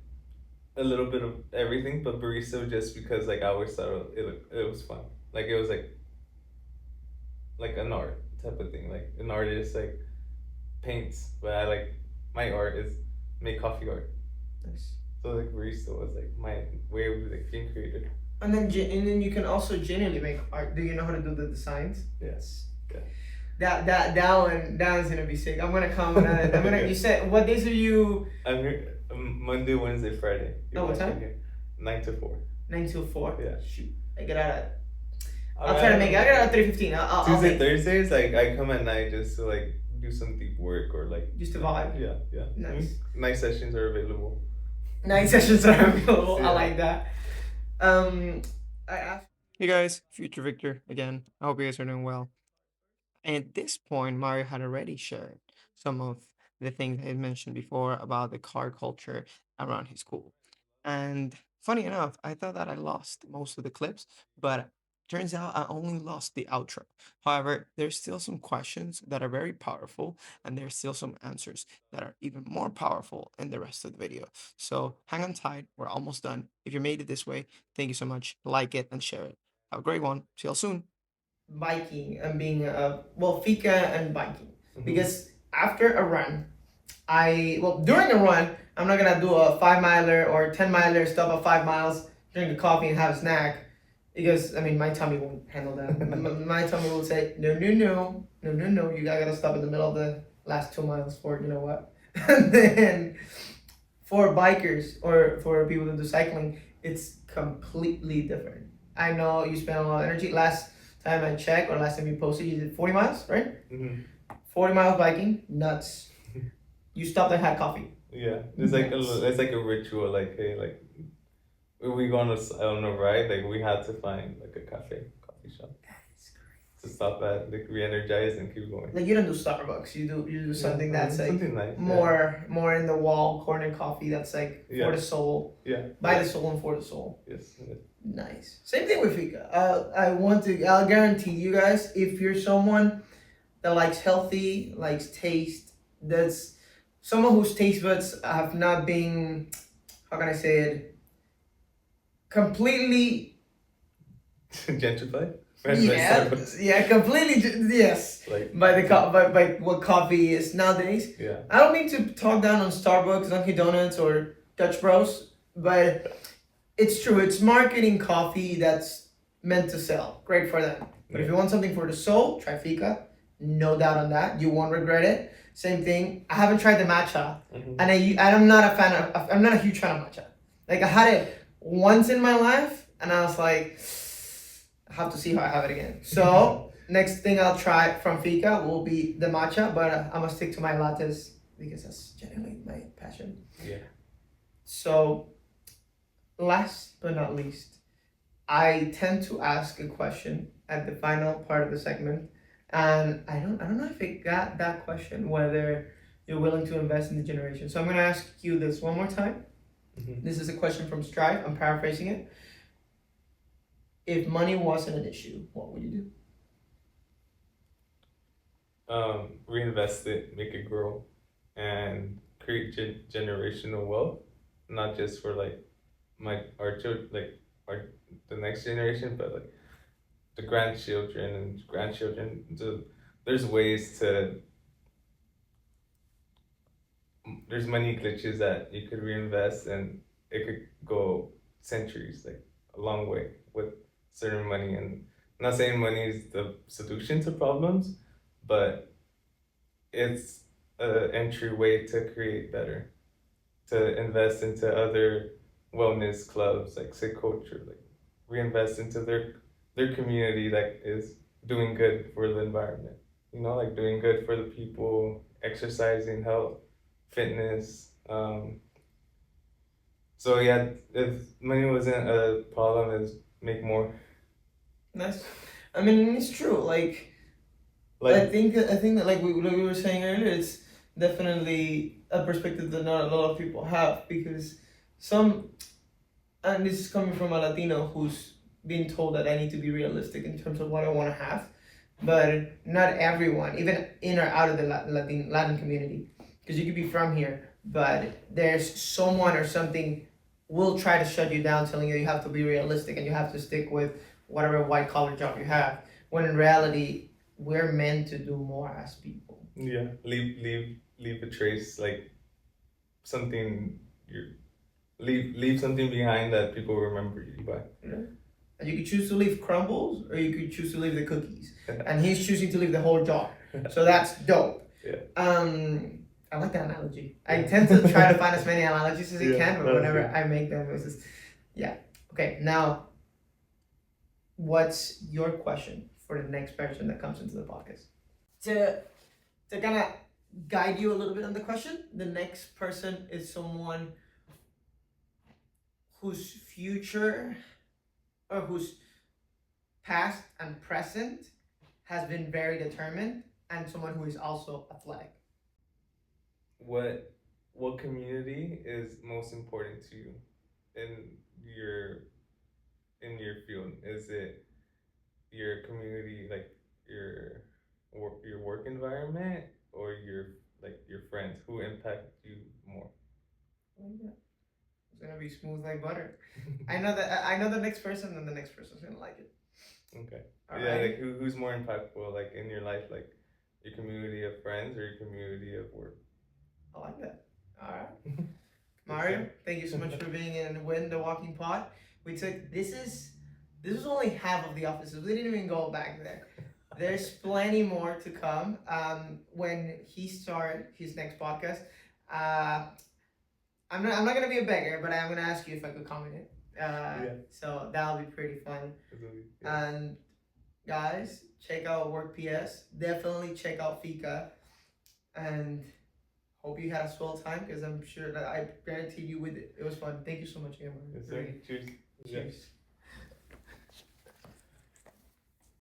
a little bit of everything, but barista just because like I always thought it was fun. Like, it was like an art type of thing. Like, an artist like paints, but I like, my art is make coffee art. Nice. So like barista was like my way of like being creative. And then you can also genuinely make art. Do you know how to do the designs? Yes. Yeah. That one's gonna be sick. I'm gonna comment on it. You said, what days are you? I'm here Monday, Wednesday, Friday. Oh, what time? 9 to 4. 9 till 4. Yeah. Shoot, I get out at. I'll try to make it. I get out at 3:15. Tuesday, Thursdays, like I come at night just to like do some deep work or like just to vibe. Yeah. Nice. Night sessions are available. Night sessions are available. Yeah. I like that. I asked. Hey guys, Future Victor again. I hope you guys are doing well. And at this point, Mario had already shared some of the things I had mentioned before about the car culture around his school. And funny enough, I thought that I lost most of the clips, but turns out I only lost the outro. However, there's still some questions that are very powerful, and there's still some answers that are even more powerful in the rest of the video. So hang on tight, we're almost done. If you made it this way, thank you so much. Like it and share it. Have a great one. See you all soon. Biking and being FIKA and biking, because after a run, during a run, I'm not gonna do a 5-miler or 10-miler, stop at 5 miles, drink a coffee and have a snack, because I mean my tummy won't handle that. My tummy will say no, you gotta stop in the middle of last 2 miles for you know what. And then for bikers or for people that do cycling, it's completely different. I know you spend a lot of energy. Last time I checked, or last time you posted, you did 40 miles, right? Mm-hmm. 40 miles biking, nuts. You stopped and had coffee. Yeah, it's like Nuts. it's like a ritual. Like, hey, like when we go on a ride, like we had to find like a coffee shop to stop at, like re-energize and keep going. Like you don't do Starbucks. You do something that's like something nice. more in the wall corner coffee. That's like Yeah. for the soul, Yeah. by the soul and for the soul. Yes. Nice. Same thing with Fika. I'll guarantee you guys, if you're someone that likes healthy, likes taste, that's someone whose taste buds have not been, how can I say it, completely, Gentrified. yeah, completely, yes, Like by what coffee is nowadays. yeah. I don't mean to talk down on Starbucks, Dunkin' Donuts, or Dutch Bros, but it's true. It's marketing coffee that's meant to sell. Great for them. But if you want something for the soul, try Fika. No doubt on that. You won't regret it. Same thing. I haven't tried the matcha, Mm-hmm. and I'm not a fan of. I'm not a huge fan of matcha. Like I had it once in my life, and I was like, I have to see how I have it again. So next thing I'll try from Fika will be the matcha, but I'm gonna stick to my lattes because that's generally my passion. Yeah. So, last but not least, I tend to ask a question at the final part of the segment, and I don't know if it got that question whether you're willing to invest in the generation. So I'm gonna ask you this one more time. Mm-hmm. This is a question from Strive. I'm paraphrasing it. If money wasn't an issue, what would you do? Reinvest it, make it grow, and create generational wealth, not just for like our children, like the next generation, but like the grandchildren and grandchildren. There's ways to. There's money glitches that you could reinvest, and it could go centuries, like a long way with certain money. And I'm not saying money is the solution to problems, but it's an entryway to create better, to invest into other wellness clubs, like say culture, like reinvest into their community that is doing good for the environment, like doing good for the people, exercising, health, fitness. So yeah, if money wasn't a problem, is make more. Nice. I mean, it's true. Like I think that like we were saying earlier, it's definitely a perspective that not a lot of people have, because and this is coming from a Latino who's been told that I need to be realistic in terms of what I want to have, but not everyone, even in or out of the Latin community, because you could be from here, but there's someone or something will try to shut you down, telling you have to be realistic and you have to stick with whatever white collar job you have, when in reality we're meant to do more as people. Yeah, leave a trace, like something leave something behind that people remember you by. Yeah. And you could choose to leave crumbles, or you could choose to leave the cookies, and he's choosing to leave the whole jar. So that's dope. Yeah. I like that analogy. I tend to try to find as many analogies as I can, but whenever good. I make them, it's just, yeah. Okay, now, what's your question for the next person that comes into the podcast? To kind of guide you a little bit on the question, the next person is someone whose future or whose past and present has been very determined, and someone who is also athletic. What community is most important to you in your field? Is it your community, like your work environment, or your friends who impact you more? Yeah. It's gonna be smooth like butter. I know the next person, and the next person's gonna like it. Okay. All yeah, right. like who's more impactful, like in your life, like your community of friends or your community of work? I like that. All right. Mario, thank you so much for being in Win the Walking Pod. We took this is only half of the offices. We didn't even go back there. There's plenty more to come. When he start his next podcast, I'm not gonna be a beggar, but I'm gonna ask you if I could comment it. So that'll be pretty fun. And guys, check out WorkPS. Definitely check out FIKA. And hope you had a swell time because I'm sure that I guarantee you with it. It was fun. Thank you so much again. Yes, sir. Cheers. Cheers.